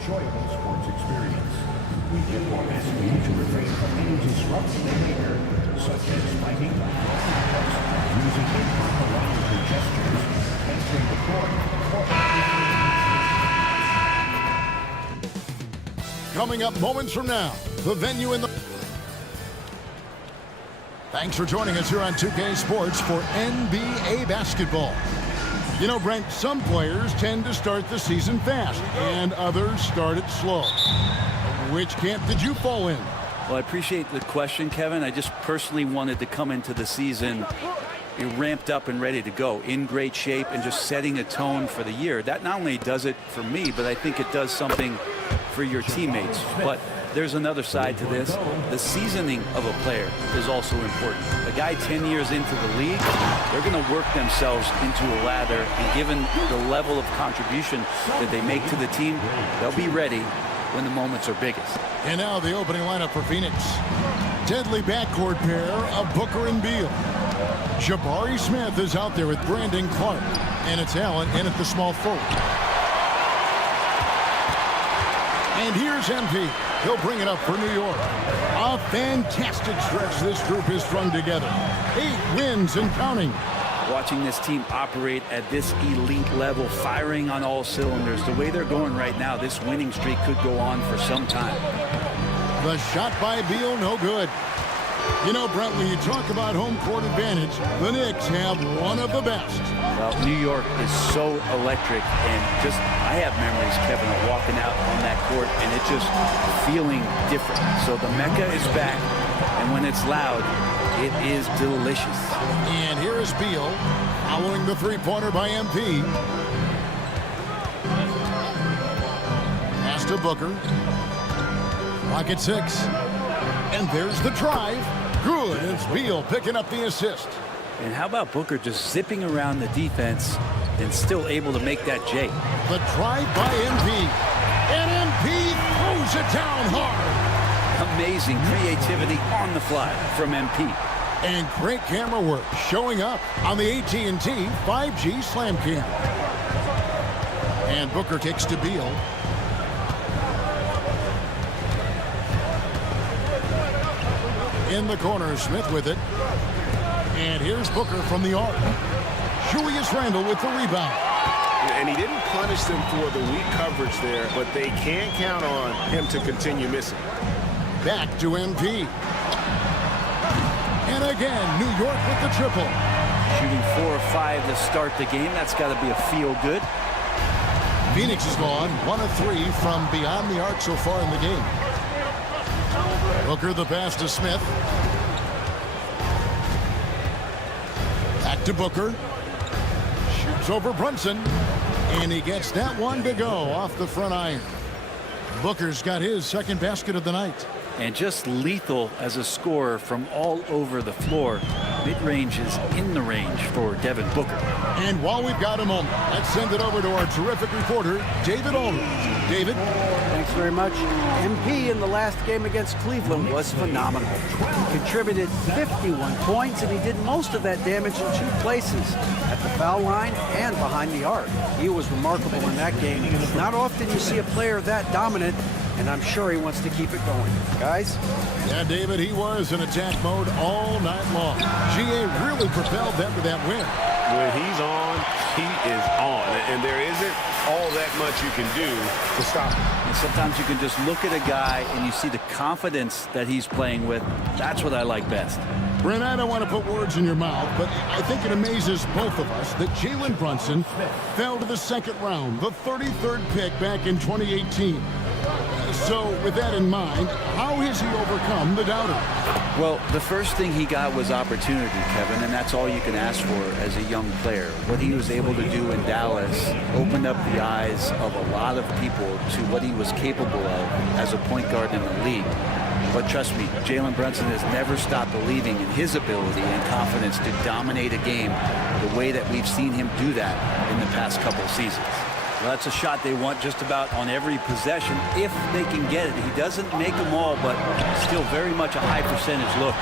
Enjoyable sports experience. We therefore ask you to refrain from any disruptive behavior, such as fighting, using improper language or gestures, entering the court, Coming up moments from now, the venue in the... Thanks for joining us here on 2K Sports for NBA basketball. You know, Brent, some players tend to start the season fast, and others start it slow. Which camp did you fall in? Well, I appreciate the question, Kevin. I just personally wanted to come into the season ramped up and ready to go, in great shape, and just setting a tone for the year. That not only does it for me, but I think it does something for your teammates. But there's another side to this. The seasoning of a player is also important. A guy 10 years into the league, they're going to work themselves into a lather, and given the level of contribution that they make to the team, they'll be ready when the moments are biggest. And now the opening lineup for Phoenix. Deadly backcourt pair of Booker and Beal. Jabari Smith is out there with Brandon Clark, and it's Allen in at the small forward. And here's MP. He'll bring it up for New York. A fantastic stretch this group has strung together. 8 wins and counting. Watching this team operate at this elite level, firing on all cylinders, the way they're going right now, this winning streak could go on for some time. The shot by Beal, no good. You know, Brent, when you talk about home court advantage, the Knicks have one of the best. Well, New York is so electric, and just, I have memories, Kevin, of walking out on that court and it just feeling different. So the Mecca is back, and when it's loud, it is delicious. And here is Beal, following the three-pointer by MP. Pass to Booker. Clock at 6. And there's the drive. Good. It's Beal picking up the assist. And how about Booker just zipping around the defense and still able to make that J? The drive by MP. And MP throws it down hard. Amazing creativity on the fly from MP. And great camera work showing up on the AT&T 5G Slam Cam. And Booker kicks to Beal. In the corner, Smith with it. And here's Booker from the arc. Julius Randle with the rebound. And he didn't punish them for the weak coverage there, but they can't count on him to continue missing. Back to MP. And again, New York with the triple. Shooting 4 of 5 to start the game. That's got to be a feel-good. Phoenix is gone 1 of 3 from beyond the arc so far in the game. Booker the pass to Smith. Back to Booker. Shoots over Brunson. And he gets that one to go off the front iron. Booker's got his second basket of the night. And just lethal as a scorer from all over the floor. Mid-range is in the range for Devin Booker. And while we've got a moment, let's send it over to our terrific reporter, David Aldridge. David? Thanks very much. MP in the last game against Cleveland was phenomenal. He contributed 51 points, and he did most of that damage in 2 places, at the foul line and behind the arc. He was remarkable in that game. Not often you see a player that dominant, and I'm sure he wants to keep it going. Guys? Yeah, David, he was in attack mode all night long. GA really propelled them to that win. When he's on, he is on. And there isn't all that much you can do to stop him. And sometimes you can just look at a guy and you see the confidence that he's playing with. That's what I like best. Brent, I don't want to put words in your mouth, but I think it amazes both of us that Jalen Brunson fell to the second round, the 33rd pick back in 2018. So with that in mind, how has he overcome the doubter? Well, the first thing he got was opportunity, Kevin, and that's all you can ask for as a young player. What he was able to do in Dallas opened up the eyes of a lot of people to what he was capable of as a point guard in the league. But trust me, Jalen Brunson has never stopped believing in his ability and confidence to dominate a game the way that we've seen him do that in the past couple of seasons. Well, that's a shot they want just about on every possession if they can get it. He doesn't make them all, but still very much a high percentage look.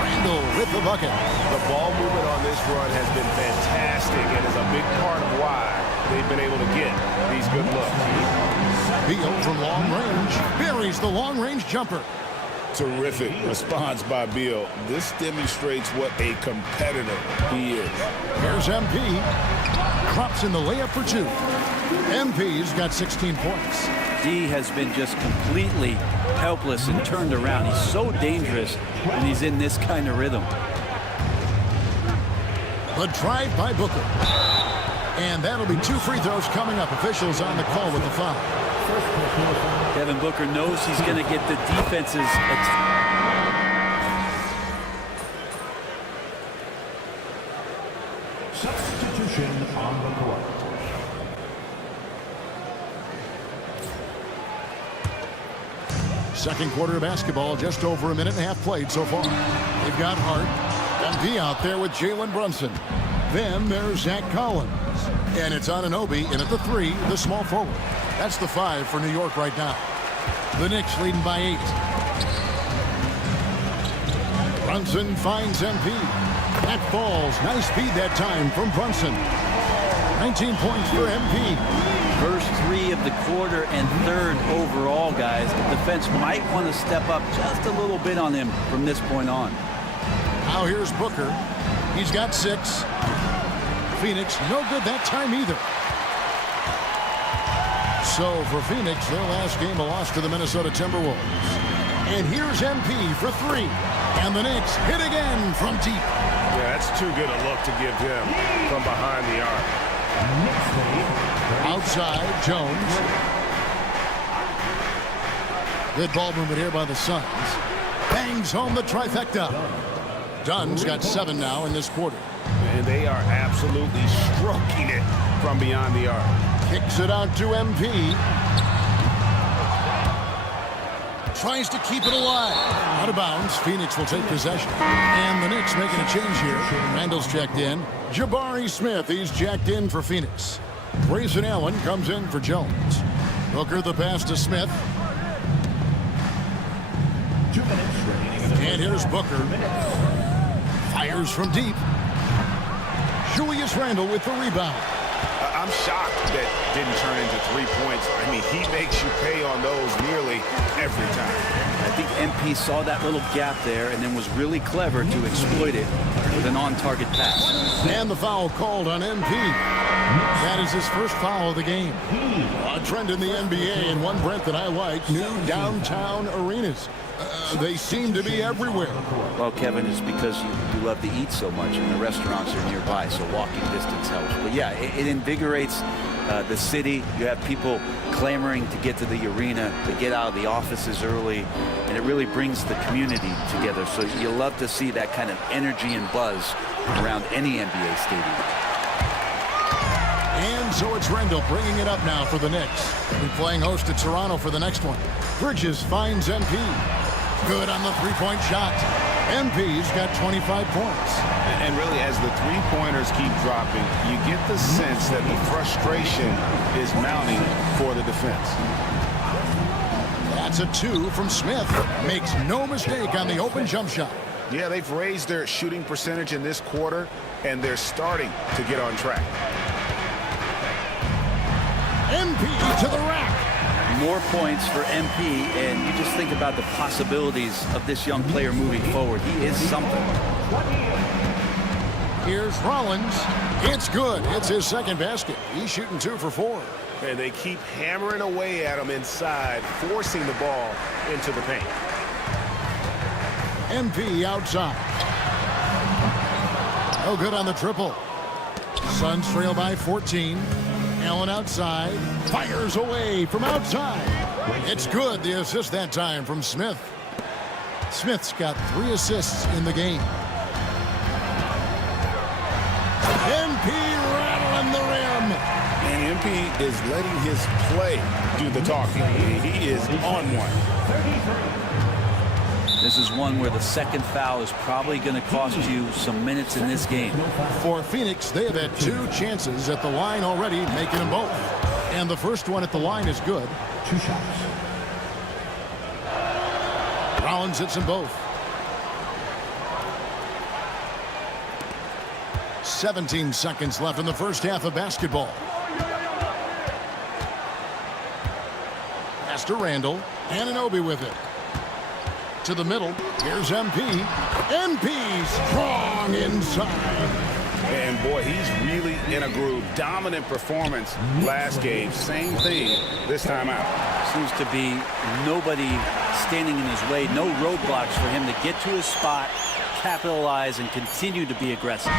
Randall with the bucket. The ball movement on this run has been fantastic and is a big part of why they've been able to get these good looks. Beal from long range buries the long-range jumper. Terrific response by Beal. This demonstrates what a competitor he is. Here's MP. Drops in the layup for 2. MP's got 16 points. D has been just completely helpless and turned around. He's so dangerous when he's in this kind of rhythm. The drive by Booker. And that'll be 2 free throws coming up. Officials on the call with the foul. Devin Booker knows he's going to get the defense's Substitution on the court. Second quarter of basketball, just over a minute and a half played so far. They've got Hart. MP out there with Jalen Brunson. Then there's Zach Collins. And it's Anunoby in at the 3, the small forward. That's the 5 for New York right now. The Knicks leading by 8. Brunson finds MP. That falls. Nice speed that time from Brunson. 19 points for MP. First 3 of the quarter and 3rd overall, guys. The defense might want to step up just a little bit on him from this point on. Now here's Booker. He's got 6. Phoenix, no good that time either. So for Phoenix, their last game a loss to the Minnesota Timberwolves. And here's MP for 3. And the Knicks hit again from deep. Yeah, that's too good a look to give him from behind the arc. Outside, Jones. Good ball movement here by the Suns. Bangs home the trifecta. Dunn's got 7 now in this quarter. And they are absolutely stroking it from beyond the arc. Kicks it out to MP. Tries to keep it alive. Out of bounds. Phoenix will take possession. And the Knicks making a change here. Randall's checked in. Jabari Smith, he's jacked in for Phoenix. Grayson Allen comes in for Jones. Booker the pass to Smith. 2 minutes remaining. And here's Booker. Fires from deep. Julius Randle with the rebound. I'm shocked that didn't turn into 3 points. I mean, he makes you pay on those nearly every time. I think MP saw that little gap there and then was really clever to exploit it with an on-target pass. And the foul called on MP. That is his first foul of the game. A trend in the NBA, and one, Brent, that I like, new downtown arenas. They seem to be everywhere. Well, Kevin, it's because you love to eat so much and the restaurants are nearby, so walking distance helps. But yeah, it invigorates the city. You have people clamoring to get to the arena, to get out of the offices early, and it really brings the community together. So you love to see that kind of energy and buzz around any NBA stadium. And so it's Rendell bringing it up now for the Knicks. They'll be playing host to Toronto for the next one. Bridges finds MP. Good on the three-point shot. MP's got 25 points. And really, as the three-pointers keep dropping, you get the sense that the frustration is mounting for the defense. That's a 2 from Smith. Makes no mistake on the open jump shot. Yeah, they've raised their shooting percentage in this quarter, and they're starting to get on track. MP to the rack. More points for MP, and you just think about the possibilities of this young player moving forward. He is something. Here's Rollins. It's good. It's his second basket. He's shooting 2 for 4. And they keep hammering away at him inside, forcing the ball into the paint. MP outside. No good on the triple. Suns trail by 14. Allen outside. Fires away from outside. It's good, the assist that time from Smith. Smith's got 3 assists in the game. MP rattling the rim. And MP is letting his play do the talking. He is on one. This is one where the second foul is probably going to cost you some minutes in this game. For Phoenix, they have had 2 chances at the line already, making them both. And the first one at the line is good. 2 shots. Rollins hits them both. 17 seconds left in the first half of basketball. Pass to Randall. Anunoby with it. To the middle. Here's MP. MP strong inside. And boy, he's really in a groove. Dominant performance last game. Same thing this time out. Seems to be nobody standing in his way. No roadblocks for him to get to his spot, capitalize, and continue to be aggressive.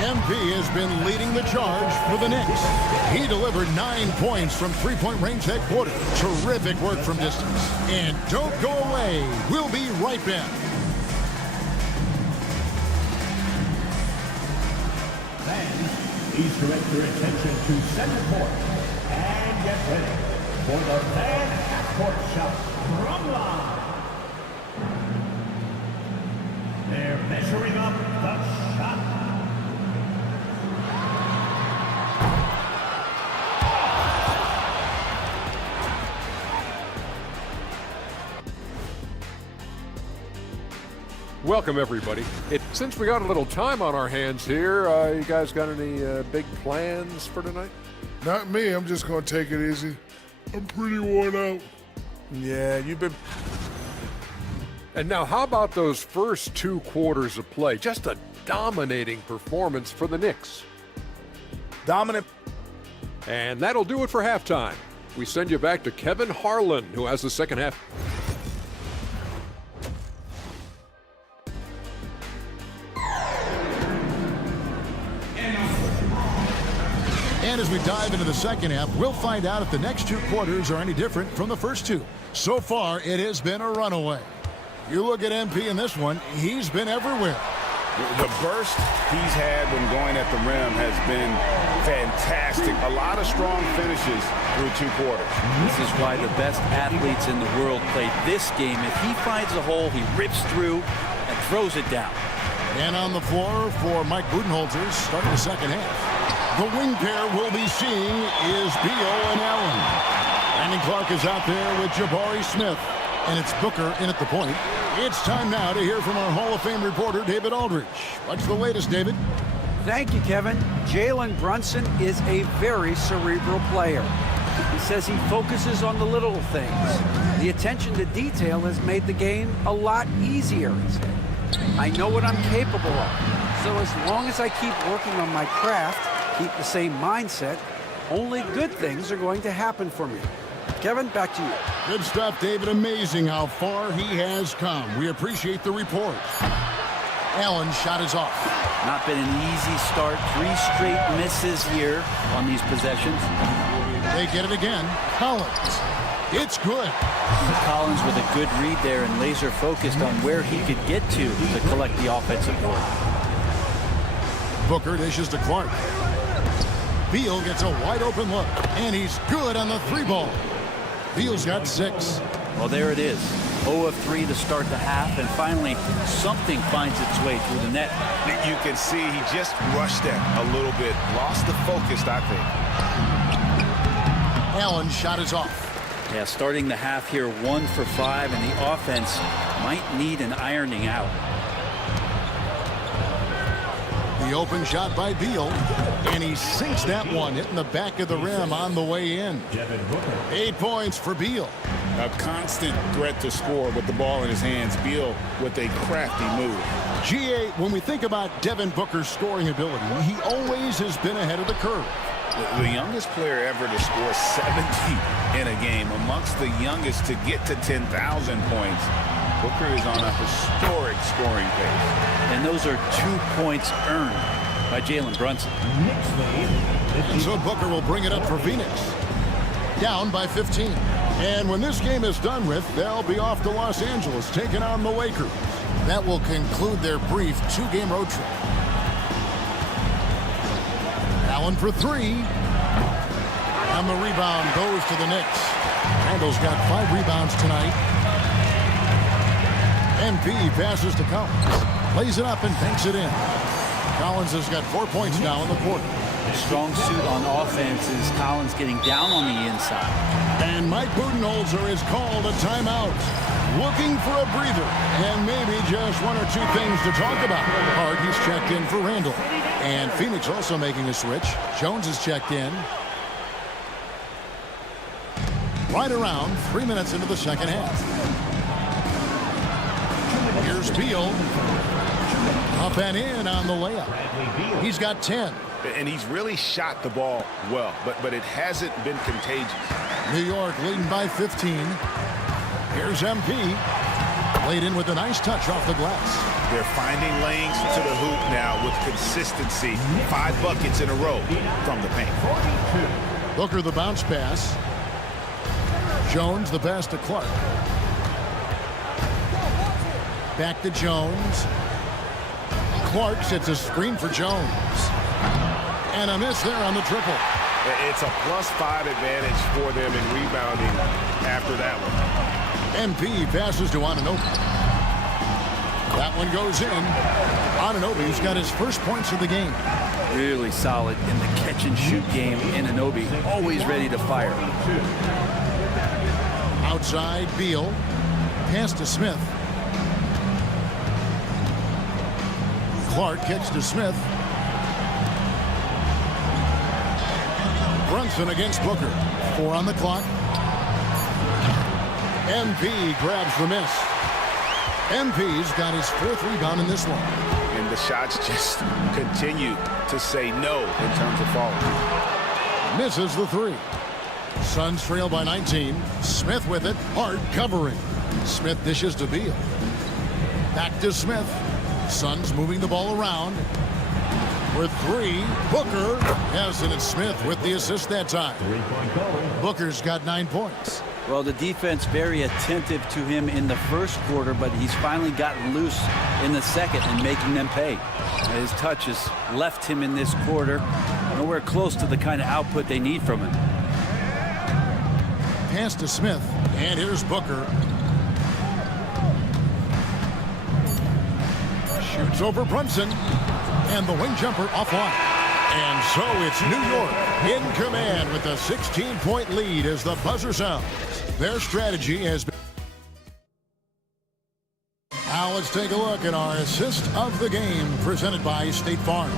MP has been leading the charge for the Knicks. He delivered 9 points from three-point range that quarter. Terrific work from distance. And don't go away. We'll be right back. Please direct your attention to center court and get ready for the fan half-court shot from line. They're measuring up the shot. Welcome, everybody. Since we got a little time on our hands here, you guys got any big plans for tonight? Not me. I'm just going to take it easy. I'm pretty worn out. Yeah, you've been... And now, how about those first 2 quarters of play? Just a dominating performance for the Knicks. Dominant. And that'll do it for halftime. We send you back to Kevin Harlan, who has the second half. And as we dive into the second half, we'll find out if the next 2 quarters are any different from the first 2. So far, it has been a runaway. You look at MP in this one, he's been everywhere. The burst he's had when going at the rim has been fantastic. A lot of strong finishes through 2 quarters. This is why the best athletes in the world play this game. If he finds a hole, he rips through and throws it down. And on the floor for Mike Budenholzer, starting the second half. The wing pair we'll be seeing is Beal and Allen. Brandon Clark is out there with Jabari Smith. And it's Booker in at the point. It's time now to hear from our Hall of Fame reporter, David Aldridge. What's the latest, David? Thank you, Kevin. Jalen Brunson is a very cerebral player. He says he focuses on the little things. The attention to detail has made the game a lot easier, he said. I know what I'm capable of. So as long as I keep working on my craft, keep the same mindset, only good things are going to happen for me. Kevin, back to you. Good stuff, David. Amazing how far he has come. We appreciate the report. Allen's shot is off. Not been an easy start. 3 straight misses here on these possessions. They get it again. Collins. It's good. Collins with a good read there and laser focused on where he could get to collect the offensive board. Booker dishes to Clark. Beal gets a wide open look, and he's good on the 3-ball. Beal's got 6. Well, there it is. 0 of 3 to start the half, and finally something finds its way through the net. You can see he just rushed that a little bit. Lost the focus, I think. Allen's shot is off. Yeah, starting the half here 1 for 5, and the offense might need an ironing out. The open shot by Beal, and he sinks that one, hitting the back of the rim on the way in. 8 points for Beal. A constant threat to score with the ball in his hands. Beal with a crafty move. GA, when we think about Devin Booker's scoring ability, he always has been ahead of the curve. The youngest player ever to score 70 in a game, amongst the youngest to get to 10,000 points. Booker is on a historic scoring pace. And those are 2 points earned by Jalen Brunson. And so Booker will bring it up for Phoenix. down by 15. And when this game is done with, they'll be off to Los Angeles, taking on the Lakers. That will conclude their brief 2-game road trip. Allen for 3. And the rebound goes to the Knicks. Randall's got 5 rebounds tonight. MP passes to Collins. Plays it up and banks it in. Collins has got 4 points now in the quarter. Strong suit on offense is Collins getting down on the inside. And Mike Budenholzer has called a timeout. Looking for a breather and maybe just 1 or 2 things to talk about. Hart, he's checked in for Randall. And Phoenix also making a switch. Jones is checked in. Right around 3 minutes into the second half. Here's Beal. Up and in on the layup. He's got 10. And he's really shot the ball well, but it hasn't been contagious. New York leading by 15. Here's MP. Laid in with a nice touch off the glass. They're finding lanes to the hoop now with consistency. 5 buckets in a row from the paint. Booker the bounce pass. Jones the pass to Clark. Back to Jones. Clark sets a screen for Jones. And a miss there on the triple. It's a +5 advantage for them in rebounding after that one. MP passes to Anunoby. That one goes in. Anunoby's got his first points of the game. Really solid in the catch-and-shoot game. Anunoby always ready to fire. Outside, Beal. Pass to Smith. Clark kicks to Smith. Brunson against Booker. 4 on the clock. MP grabs the miss. MP's got his 4th rebound in this one. And the shots just continue to say no in terms of falling. Misses the 3. Suns trail by 19. Smith with it. Hart covering. Smith dishes to Beal. Back to Smith. Suns moving the ball around. With 3, Booker. Yes, and it's Smith with the assist that time. Booker's got 9 points. Well, the defense very attentive to him in the first quarter, but he's finally gotten loose in the second and making them pay. His touch has left him in this quarter. Nowhere close to the kind of output they need from him. Pass to Smith, and here's Booker. Shoots over Brunson, and the wing jumper offline. And so it's New York in command with a 16-point lead as the buzzer sounds. Their strategy has been... Now let's take a look at our assist of the game presented by State Farm.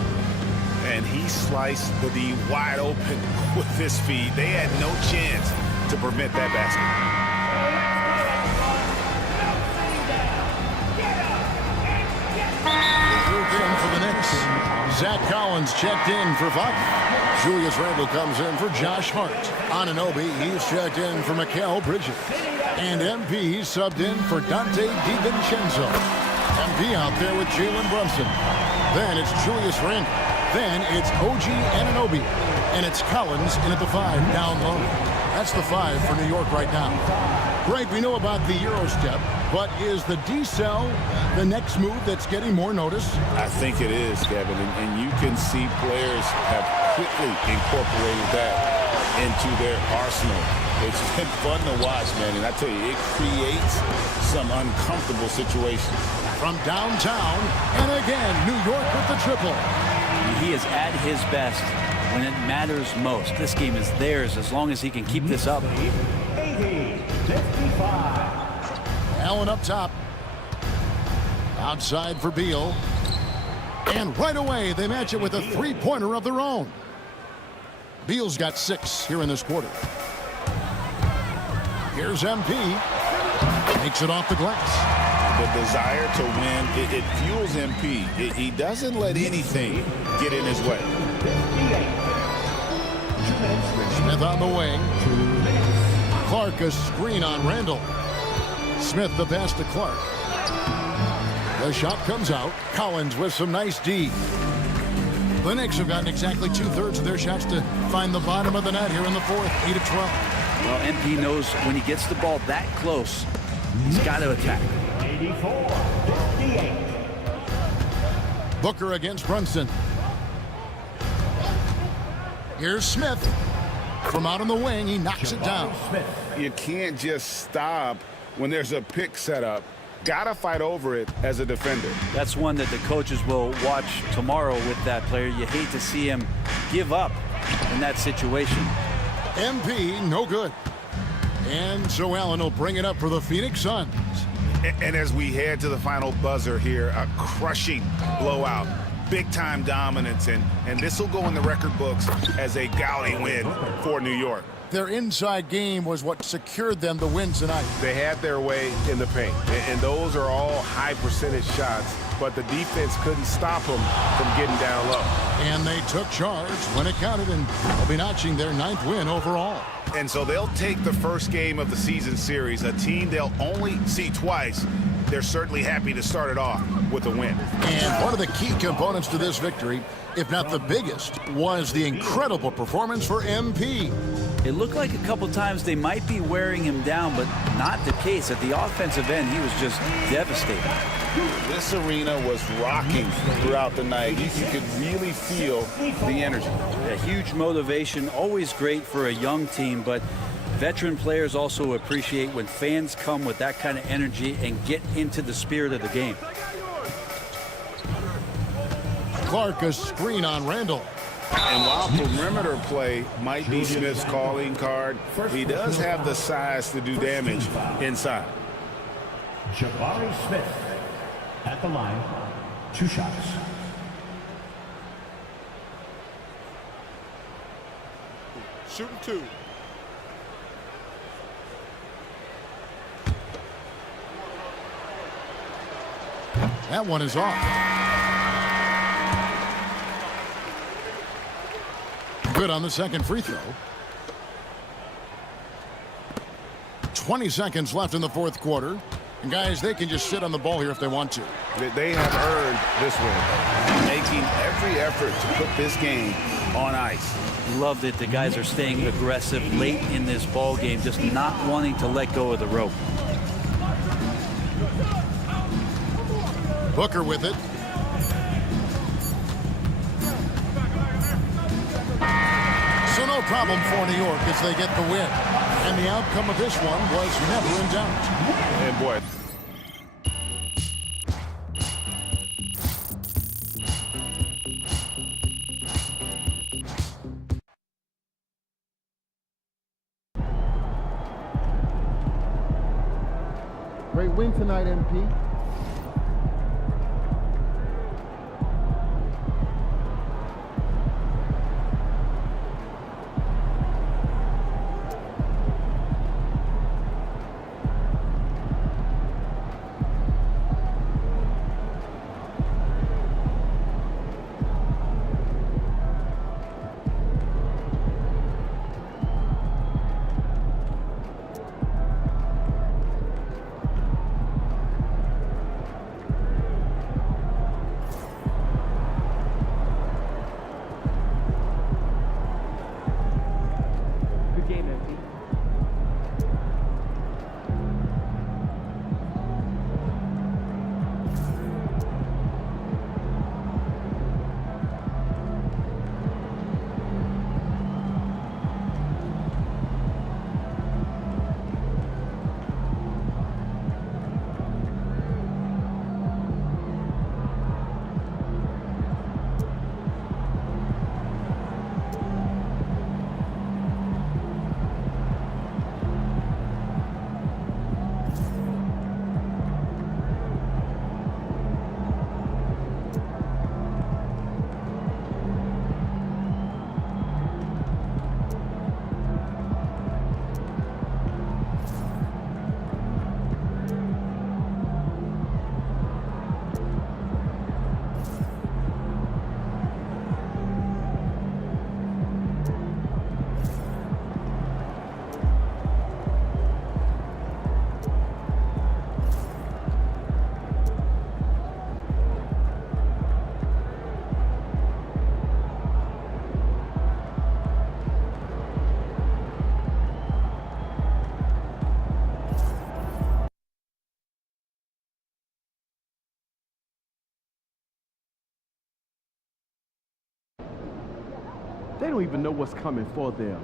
And he sliced the D wide open with his feed. They had no chance to prevent that basket. For the Knicks, Zach Collins checked in for 5. Julius Randle comes in for Josh Hart. Anunoby, he's checked in for Mikal Bridges. And MP, he's subbed in for Dante DiVincenzo. MP out there with Jalen Brunson. Then it's Julius Randle. Then it's OG Anunoby. And it's Collins in at the 5 down low. That's the 5 for New York right now. Great, we know about the Euro step, but is the D-cell the next move that's getting more notice? I think it is, Kevin, and you can see players have quickly incorporated that into their arsenal. It's been fun to watch, man, and I tell you, it creates some uncomfortable situations. From downtown, and again, New York with the triple. He is at his best when it matters most. This game is theirs as long as he can keep this up. 80-55. Allen up top. Outside for Beal. And right away, they match it with a 3-pointer of their own. Beal's got 6 here in this quarter. Here's MP. Makes it off the glass. The desire to win, it fuels MP. He doesn't let anything get in his way. Smith on the wing. Clark a screen on Randall. Smith the pass to Clark. The shot comes out. Collins with some nice D. The Knicks have gotten exactly 2/3 of their shots to find the bottom of the net here in the 4th. 8 of 12. Well, MP knows when he gets the ball that close, he's got to attack. 84-58. Booker against Brunson. Here's Smith. From out on the wing, he knocks it down. You can't just stop when there's a pick set up. Gotta fight over it as a defender. That's one that the coaches will watch tomorrow with that player. You hate to see him give up in that situation. MP, no good. And Joe Allen will bring it up for the Phoenix Suns. And as we head to the final buzzer here, a crushing blowout. Big-time dominance, and this will go in the record books as a gaudy win for New York. Their inside game was what secured them the win tonight. They had their way in the paint, and those are all high-percentage shots, but the defense couldn't stop them from getting down low. And they took charge when it counted, and they'll be notching their 9th win overall. And so they'll take the first game of the season series, a team they'll only see twice. They're certainly happy to start it off with a win. And one of the key components to this victory, if not the biggest, was the incredible performance for MP. It looked like a couple times they might be wearing him down, but not the case. At the offensive end, he was just devastating. This arena was rocking throughout the night. You could really feel the energy. A huge motivation, always great for a young team, but veteran players also appreciate when fans come with that kind of energy and get into the spirit of the game. Clark, a screen on Randall. And while perimeter play might be Smith's calling card, he does have the size to do damage inside. Jabari Smith at the line, 2 shots. Shooting 2. That one is off. Good on the second free throw. 20 seconds left in the 4th quarter. And guys, they can just sit on the ball here if they want to. They have earned this win. Making every effort to put this game on ice. Loved it. The guys are staying aggressive late in this ball game, just not wanting to let go of the rope. Booker with it. So no problem for New York as they get the win. And the outcome of this one was never in doubt. And boy. Great win tonight, MP. They don't even know what's coming for them.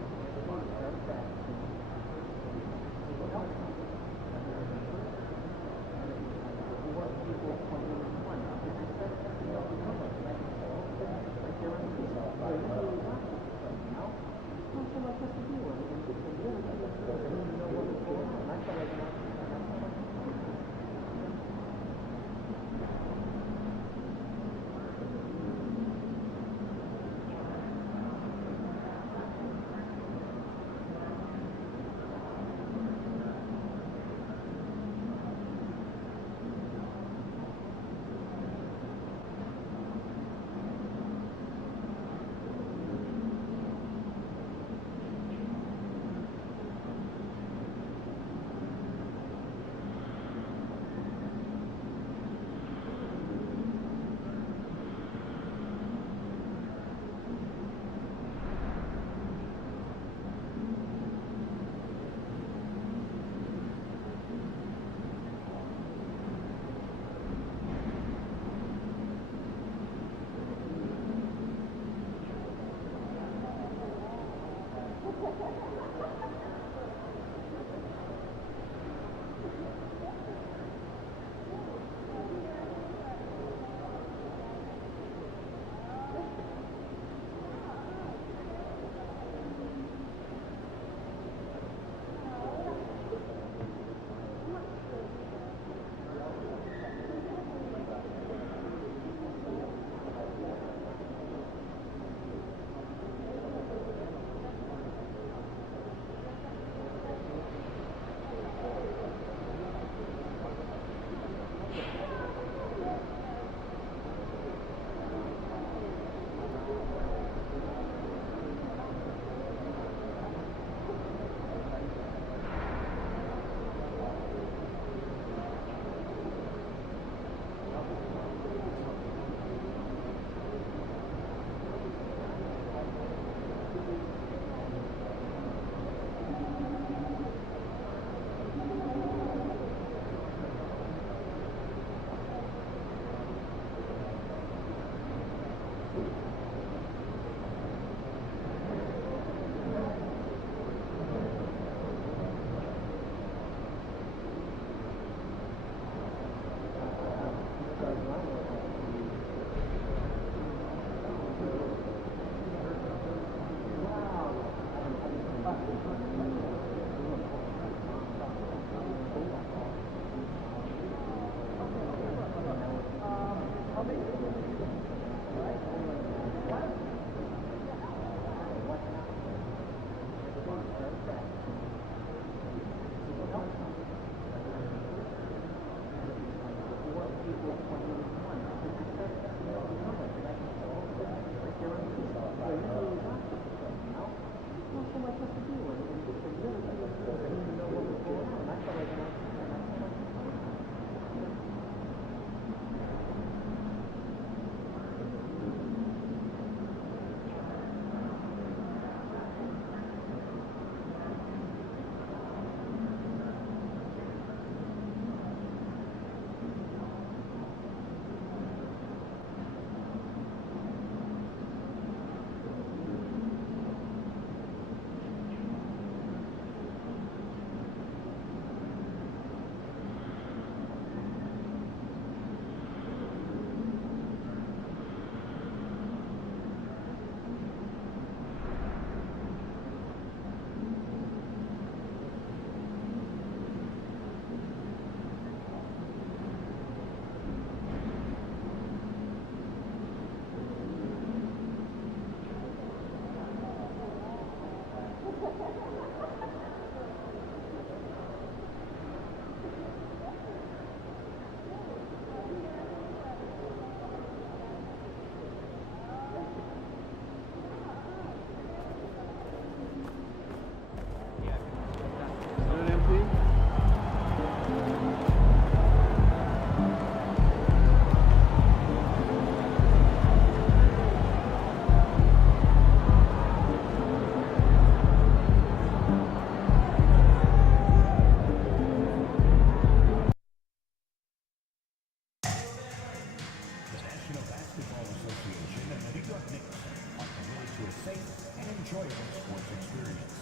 National Basketball Association and the New York Knicks are committed to a safe and enjoyable sports experience.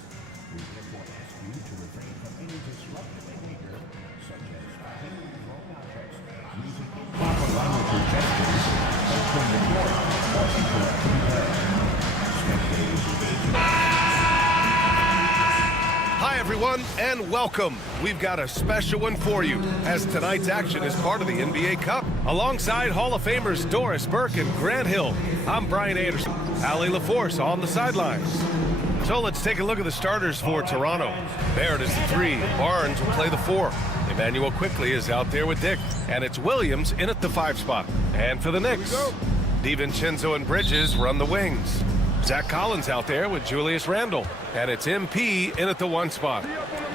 We therefore ask you to refrain from any disruptive behavior, such as fighting, throwing objects, using improper language or gestures, entering the court, or interrupting play. Spectators engaging. Hi, everyone, and welcome. We've got a special one for you, as tonight's action is part of the NBA Cup. Alongside Hall of Famers Doris Burke and Grant Hill, I'm Brian Anderson. Allie LaForce on the sidelines. So let's take a look at the starters for Toronto. Barrett is the 3. Barnes will play the 4. Emmanuel Quickley is out there with Dick. And it's Williams in at the 5 spot. And for the Knicks, DiVincenzo and Bridges run the wings. Zach Collins out there with Julius Randle. And it's MP in at the 1 spot.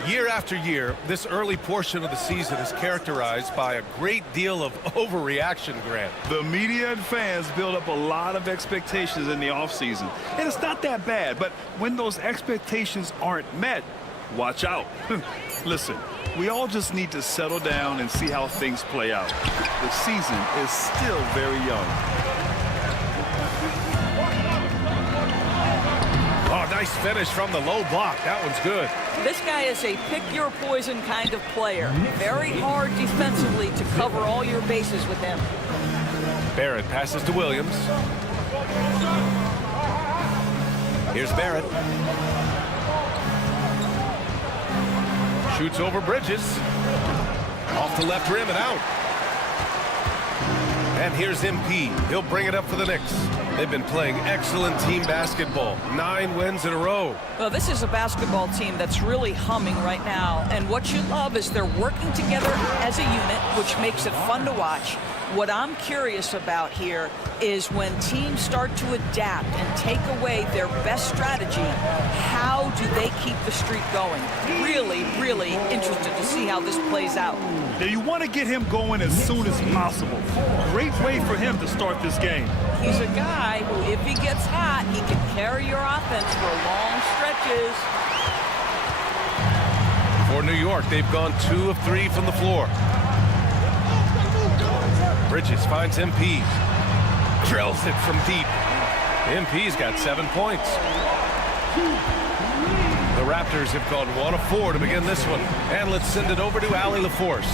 Year after year, this early portion of the season is characterized by a great deal of overreaction, Grant. The media and fans build up a lot of expectations in the offseason. And it's not that bad, but when those expectations aren't met, watch out. Listen, we all just need to settle down and see how things play out. The season is still very young. Oh, nice finish from the low block. That one's good. This guy is a pick-your-poison kind of player. Very hard defensively to cover all your bases with him. Barrett passes to Williams. Here's Barrett. Shoots over Bridges. Off the left rim and out. And here's MP. He'll bring it up for the Knicks. They've been playing excellent team basketball. 9 wins in a row. Well, this is a basketball team that's really humming right now. And what you love is they're working together as a unit, which makes it fun to watch. What I'm curious about here is when teams start to adapt and take away their best strategy, how do they keep the streak going? Really, really interested to see how this plays out. Now, you want to get him going as soon as possible. Great way for him to start this game. He's a guy who, if he gets hot, he can carry your offense for long stretches. For New York, they've gone 2 of 3 from the floor. Bridges finds MP. Drills it from deep. MP's got 7 points. The Raptors have gone 1 of 4 to begin this one. And let's send it over to Allie LaForce.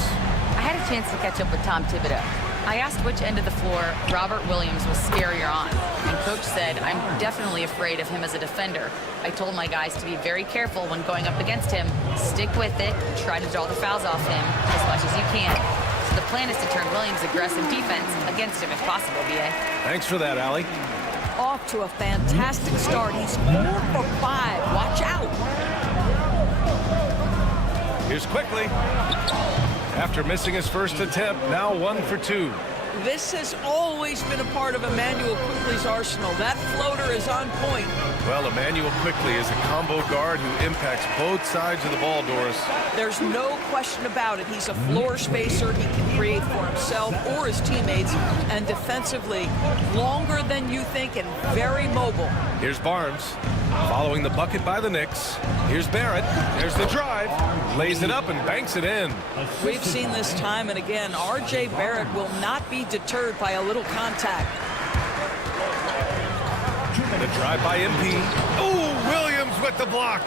I had a chance to catch up with Tom Thibodeau. I asked which end of the floor Robert Williams was scarier on, and Coach said, I'm definitely afraid of him as a defender. I told my guys to be very careful when going up against him, stick with it, try to draw the fouls off him as much as you can. So the plan is to turn Williams' aggressive defense against him if possible, B.A. Thanks for that, Allie. Off to a fantastic start. He's 4 for 5. Watch out. Here's Quickley. After missing his first attempt, now 1 for 2. This has always been a part of Emmanuel Quickley's arsenal. That floater is on point. Well, Emmanuel Quickley is a combo guard who impacts both sides of the ball, Doris. There's no question about it. He's a floor spacer. He can create for himself or his teammates. And defensively, longer than you think and very mobile. Here's Barnes. Following the bucket by the Knicks. Here's Barrett. There's the drive. Lays it up and banks it in. We've seen this time and again. R.J. Barrett will not be deterred by a little contact. The drive by MP. Oh, Williams with the block.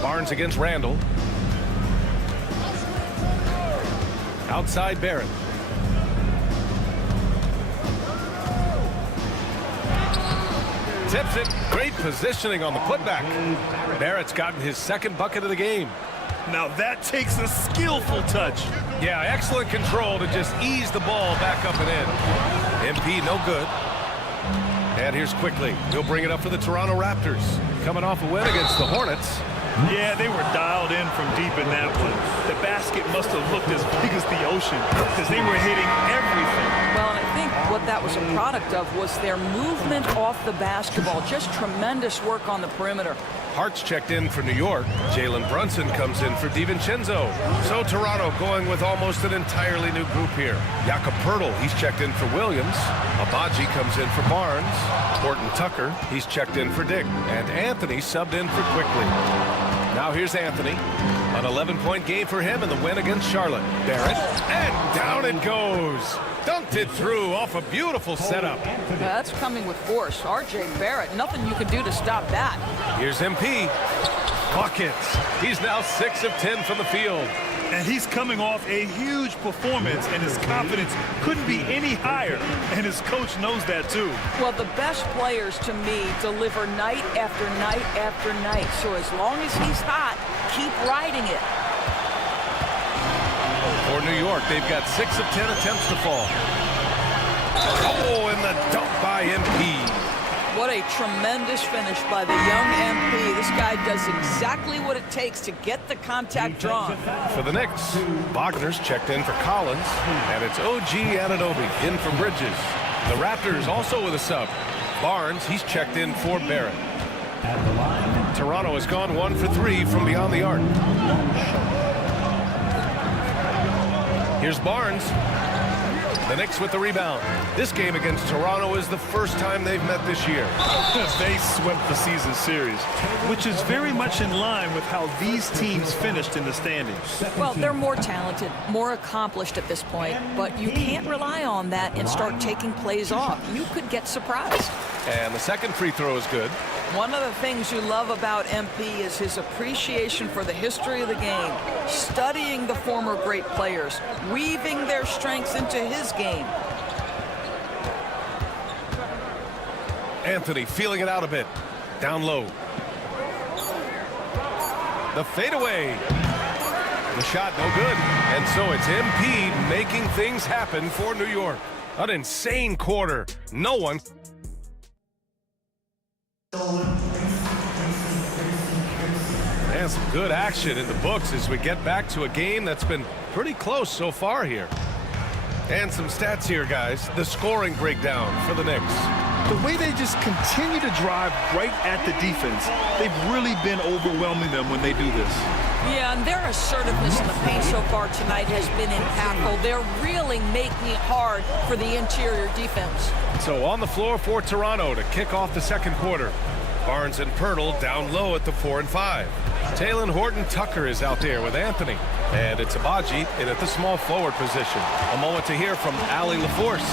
Barnes against Randle. Outside Barrett. Tips it. Great positioning on the putback. Barrett's gotten his 2nd bucket of the game. Now that takes a skillful touch. Yeah, excellent control to just ease the ball back up and in. MP no good. And here's Quickley. He'll bring it up for the Toronto Raptors. Coming off a win against the Hornets. Yeah, they were dialed in from deep in that one. The basket must have looked as big as the ocean because they were hitting everything. Well, and I think what that was a product of was their movement off the basketball. Just tremendous work on the perimeter. Hart's checked in for New York. Jalen Brunson comes in for DiVincenzo. So Toronto going with almost an entirely new group here. Jakob Poeltl, he's checked in for Williams. Abaji comes in for Barnes. Horton Tucker, he's checked in for Dick. And Anthony subbed in for Quickley. Now here's Anthony. An 11-point game for him in the win against Charlotte. Barrett, and down it goes. Dunked it through off a beautiful setup. That's coming with force. R.J. Barrett, nothing you can do to stop that. Here's MP. Buckets. He's now 6 of 10 from the field. And he's coming off a huge performance, and his confidence couldn't be any higher. And his coach knows that, too. Well, the best players, to me, deliver night after night after night. So as long as he's hot, keep riding it. For New York, they've got 6 of 10 attempts to fall. Oh, and the dunk by MP. What a tremendous finish by the young MP. This guy does exactly what it takes to get the contact drawn. For the Knicks, Wagner's checked in for Collins, and it's OG Anunoby in for Bridges. The Raptors also with a sub. Barnes, he's checked in for Barrett. Toronto has gone 1 for 3 from beyond the arc. Here's Barnes. The Knicks with the rebound. This game against Toronto is the first time they've met this year. They swept the season series, which is very much in line with how these teams finished in the standings. Well, they're more talented, more accomplished at this point, but you can't rely on that and start taking plays off. You could get surprised. And the second free throw is good. One of the things you love about MP is his appreciation for the history of the game, studying the former great players, weaving their strengths into his game. Anthony feeling it out a bit. Down low. The fadeaway. The shot no good. And so it's MP making things happen for New York. An insane quarter. No one. And some good action in the books as we get back to a game that's been pretty close so far here. And some stats here, guys. The scoring breakdown for the Knicks. The way they just continue to drive right at the defense, they've really been overwhelming them when they do this. Yeah, and their assertiveness in the paint so far tonight has been impactful. They're really making it hard for the interior defense. So on the floor for Toronto to kick off the second quarter. Barnes and Pirtle down low at the 4 and 5. Talen Horton-Tucker is out there with Anthony. And it's Abaji in at the small forward position. A moment to hear from Ali LaForce.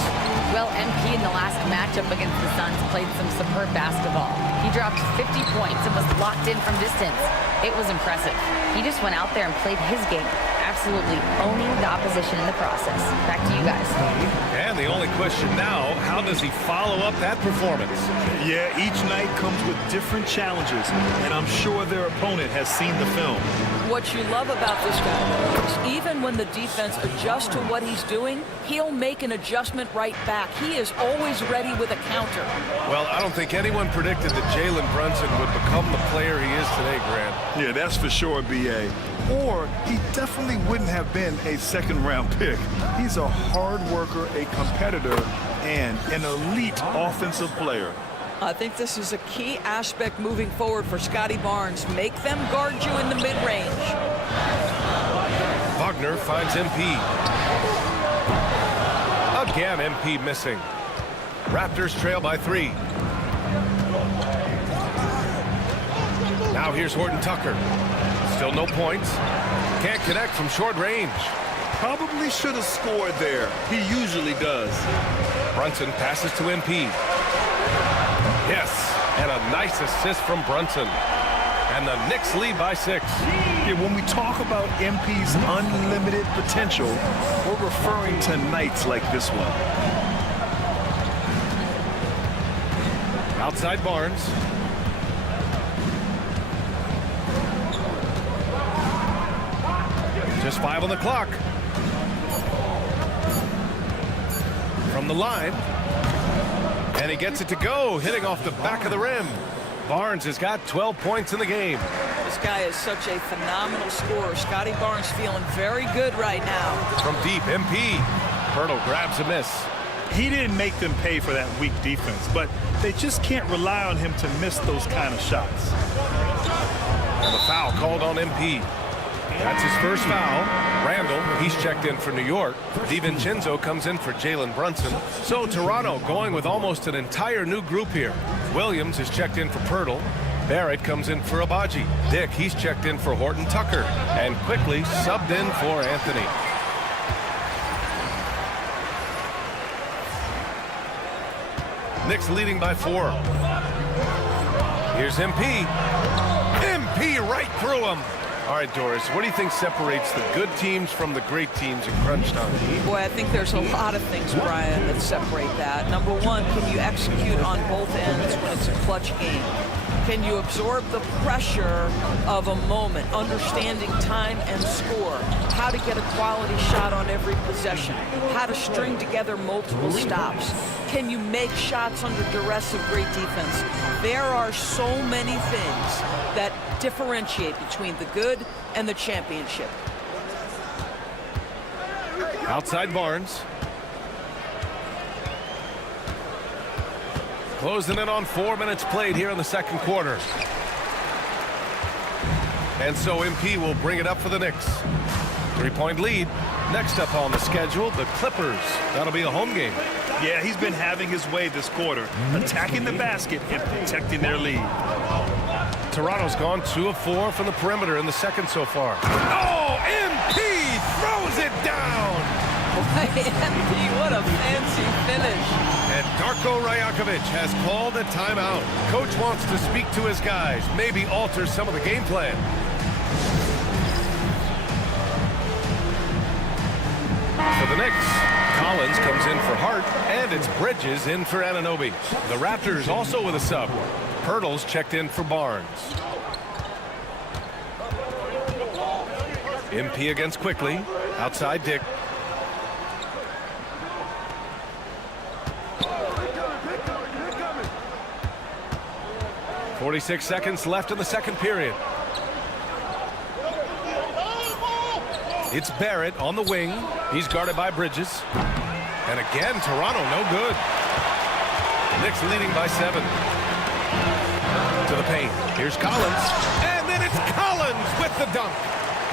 Well, MP in the last matchup against the Suns played some superb basketball. He dropped 50 points and was locked in from distance. It was impressive. He just went out there and played his game, absolutely owning the opposition in the process. Back to you guys. And the only question now, how does he follow up that performance? Yeah, each night comes with different challenges, and I'm sure their opponent has seen the film. What you love about this guy is even when the defense adjusts to what he's doing, he'll make an adjustment right back. He is always ready with a counter. Well, I don't think anyone predicted that Jalen Brunson would become the player he is today, Grant. Yeah, that's for sure, B.A. Or he definitely wouldn't have been a second-round pick. He's a hard worker, a competitor, and an elite offensive player. I think this is a key aspect moving forward for Scotty Barnes. Make them guard you in the mid-range. Wagner finds MP. Again, MP missing. Raptors trail by 3. Now here's Horton-Tucker. Still no points. Can't connect from short range. Probably should have scored there. He usually does. Brunson passes to MP. Yes, and a nice assist from Brunson. And the Knicks lead by 6. Yeah, when we talk about MP's unlimited potential, we're referring to nights like this one. Outside Barnes. Just 5 on the clock. From the line. And he gets it to go, hitting off the back of the rim. Barnes has got 12 points in the game. This guy is such a phenomenal scorer. Scotty Barnes feeling very good right now. From deep, MP. Pirtle grabs a miss. He didn't make them pay for that weak defense, but they just can't rely on him to miss those kind of shots. And the foul called on MP. That's his first foul. Randall, he's checked in for New York. DiVincenzo comes in for Jalen Brunson. So Toronto going with almost an entire new group here. Williams is checked in for Pirtle. Barrett comes in for Abaji. Dick, he's checked in for Horton Tucker. And quickly subbed in for Anthony. Knicks leading by 4. Here's MP. MP right through him. All right, Doris, what do you think separates the good teams from the great teams in crunch time? Boy, I think there's a lot of things, Brian, that separate that. Number one, can you execute on both ends when it's a clutch game? Can you absorb the pressure of a moment, understanding time and score, how to get a quality shot on every possession, how to string together multiple stops? Can you make shots under duress of great defense? There are so many things that differentiate between the good and the championship. Outside Barnes. Closing in on 4 minutes played here in the second quarter. And so MP will bring it up for the Knicks. 3-point lead. Next up on the schedule, the Clippers. That'll be a home game. Yeah, he's been having his way this quarter, attacking the basket and protecting their lead. Toronto's gone 2 of 4 from the perimeter in the second so far. Oh, MP throws it down. MP, what a fancy finish. And Darko Rajakovic has called a timeout. Coach wants to speak to his guys, maybe alter some of the game plan. For the Knicks, Collins comes in for Hart, and it's Bridges in for Anunoby. The Raptors also with a sub. Pirtle's checked in for Barnes. MP against Quickly. Outside Dick. .46 seconds left in the second period. It's Barrett on the wing. He's guarded by Bridges. And again, Toronto no good. Knicks leading by 7. To the paint. Here's Collins. And then it's Collins with the dunk.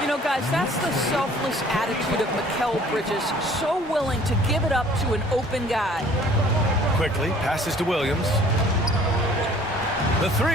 You know, guys, that's the selfless attitude of Mikal Bridges. So willing to give it up to an open guy. Quickly passes to Williams. The 3.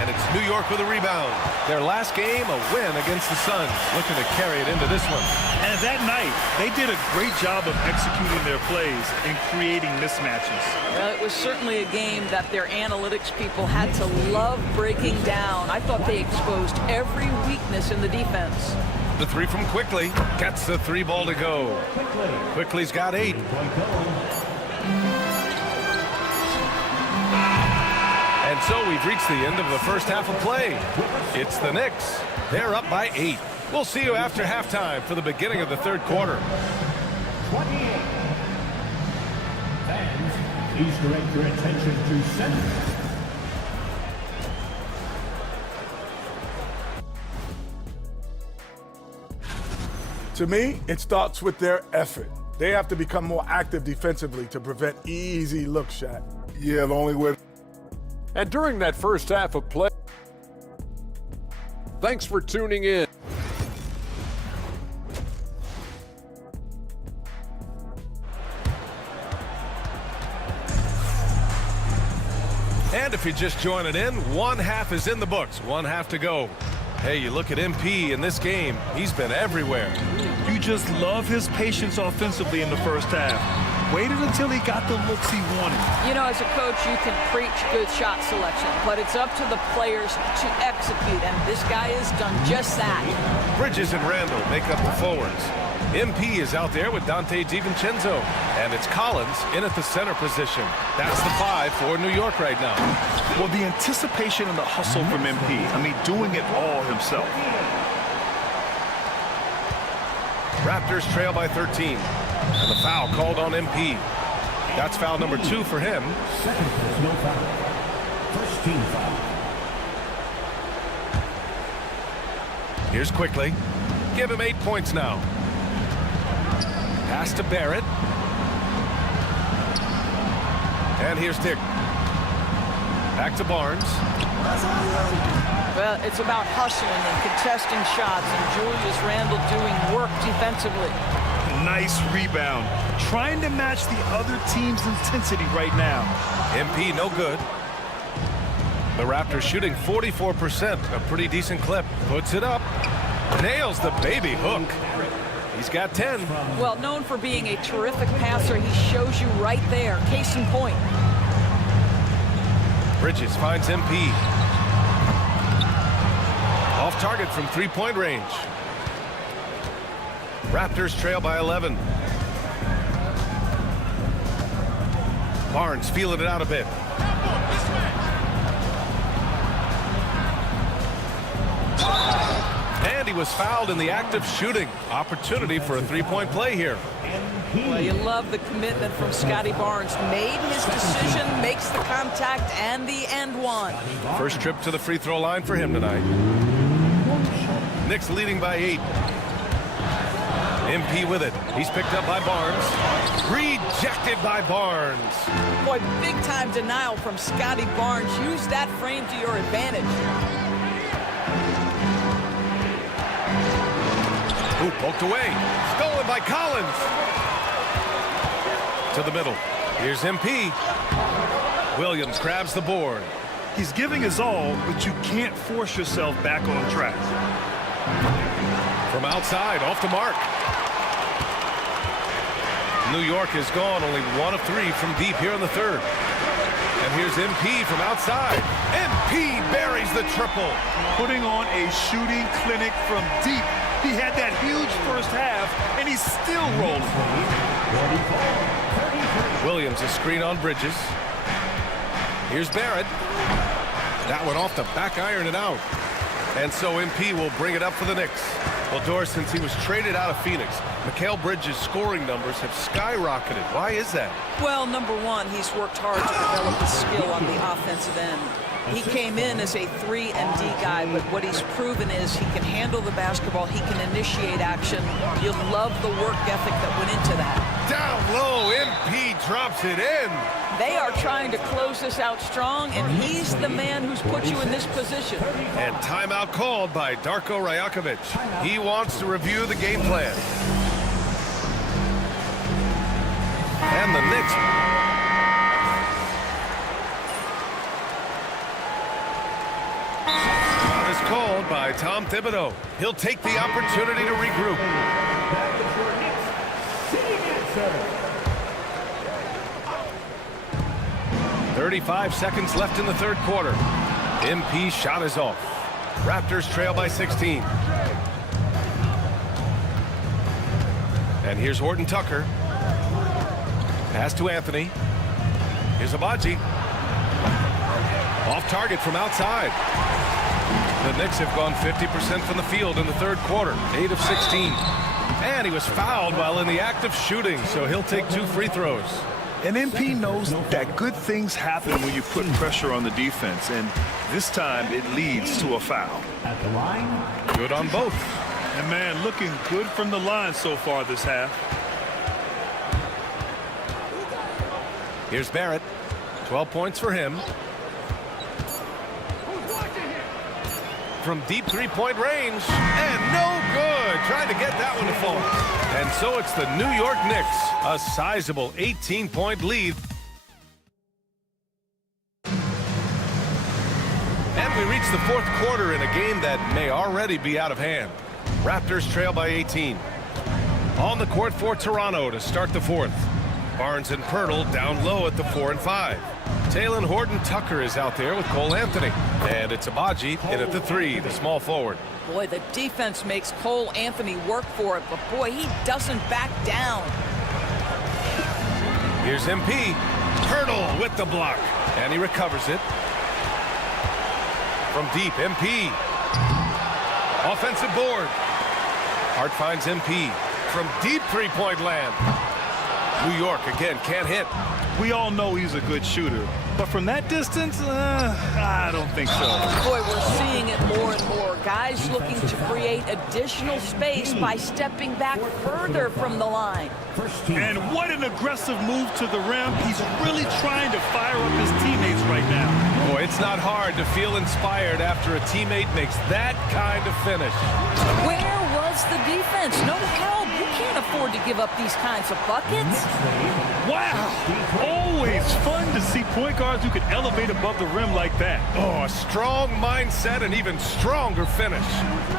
And it's New York with a rebound. Their last game, a win against the Suns. Looking to carry it into this one. And that night, they did a great job of executing their plays and creating mismatches. Well, it was certainly a game that their analytics people had to love breaking down. I thought they exposed every weakness in the defense. The 3 from Quickly. Gets the 3 ball to go. Quickly's got 8. And so we've reached the end of the first half of play. It's the Knicks. They're up by 8. We'll see you after halftime for the beginning of the third quarter. 28. Fans, please direct your attention to center. To me, it starts with their effort. They have to become more active defensively to prevent easy look shot. Yeah, the only way. And during that first half of play, thanks for tuning in. And if you're just joining in, one half is in the books, one half to go. Hey, you look at MP in this game, he's been everywhere. You just love his patience offensively in the first half. Waited until he got the looks he wanted. You know, as a coach, you can preach good shot selection, but it's up to the players to execute, and this guy has done just that. Bridges and Randall make up the forwards. MP is out there with Dante DiVincenzo, and it's Collins in at the center position. That's the 5 for New York right now. Well, the anticipation and the hustle from MP, I mean, doing it all himself. Raptors trail by 13. And the foul called on MP. That's foul number 2 for him. Second, there's no foul. First team foul. Here's Quickly. Give him 8 points now. Pass to Barrett. And here's Dick. Back to Barnes. Well, it's about hustling and contesting shots, and Julius Randle doing work defensively. Nice rebound. Trying to match the other team's intensity right now. MP no good. The Raptors shooting 44%, a pretty decent clip. Puts it up, nails the baby hook. He's got 10. Well, known for being a terrific passer, he shows you right there. Case in point. Bridges finds MP. Off target from three-point range. Raptors trail by 11. Barnes feeling it out a bit. And he was fouled in the act of shooting. Opportunity for a three-point play here. Well, you love the commitment from Scotty Barnes. Made his decision, makes the contact, and the and one. First trip to the free throw line for him tonight. Knicks leading by 8. MP with it. He's picked up by Barnes. Rejected by Barnes. Boy, big-time denial from Scotty Barnes. Use that frame to your advantage. Ooh, poked away. Stolen by Collins. To the middle. Here's MP. Williams grabs the board. He's giving his all, but you can't force yourself back on track. From outside, off the mark. New York has gone only 1 of 3 from deep here in the third. And here's MP from outside. MP buries the triple. Putting on a shooting clinic from deep. He had that huge first half, and he's still rolling. Williams a screen on Bridges. Here's Barrett. That one off the back iron and out. And so MP will bring it up for the Knicks. Well, Doris, since he was traded out of Phoenix, Mikal Bridges' scoring numbers have skyrocketed. Why is that? Well, number one, he's worked hard to develop his skill on the offensive end. He came in as a 3 and D guy, but what he's proven is he can handle the basketball, he can initiate action. You'll love the work ethic that went into that. Down low, MP drops it in. They are trying to close this out strong, and he's the man who's put you in this position. And timeout called by Darko Rajakovic. He wants to review the game plan. And the Knicks. Is called by Tom Thibodeau. He'll take the opportunity to regroup. 35 seconds left in the third quarter. MP shot is off. Raptors trail by 16. And here's Horton Tucker. Pass to Anthony. Here's Abaji. Off target from outside. The Knicks have gone 50% from the field in the third quarter. 8 of 16. And he was fouled while in the act of shooting, so he'll take 2 free throws. And MP knows that good things happen when you put pressure on the defense, and this time it leads to a foul. At the line. Good on both. And man, looking good from the line so far this half. Here's Barrett. 12 points for him. From deep three-point range, and no good. Trying to get that one to fall. And so it's the New York Knicks, a sizable 18-point lead. And we reach the fourth quarter in a game that may already be out of hand. Raptors trail by 18. On the court for Toronto to start the fourth. Barnes and Pirtle down low at the 4 and 5. Talen Horton-Tucker is out there with Cole Anthony. And it's Abaji in at the 3, the small forward. Boy, the defense makes Cole Anthony work for it, but boy, he doesn't back down. Here's MP. Pirtle with the block. And he recovers it. From deep, MP. Offensive board. Hart finds MP. From deep three-point land. New York, again, can't hit. We all know he's a good shooter, but from that distance, I don't think so. Boy, we're seeing it more and more. Guys looking to create additional space by stepping back further from the line. And what an aggressive move to the rim. He's really trying to fire up his teammates right now. Boy, it's not hard to feel inspired after a teammate makes that kind of finish. Where was the defense? No help. You can't afford afford to give up these kinds of buckets. Wow! Always fun to see point guards who can elevate above the rim like that. Oh, a strong mindset and even stronger finish.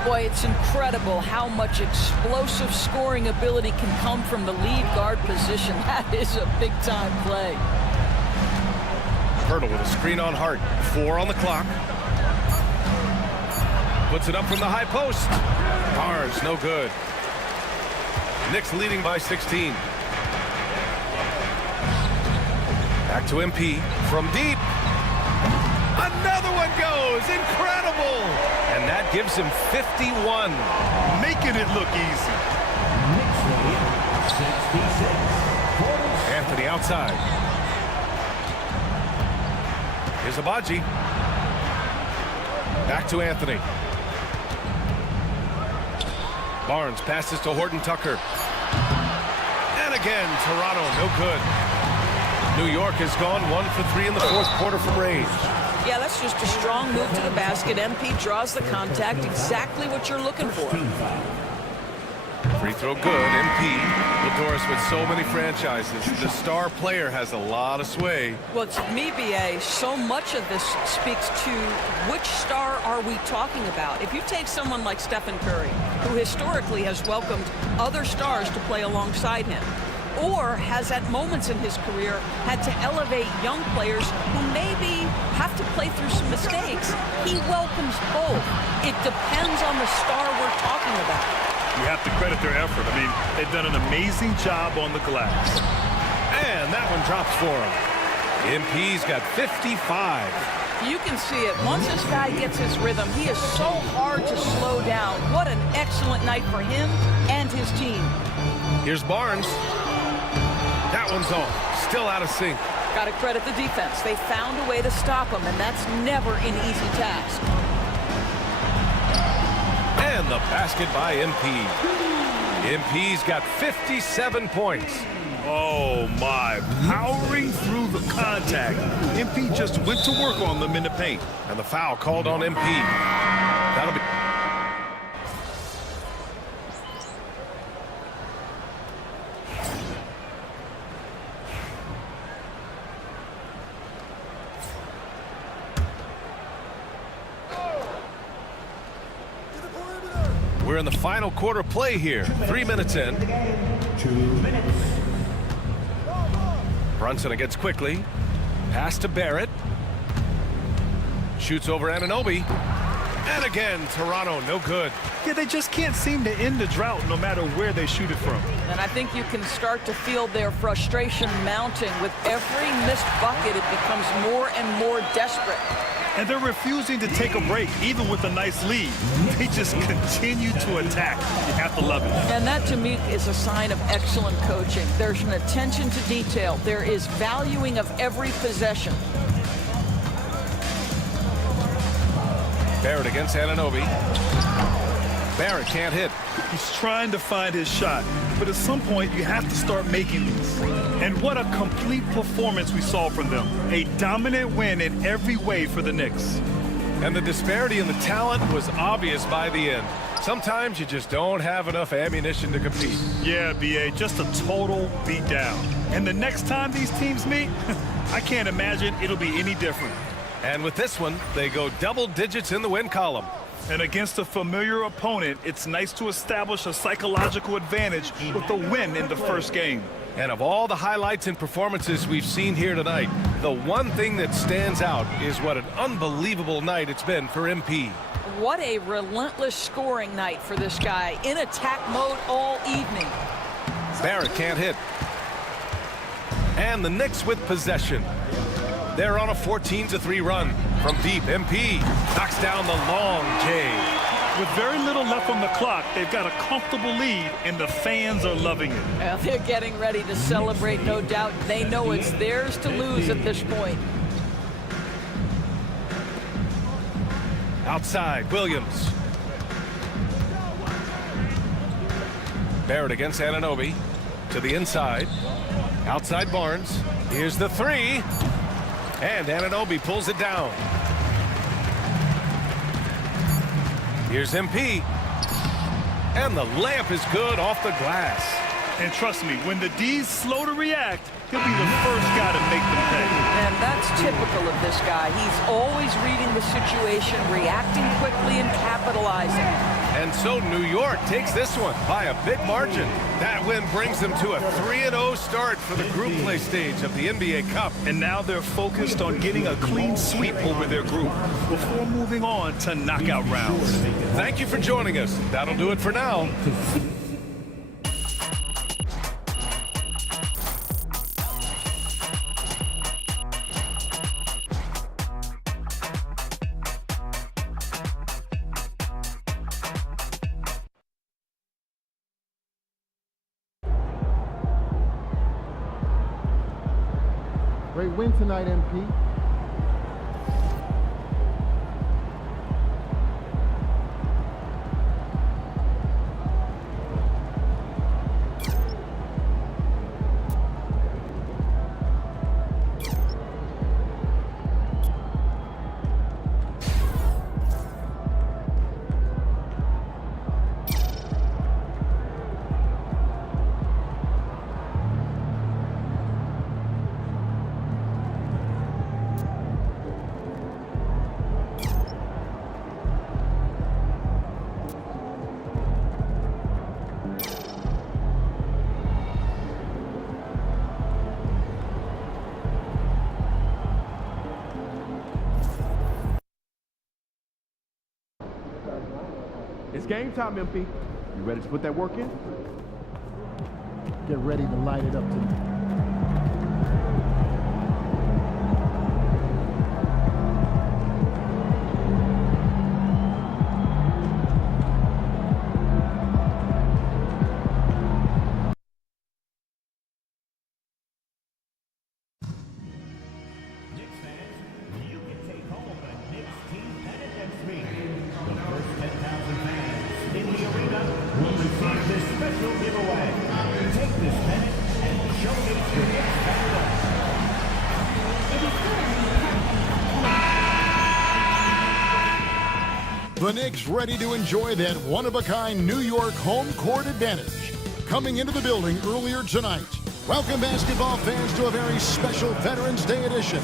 Boy, it's incredible how much explosive scoring ability can come from the lead guard position. That is a big-time play. Hurdle with a screen on Hart. 4 on the clock. Puts it up from the high post. Barnes, no good. Knicks leading by 16. Back to MP from deep. Another one goes. Incredible. And that gives him 51. Making it look easy. Anthony outside. Here's Abaji. Back to Anthony. Barnes passes to Horton Tucker. And again, Toronto, no good. New York has gone 1 for 3 in the fourth quarter from range. Yeah, that's just a strong move to the basket. MP draws the contact, exactly what you're looking for. Free throw good. MP. Doris, with so many franchises, the star player has a lot of sway. Well, to me, BA, so much of this speaks to which star are we talking about. If you take someone like Stephen Curry, who historically has welcomed other stars to play alongside him, or has at moments in his career had to elevate young players who maybe have to play through some mistakes, he welcomes both. It depends on the star we're talking about. You have to credit their effort. I mean, they've done an amazing job on the glass. And that one drops for him. MP's got 55. You can see it. Once this guy gets his rhythm, he is so hard to slow down. What an excellent night for him and his team. Here's Barnes. That one's off. Still out of sync. Got to credit the defense. They found a way to stop him, and that's never an easy task. And the basket by MP. MP's got 57 points. Oh, my. Powering through the contact. MP just went to work on them in the paint. And the foul called on MP. That'll be... We're in the final quarter play here. 3 minutes in. 2 minutes. Brunson against quickly. Pass to Barrett. Shoots over Anunoby. And again, Toronto, no good. Yeah, they just can't seem to end the drought no matter where they shoot it from. And I think you can start to feel their frustration mounting. With every missed bucket, it becomes more and more desperate. And they're refusing to take a break, even with a nice lead. They just continue to attack. You have to love it. And that, to me, is a sign of excellent coaching. There's an attention to detail. There is valuing of every possession. Barrett against Anunoby. Barrett can't hit. He's trying to find his shot, but at some point you have to start making these. And what a complete performance we saw from them. A dominant win in every way for the Knicks. And the disparity in the talent was obvious by the end. Sometimes you just don't have enough ammunition to compete. Yeah, BA, just a total beatdown. And the next time these teams meet, I can't imagine it'll be any different. And with this one, they go double digits in the win column. And against a familiar opponent, it's nice to establish a psychological advantage with a win in the first game. And of all the highlights and performances we've seen here tonight, the one thing that stands out is what an unbelievable night it's been for MP. What a relentless scoring night for this guy. In attack mode all evening. Barrett can't hit. And the Knicks with possession. They're on a 14-3 run. From deep, MP knocks down the long J. With very little left on the clock, they've got a comfortable lead, and the fans are loving it. Well, they're getting ready to celebrate, no doubt. They know it's theirs to lose at this point. Outside, Williams. Barrett against Anunoby. To the inside. Outside Barnes. Here's the three. And Anunoby pulls it down. Here's MP. And the layup is good off the glass. And trust me, when the D's slow to react, he'll be the first guy to make them pay. And that's typical of this guy. He's always reading the situation, reacting quickly, and capitalizing. And so New York takes this one by a big margin. That win brings them to a 3-0 start for the group play stage of the NBA Cup. And now they're focused on getting a clean sweep over their group before moving on to knockout rounds. Thank you for joining us. That'll do it for now. Great win tonight, MP. It's game time, MP. You ready to put that work in? Get ready to light it up tonight. The Knicks ready to enjoy that one-of-a-kind New York home court advantage. Coming into the building earlier tonight. Welcome, basketball fans, to a very special Veterans Day edition.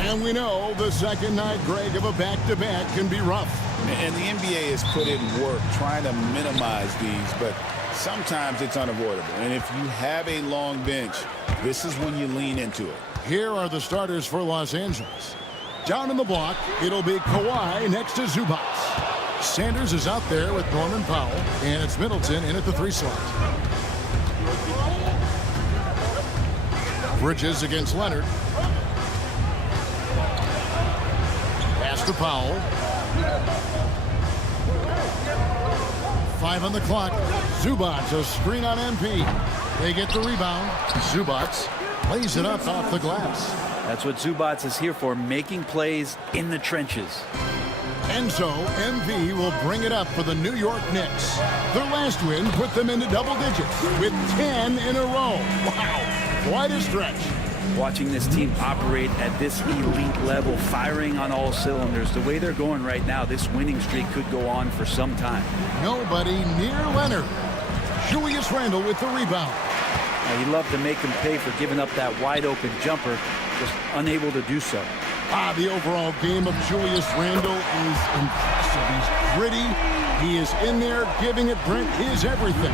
And we know the second night, Greg, of a back-to-back can be rough. And the NBA has put in work trying to minimize these, but sometimes it's unavoidable. And if you have a long bench, this is when you lean into it. Here are the starters for Los Angeles. Down in the block, it'll be Kawhi next to Zubac. Sanders is out there with Norman Powell, and it's Middleton in at the 3 slot. Bridges against Leonard. Pass to Powell. 5 on the clock. Zubac, a screen on MP. They get the rebound. Zubac lays it up off the glass. That's what Zubac is here for, making plays in the trenches. And so, MV will bring it up for the New York Knicks. Their last win put them into double digits with 10 in a row. Wow, quite a stretch. Watching this team operate at this elite level, firing on all cylinders, the way they're going right now, this winning streak could go on for some time. Nobody near Leonard. Julius Randle with the rebound. Now, he'd love to make them pay for giving up that wide-open jumper, just unable to do so. The overall game of Julius Randle is impressive. He's gritty. He is in there giving it, Brent, his everything.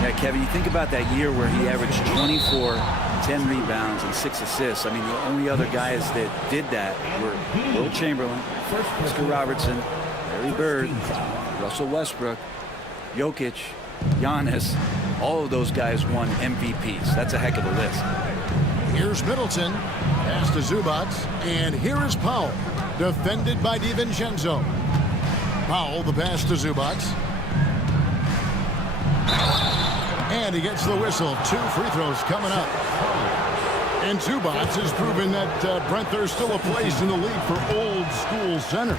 Yeah, Kevin, you think about that year where he averaged 24, 10 rebounds, and 6 assists. I mean, the only other guys that did that were Will Chamberlain, Oscar Robertson, Larry Bird, Russell Westbrook, Jokic, Giannis. All of those guys won MVPs. That's a heck of a list. Here's Middleton. Pass to Zubac. And here is Powell. Defended by DiVincenzo. Powell, the pass to Zubac. And he gets the whistle. 2 free throws coming up. And Zubac has proven that, Brent, there's still a place in the league for old school center.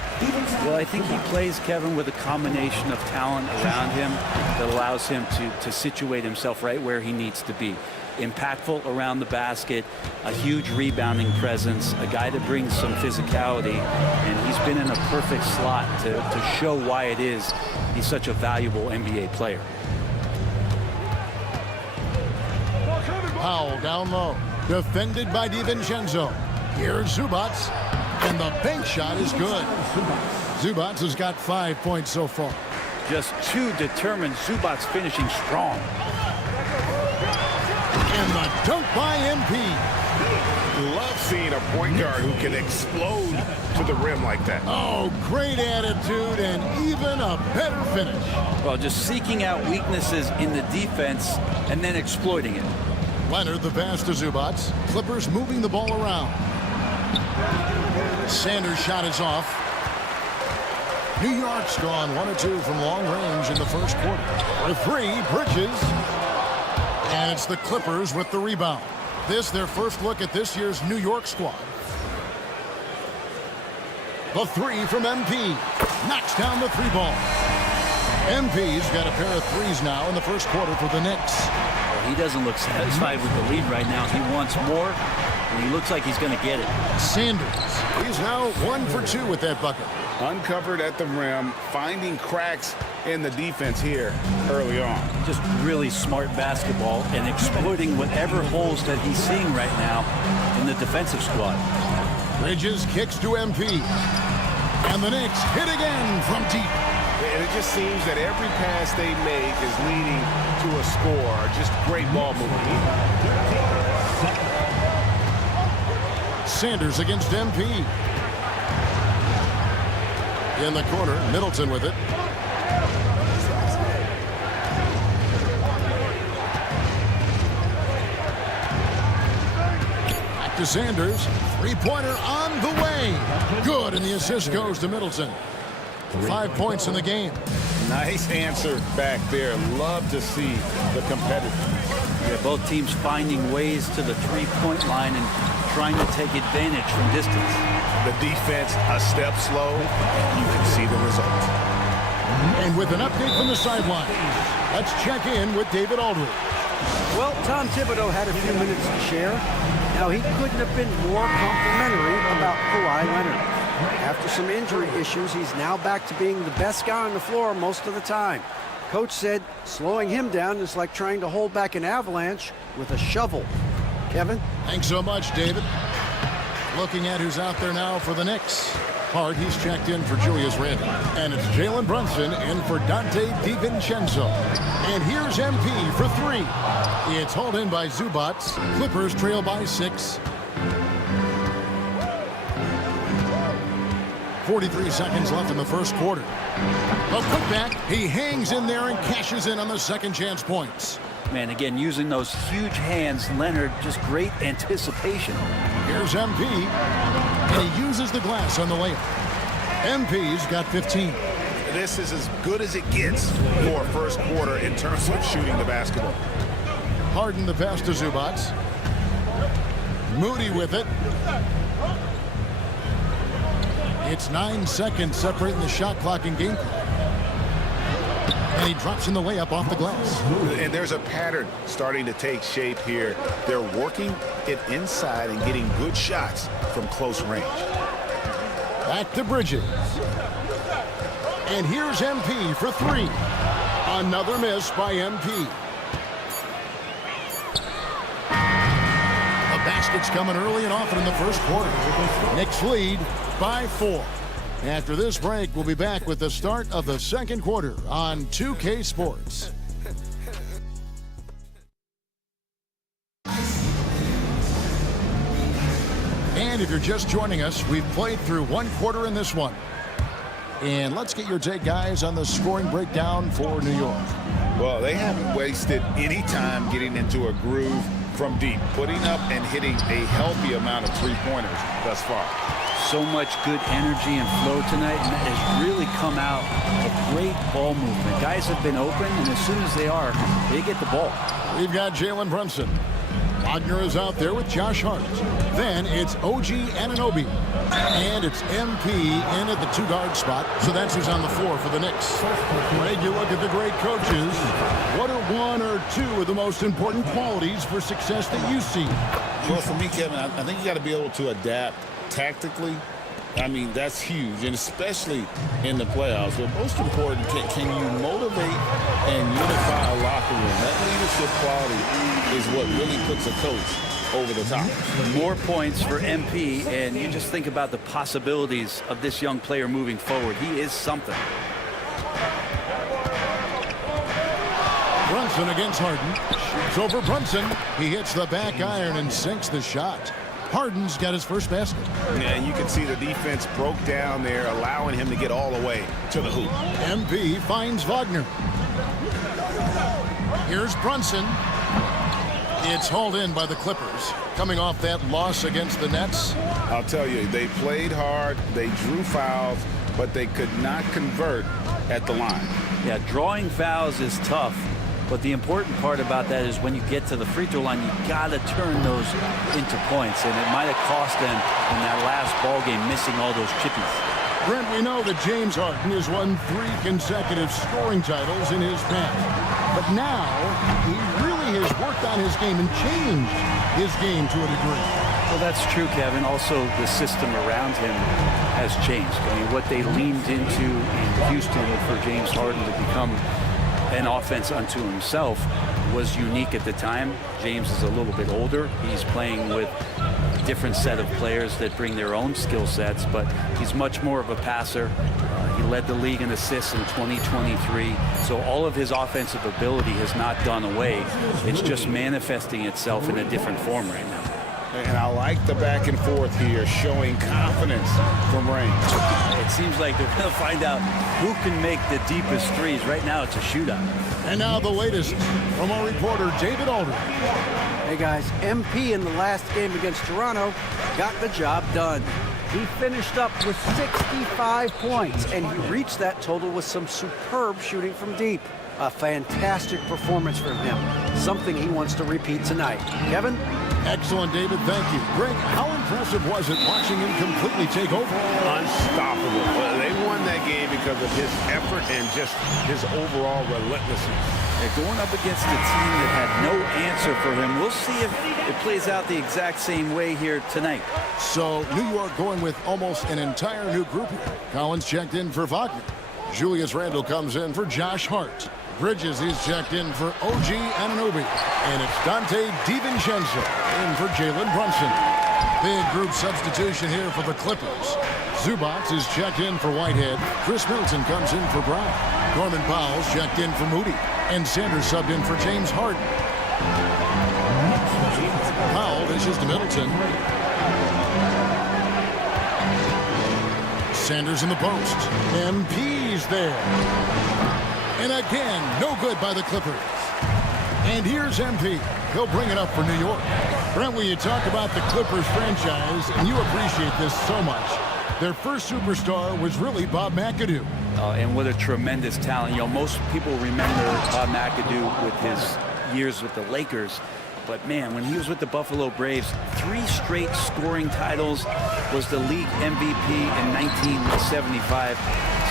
Well, I think he plays, Kevin, with a combination of talent around him that allows him to situate himself right where he needs to be. Impactful around the basket, a huge rebounding presence, a guy that brings some physicality, and he's been in a perfect slot to show why it is he's such a valuable NBA player. Powell down low. Defended by DiVincenzo. Here's Zubats. And the bank shot is good. Zubats has got 5 points so far. Just too determined. Zubats finishing strong. And the dunk by MP. Love seeing a point guard who can explode to the rim like that. Oh, great attitude and even a better finish. Well, just seeking out weaknesses in the defense and then exploiting it. Leonard the pass to Zubats. Clippers moving the ball around. Sanders' shot is off. New York's gone 1 of 2 from long range in the first quarter. For 3, Bridges. And it's the Clippers with the rebound. This their first look at this year's New York squad. The 3 from MP. Knocks down the 3-ball. MP's got a pair of 3s now in the first quarter for the Knicks. He doesn't look satisfied with the lead right now. He wants more, and he looks like he's going to get it. Sanders. He's now 1 for 2 with that bucket. Uncovered at the rim, finding cracks in the defense here early on. Just really smart basketball and exploiting whatever holes that he's seeing right now in the defensive squad. Bridges kicks to MP. And the Knicks hit again from deep. And it just seems that every pass they make is leading to a score. Just great ball movement. Sanders against MP. In the corner, Middleton with it. Back to Sanders. 3-pointer on the way. Good, and the assist goes to Middleton. 5 points in the game. Nice answer back there. Love to see the competitiveness. Yeah, both teams finding ways to the 3-point line and trying to take advantage from distance. The defense a step slow, and you can see the result. And with an update from the sideline, let's check in with David Aldridge. Well, Tom Thibodeau had a few minutes to share. Now, he couldn't have been more complimentary about Kawhi Leonard. After some injury issues, he's now back to being the best guy on the floor most of the time. Coach said slowing him down is like trying to hold back an avalanche with a shovel. Kevin? Thanks so much, David. Looking at who's out there now for the Knicks. Hart, he's checked in for Julius Randle. And it's Jalen Brunson in for Dante DiVincenzo. And here's MP for 3. It's hauled in by Zubats. Clippers trail by 6. 43 seconds left in the first quarter. A putback. He hangs in there and cashes in on the second chance points. Man, again, using those huge hands, Leonard, just great anticipation. Here's MP, and he uses the glass on the layup. MP's got 15. This is as good as it gets for first quarter in terms of shooting the basketball. Harden the pass to Zubats. Moody with it. It's 9 seconds separating the shot clock and game clock. And he drops in the layup off the glass. And there's a pattern starting to take shape here. They're working it inside and getting good shots from close range. Back to Bridges. And here's MP for 3. Another miss by MP. The basket's coming early and often in the first quarter. Knicks lead by 4. After this break, we'll be back with the start of the second quarter on 2K Sports. And if you're just joining us, we've played through 1 quarter in this one. And let's get your take, guys, on the scoring breakdown for New York. Well, they haven't wasted any time getting into a groove from deep, putting up and hitting a healthy amount of 3-pointers thus far. So much good energy and flow tonight, and that has really come out of great ball movement. Guys have been open, and as soon as they are, they get the ball. We've got Jalen Brunson. Wagner is out there with Josh Hart. Then it's OG Anunoby. And it's MP in at the 2-guard spot. So that's who's on the floor for the Knicks. Greg, you look at the great coaches. What are 1 or 2 of the most important qualities for success that you see? Well, for me, Kevin, I think you got to be able to adapt tactically I mean, that's huge, and especially in the playoffs. But most important, can you motivate and unify a locker room? That leadership quality is what really puts a coach over the top. More points for MP, and you just think about the possibilities of this young player moving forward. He is something. Brunson against Harden. Shoots over Brunson. He hits the back iron and sinks the shot. Harden's got his first basket. Yeah, and you can see the defense broke down there, allowing him to get all the way to the hoop. MP finds Wagner. Here's Brunson. It's hauled in by the Clippers. Coming off that loss against the Nets. I'll tell you, they played hard, they drew fouls, but they could not convert at the line. Yeah, drawing fouls is tough, but the important part about that is when you get to the free throw line, you got to turn those into points, and it might have cost them in that last ball game missing all those chippies. Brent, we know that James Harden has won 3 consecutive scoring titles in his past, but now he really has worked on his game and changed his game to a degree. Well, that's true, Kevin. Also, the system around him has changed. I mean, what they leaned into in Houston for James Harden to become an offense unto himself was unique at the time. James is a little bit older. He's playing with a different set of players that bring their own skill sets, but he's much more of a passer. He led the league in assists in 2023. So all of his offensive ability has not gone away. It's just manifesting itself in a different form right now. And I like the back and forth here, showing confidence from range. It seems like they're going to find out who can make the deepest threes. Right now, it's a shootout. And now the latest from our reporter, David Aldridge. Hey, guys, MP in the last game against Toronto got the job done. He finished up with 65 points, and he reached that total with some superb shooting from deep. A fantastic performance from him, something he wants to repeat tonight. Kevin? Excellent, David. Thank you. Greg, how impressive was it watching him completely take over? Unstoppable. They won that game because of his effort and just his overall relentlessness. They're going up against a team that had no answer for him. We'll see if it plays out the exact same way here tonight. So New York going with almost an entire new group here. Collins checked in for Wagner. Julius Randle comes in for Josh Hart. Bridges is checked in for OG Anunoby. And it's Dante DiVincenzo in for Jalen Brunson. Big group substitution here for the Clippers. Zubac is checked in for Whitehead. Chris Middleton comes in for Brown. Norman Powell's checked in for Moody. And Sanders subbed in for James Harden. Powell dishes to Middleton. Sanders in the post. MP's there. And again, no good by the Clippers. And here's MP. He'll bring it up for New York. Brent, when you talk about the Clippers franchise, and you appreciate this so much, their first superstar was really Bob McAdoo. And what a tremendous talent. You know, most people remember Bob McAdoo with his years with the Lakers. But, man, when he was with the Buffalo Braves, 3 straight scoring titles, was the league MVP in 1975.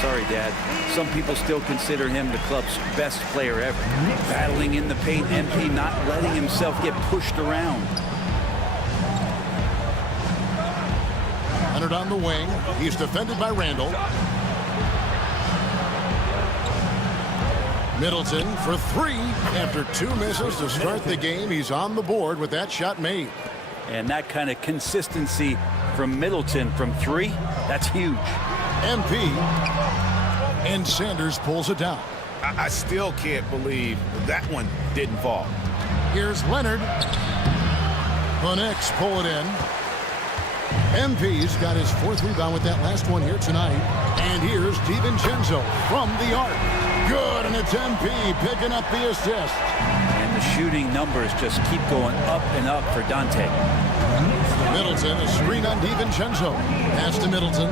Sorry, Dad. Some people still consider him the club's best player ever. Battling in the paint, MP not letting himself get pushed around. Leonard on the wing. He's defended by Randle. Middleton for 3 after 2 misses to start the game. He's on the board with that shot made. And that kind of consistency from Middleton from 3, that's huge. MP and Sanders pulls it down. I still can't believe that one didn't fall. Here's Leonard. The Knicks pull it in. MP's got his 4th rebound with that last one here tonight. And here's DiVincenzo from the arc. Good, and it's MP picking up the assist. And the shooting numbers just keep going up and up for Dante. Middleton, a screen on DiVincenzo. Pass to Middleton.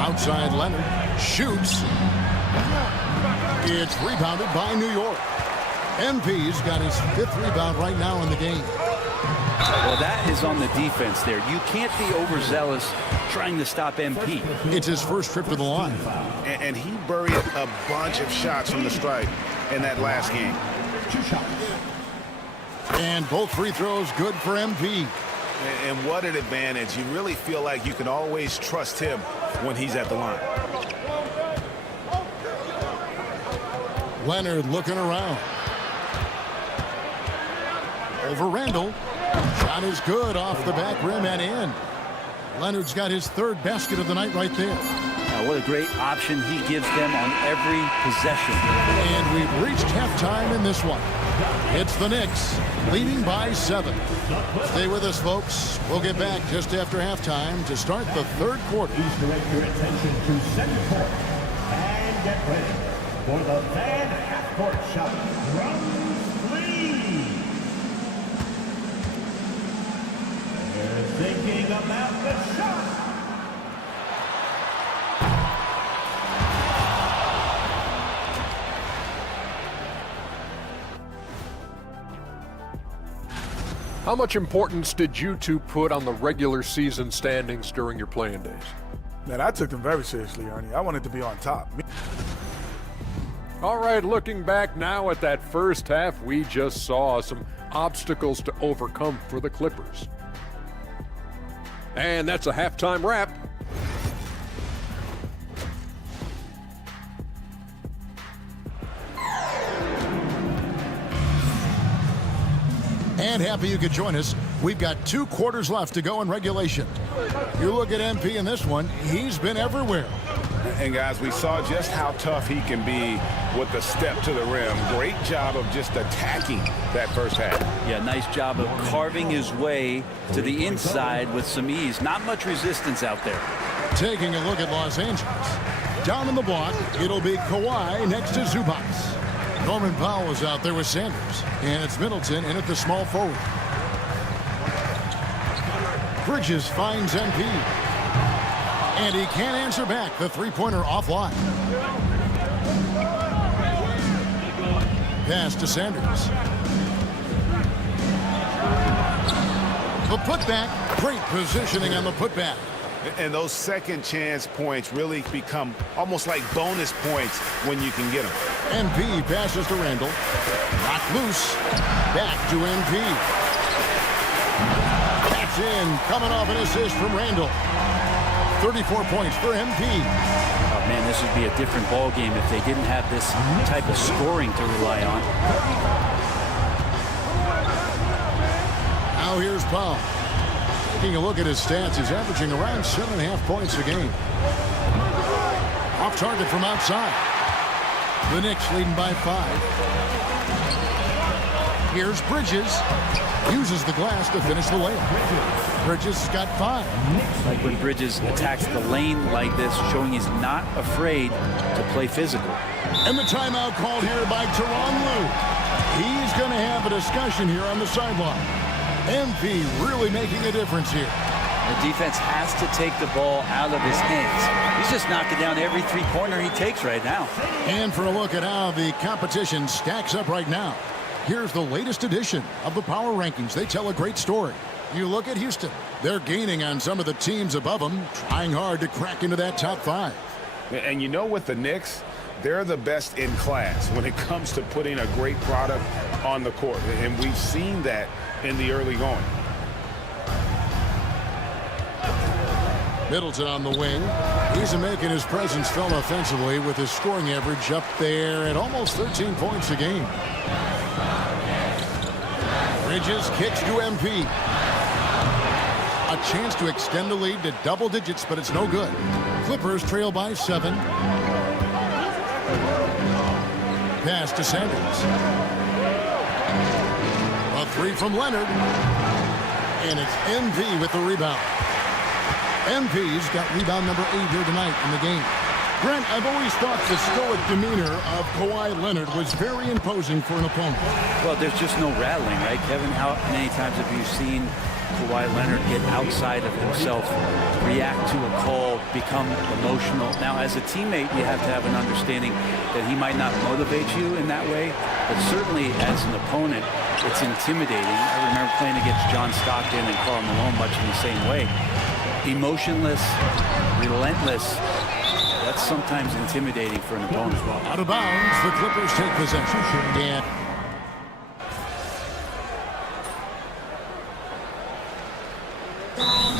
Outside Leonard. Shoots. It's rebounded by New York. MP's got his 5th rebound right now in the game. Well, that is on the defense there. You can't be overzealous trying to stop MP. It's his first trip to the line. And he buried a bunch of shots from the stripe in that last game. And both free throws good for MP. And what an advantage. You really feel like you can always trust him when he's at the line. Leonard looking around. Over Randall. Shot is good off the back rim and in. Leonard's got his third basket of the night right there. What a great option he gives them on every possession. And we've reached halftime in this one. It's the Knicks leading by 7. Stay with us, folks. We'll get back just after halftime to start the third quarter. Please direct your attention to center court and get ready for the Van half-court shot from three. They're thinking about the shot. How much importance did you two put on the regular season standings during your playing days? Man, I took them very seriously, Ernie. I wanted to be on top. All right, looking back now at that first half, we just saw some obstacles to overcome for the Clippers. And that's a halftime wrap. And happy you could join us. We've got 2 quarters left to go in regulation. You look at MP in this one, he's been everywhere. And guys, we saw just how tough he can be with the step to the rim. Great job of just attacking that first half. Yeah, nice job of carving his way to the inside with some ease. Not much resistance out there. Taking a look at Los Angeles. Down in the block, it'll be Kawhi next to Zubac. Norman Powell is out there with Sanders. And it's Middleton in at the small forward. Bridges finds MP. And he can't answer back. The three-pointer offline. Pass to Sanders. The putback. Great positioning on the putback. And those second chance points really become almost like bonus points when you can get them. MP passes to Randall. Knocked loose. Back to MP. That's in. Coming off an assist from Randall. 34 points for MP. Oh, man, this would be a different ball game if they didn't have this type of scoring to rely on. Now here's Powell. Taking a look at his stats, he's averaging around 7.5 points a game. Off target from outside. The Knicks leading by 5. Here's Bridges. Uses the glass to finish the layup. Bridges has got 5. Like when Bridges attacks the lane like this, showing he's not afraid to play physical. And the timeout called here by Tyronn Lue. He's going to have a discussion here on the sideline. MP really making a difference here. The defense has to take the ball out of his hands. He's just knocking down every three-pointer he takes right now. And for a look at how the competition stacks up right now, here's the latest edition of the Power Rankings. They tell a great story. You look at Houston. They're gaining on some of the teams above them, trying hard to crack into that top 5. And you know, with the Knicks, they're the best in class when it comes to putting a great product on the court. And we've seen that in the early going. Middleton on the wing. He's making his presence felt offensively with his scoring average up there at almost 13 points a game. Bridges kicks to MP. A chance to extend the lead to double digits, but it's no good. Clippers trail by 7. Pass to Sanders. A 3 from Leonard. And it's MP with the rebound. MP's got rebound number 8 here tonight in the game. Brent, I've always thought the stoic demeanor of Kawhi Leonard was very imposing for an opponent. Well, there's just no rattling, right, Kevin? How many times have you seen Kawhi Leonard get outside of himself, react to a call, become emotional? Now, as a teammate, you have to have an understanding that he might not motivate you in that way, but certainly as an opponent, it's intimidating. I remember playing against John Stockton and Karl Malone much in the same way. Emotionless, relentless. That's sometimes intimidating for an opponent. Out of bounds, the Clippers take possession. And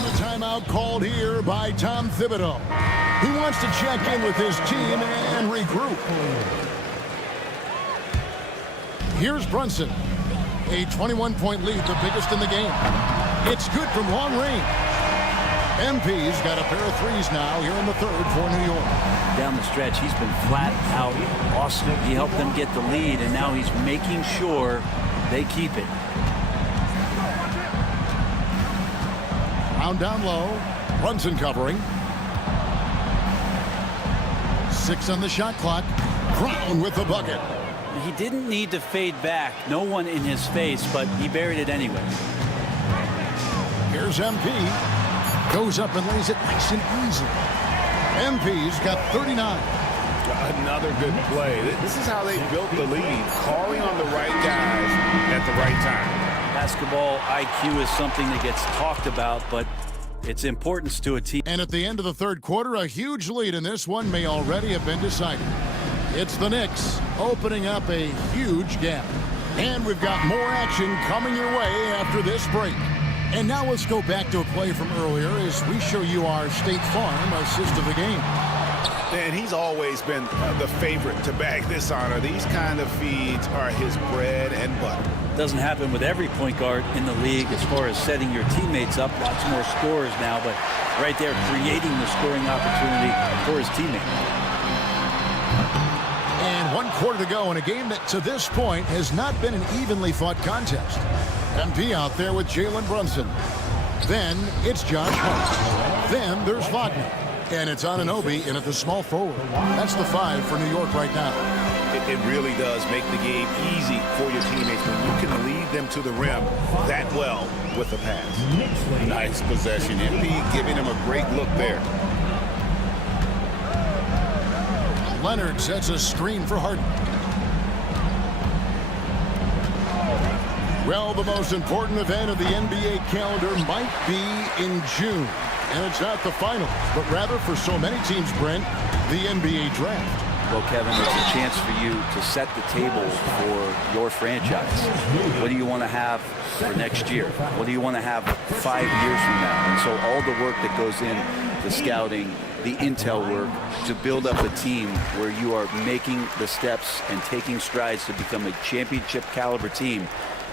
The timeout called here by Tom Thibodeau. He wants to check in with his team and regroup. Here's Brunson. A 21-point lead, the biggest in the game. It's good from long range. MP's got a pair of threes now here in the third for New York. Down the stretch, he's been flat out awesome. He helped them get the lead, and now he's making sure they keep it. Round down low. Brunson covering. 6 on the shot clock. Brown with the bucket. He didn't need to fade back. No one in his face, but he buried it anyway. Here's MP. Goes up and lays it nice and easy. MP's got 39. Another good play. This is how they built the lead. Calling on the right guys at the right time. Basketball IQ is something that gets talked about, but its importance to a team. And at the end of the third quarter, a huge lead in this one may already have been decided. It's the Knicks opening up a huge gap. And we've got more action coming your way after this break. And now let's go back to a play from earlier as we show you our State Farm assist of the game. And he's always been the favorite to bag this honor. These kind of feeds are his bread and butter. Doesn't happen with every point guard in the league as far as setting your teammates up. Lots more scorers now, but right there creating the scoring opportunity for his teammate. And 1 quarter to go in a game that to this point has not been an evenly fought contest. MP out there with Jalen Brunson. Then it's Josh Hart. Then there's Wagner. And it's Anunoby in at the small forward. That's the 5 for New York right now. It really does make the game easy for your teammates when you can lead them to the rim that well with a pass. Nice possession. MP giving him a great look there. Leonard sets a screen for Harden. Well, the most important event of the NBA calendar might be in June. And it's not the finals, but rather for so many teams, Brent, the NBA draft. Well, Kevin, it's a chance for you to set the table for your franchise. What do you want to have for next year? What do you want to have 5 years from now? And so all the work that goes in, the scouting, the intel work, to build up a team where you are making the steps and taking strides to become a championship caliber team,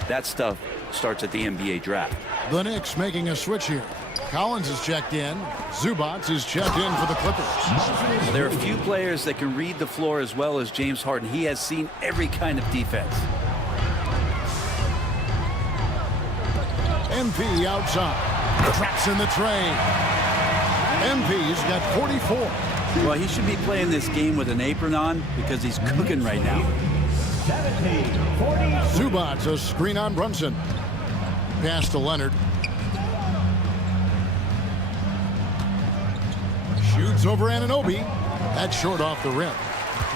that stuff starts at the NBA draft. The Knicks making a switch here. Collins is checked in. Zubac is checked in for the Clippers. There are a few players that can read the floor as well as James Harden. He has seen every kind of defense. MP outside. Traps in the train. MP's got 44. Well, he should be playing this game with an apron on because he's cooking right now. Zubac, a screen on Brunson. Pass to Leonard. Shoots over Anunoby. That's short off the rim.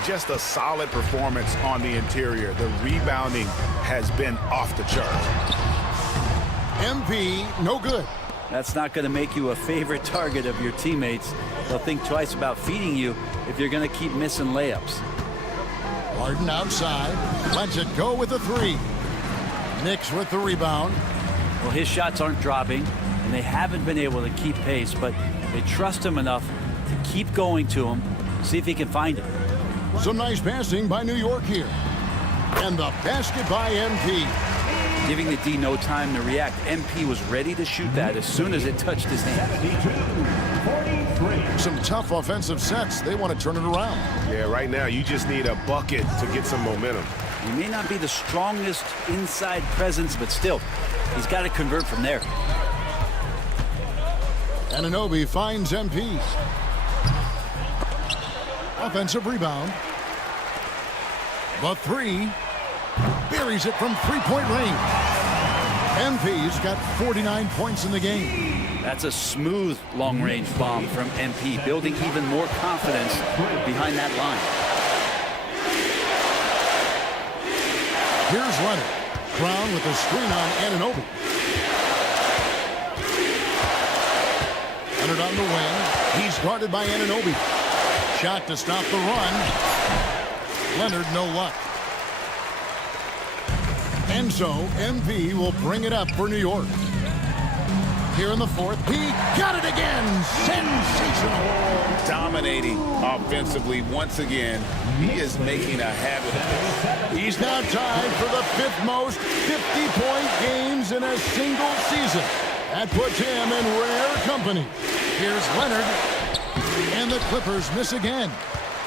Just a solid performance on the interior. The rebounding has been off the charts. MP, no good. That's not going to make you a favorite target of your teammates. They'll think twice about feeding you if you're going to keep missing layups. Harden outside. Lets it go with the 3. Knicks with the rebound. Well, his shots aren't dropping, and they haven't been able to keep pace, but they trust him enough to keep going to him, see if he can find it. Some nice passing by New York here. And the basket by MP. Giving the D no time to react. MP was ready to shoot that as soon as it touched his hand. Some tough offensive sets. They want to turn it around. Yeah, right now you just need a bucket to get some momentum. He may not be the strongest inside presence, but still, he's got to convert from there. Anunoby finds MP. Offensive rebound. The 3. Buries it from 3-point range. MP's got 49 points in the game. That's a smooth long-range bomb from MP, building even more confidence behind that line. Here's Leonard. Brown with a screen on Anunoby. Leonard on the wing. He's guarded by Anunoby. Shot to stop the run. Leonard, no luck. And so, MP will bring it up for New York. Here in the fourth, he got it again. Sensational. Dominating offensively once again. He is making a habit of this. He's now tied for the 5th most 50-point games in a single season. That puts him in rare company. Here's Leonard, and the Clippers miss again.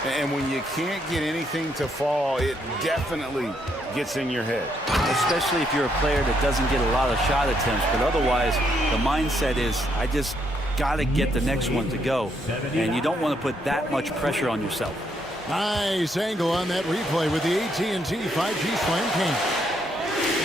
And when you can't get anything to fall, it definitely gets in your head. Especially if you're a player that doesn't get a lot of shot attempts, but otherwise the mindset is, I just got to get the next one to go. And you don't want to put that much pressure on yourself. Nice angle on that replay with the AT&T 5G Slam King.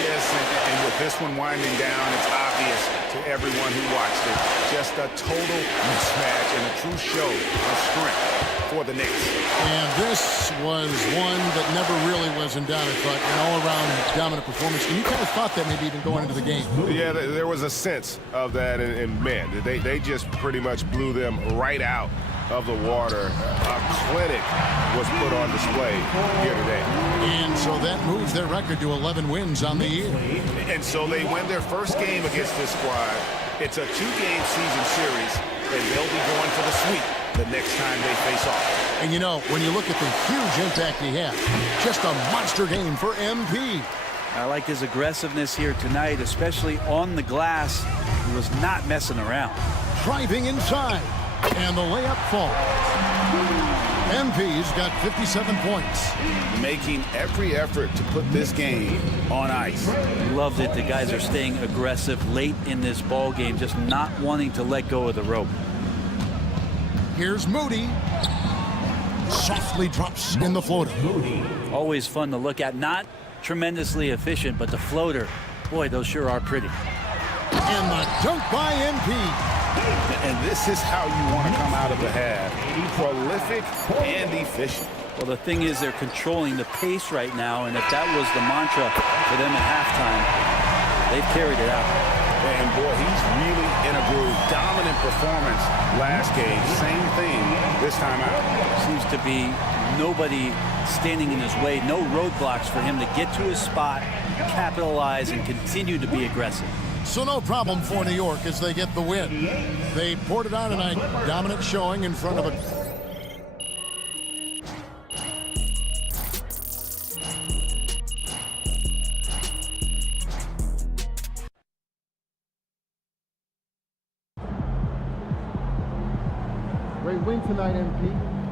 Yes, and with this one winding down, it's obvious to everyone who watched it. Just a total mismatch and a true show of strength for the Knicks. And this was one that never really was in doubt, I thought, an all-around dominant performance. And you kind of thought that maybe even going into the game. Yeah, there was a sense of that, and man, they just pretty much blew them right out of the water. A clinic was put on display here today. And so that moves their record to 11 wins on the year. And so they win their first game against this squad. It's a 2-game season series, and they'll be going for the sweep the next time they face off. And you know, when you look at the huge impact he had, just a monster game for MP. I like his aggressiveness here tonight, especially on the glass. He was not messing around. Driving inside, and the layup falls. MP's got 57 points. Making every effort to put this game on ice. Loved it. The guys are staying aggressive late in this ball game, just not wanting to let go of the rope. Here's Moody. Softly drops in the floater. Always fun to look at. Not tremendously efficient, but the floater, boy, those sure are pretty. And the dunk by MP. And this is how you want to come out of the half. Prolific and efficient. Well, the thing is, they're controlling the pace right now, and if that was the mantra for them at halftime, they've carried it out. And boy, he's really in a groove. Dominant performance last game. Same thing this time out. Seems to be nobody standing in his way. No roadblocks for him to get to his spot, capitalize, and continue to be aggressive. So no problem for New York as they get the win. They poured it on tonight. Dominant showing in front of a... Great win tonight, MP.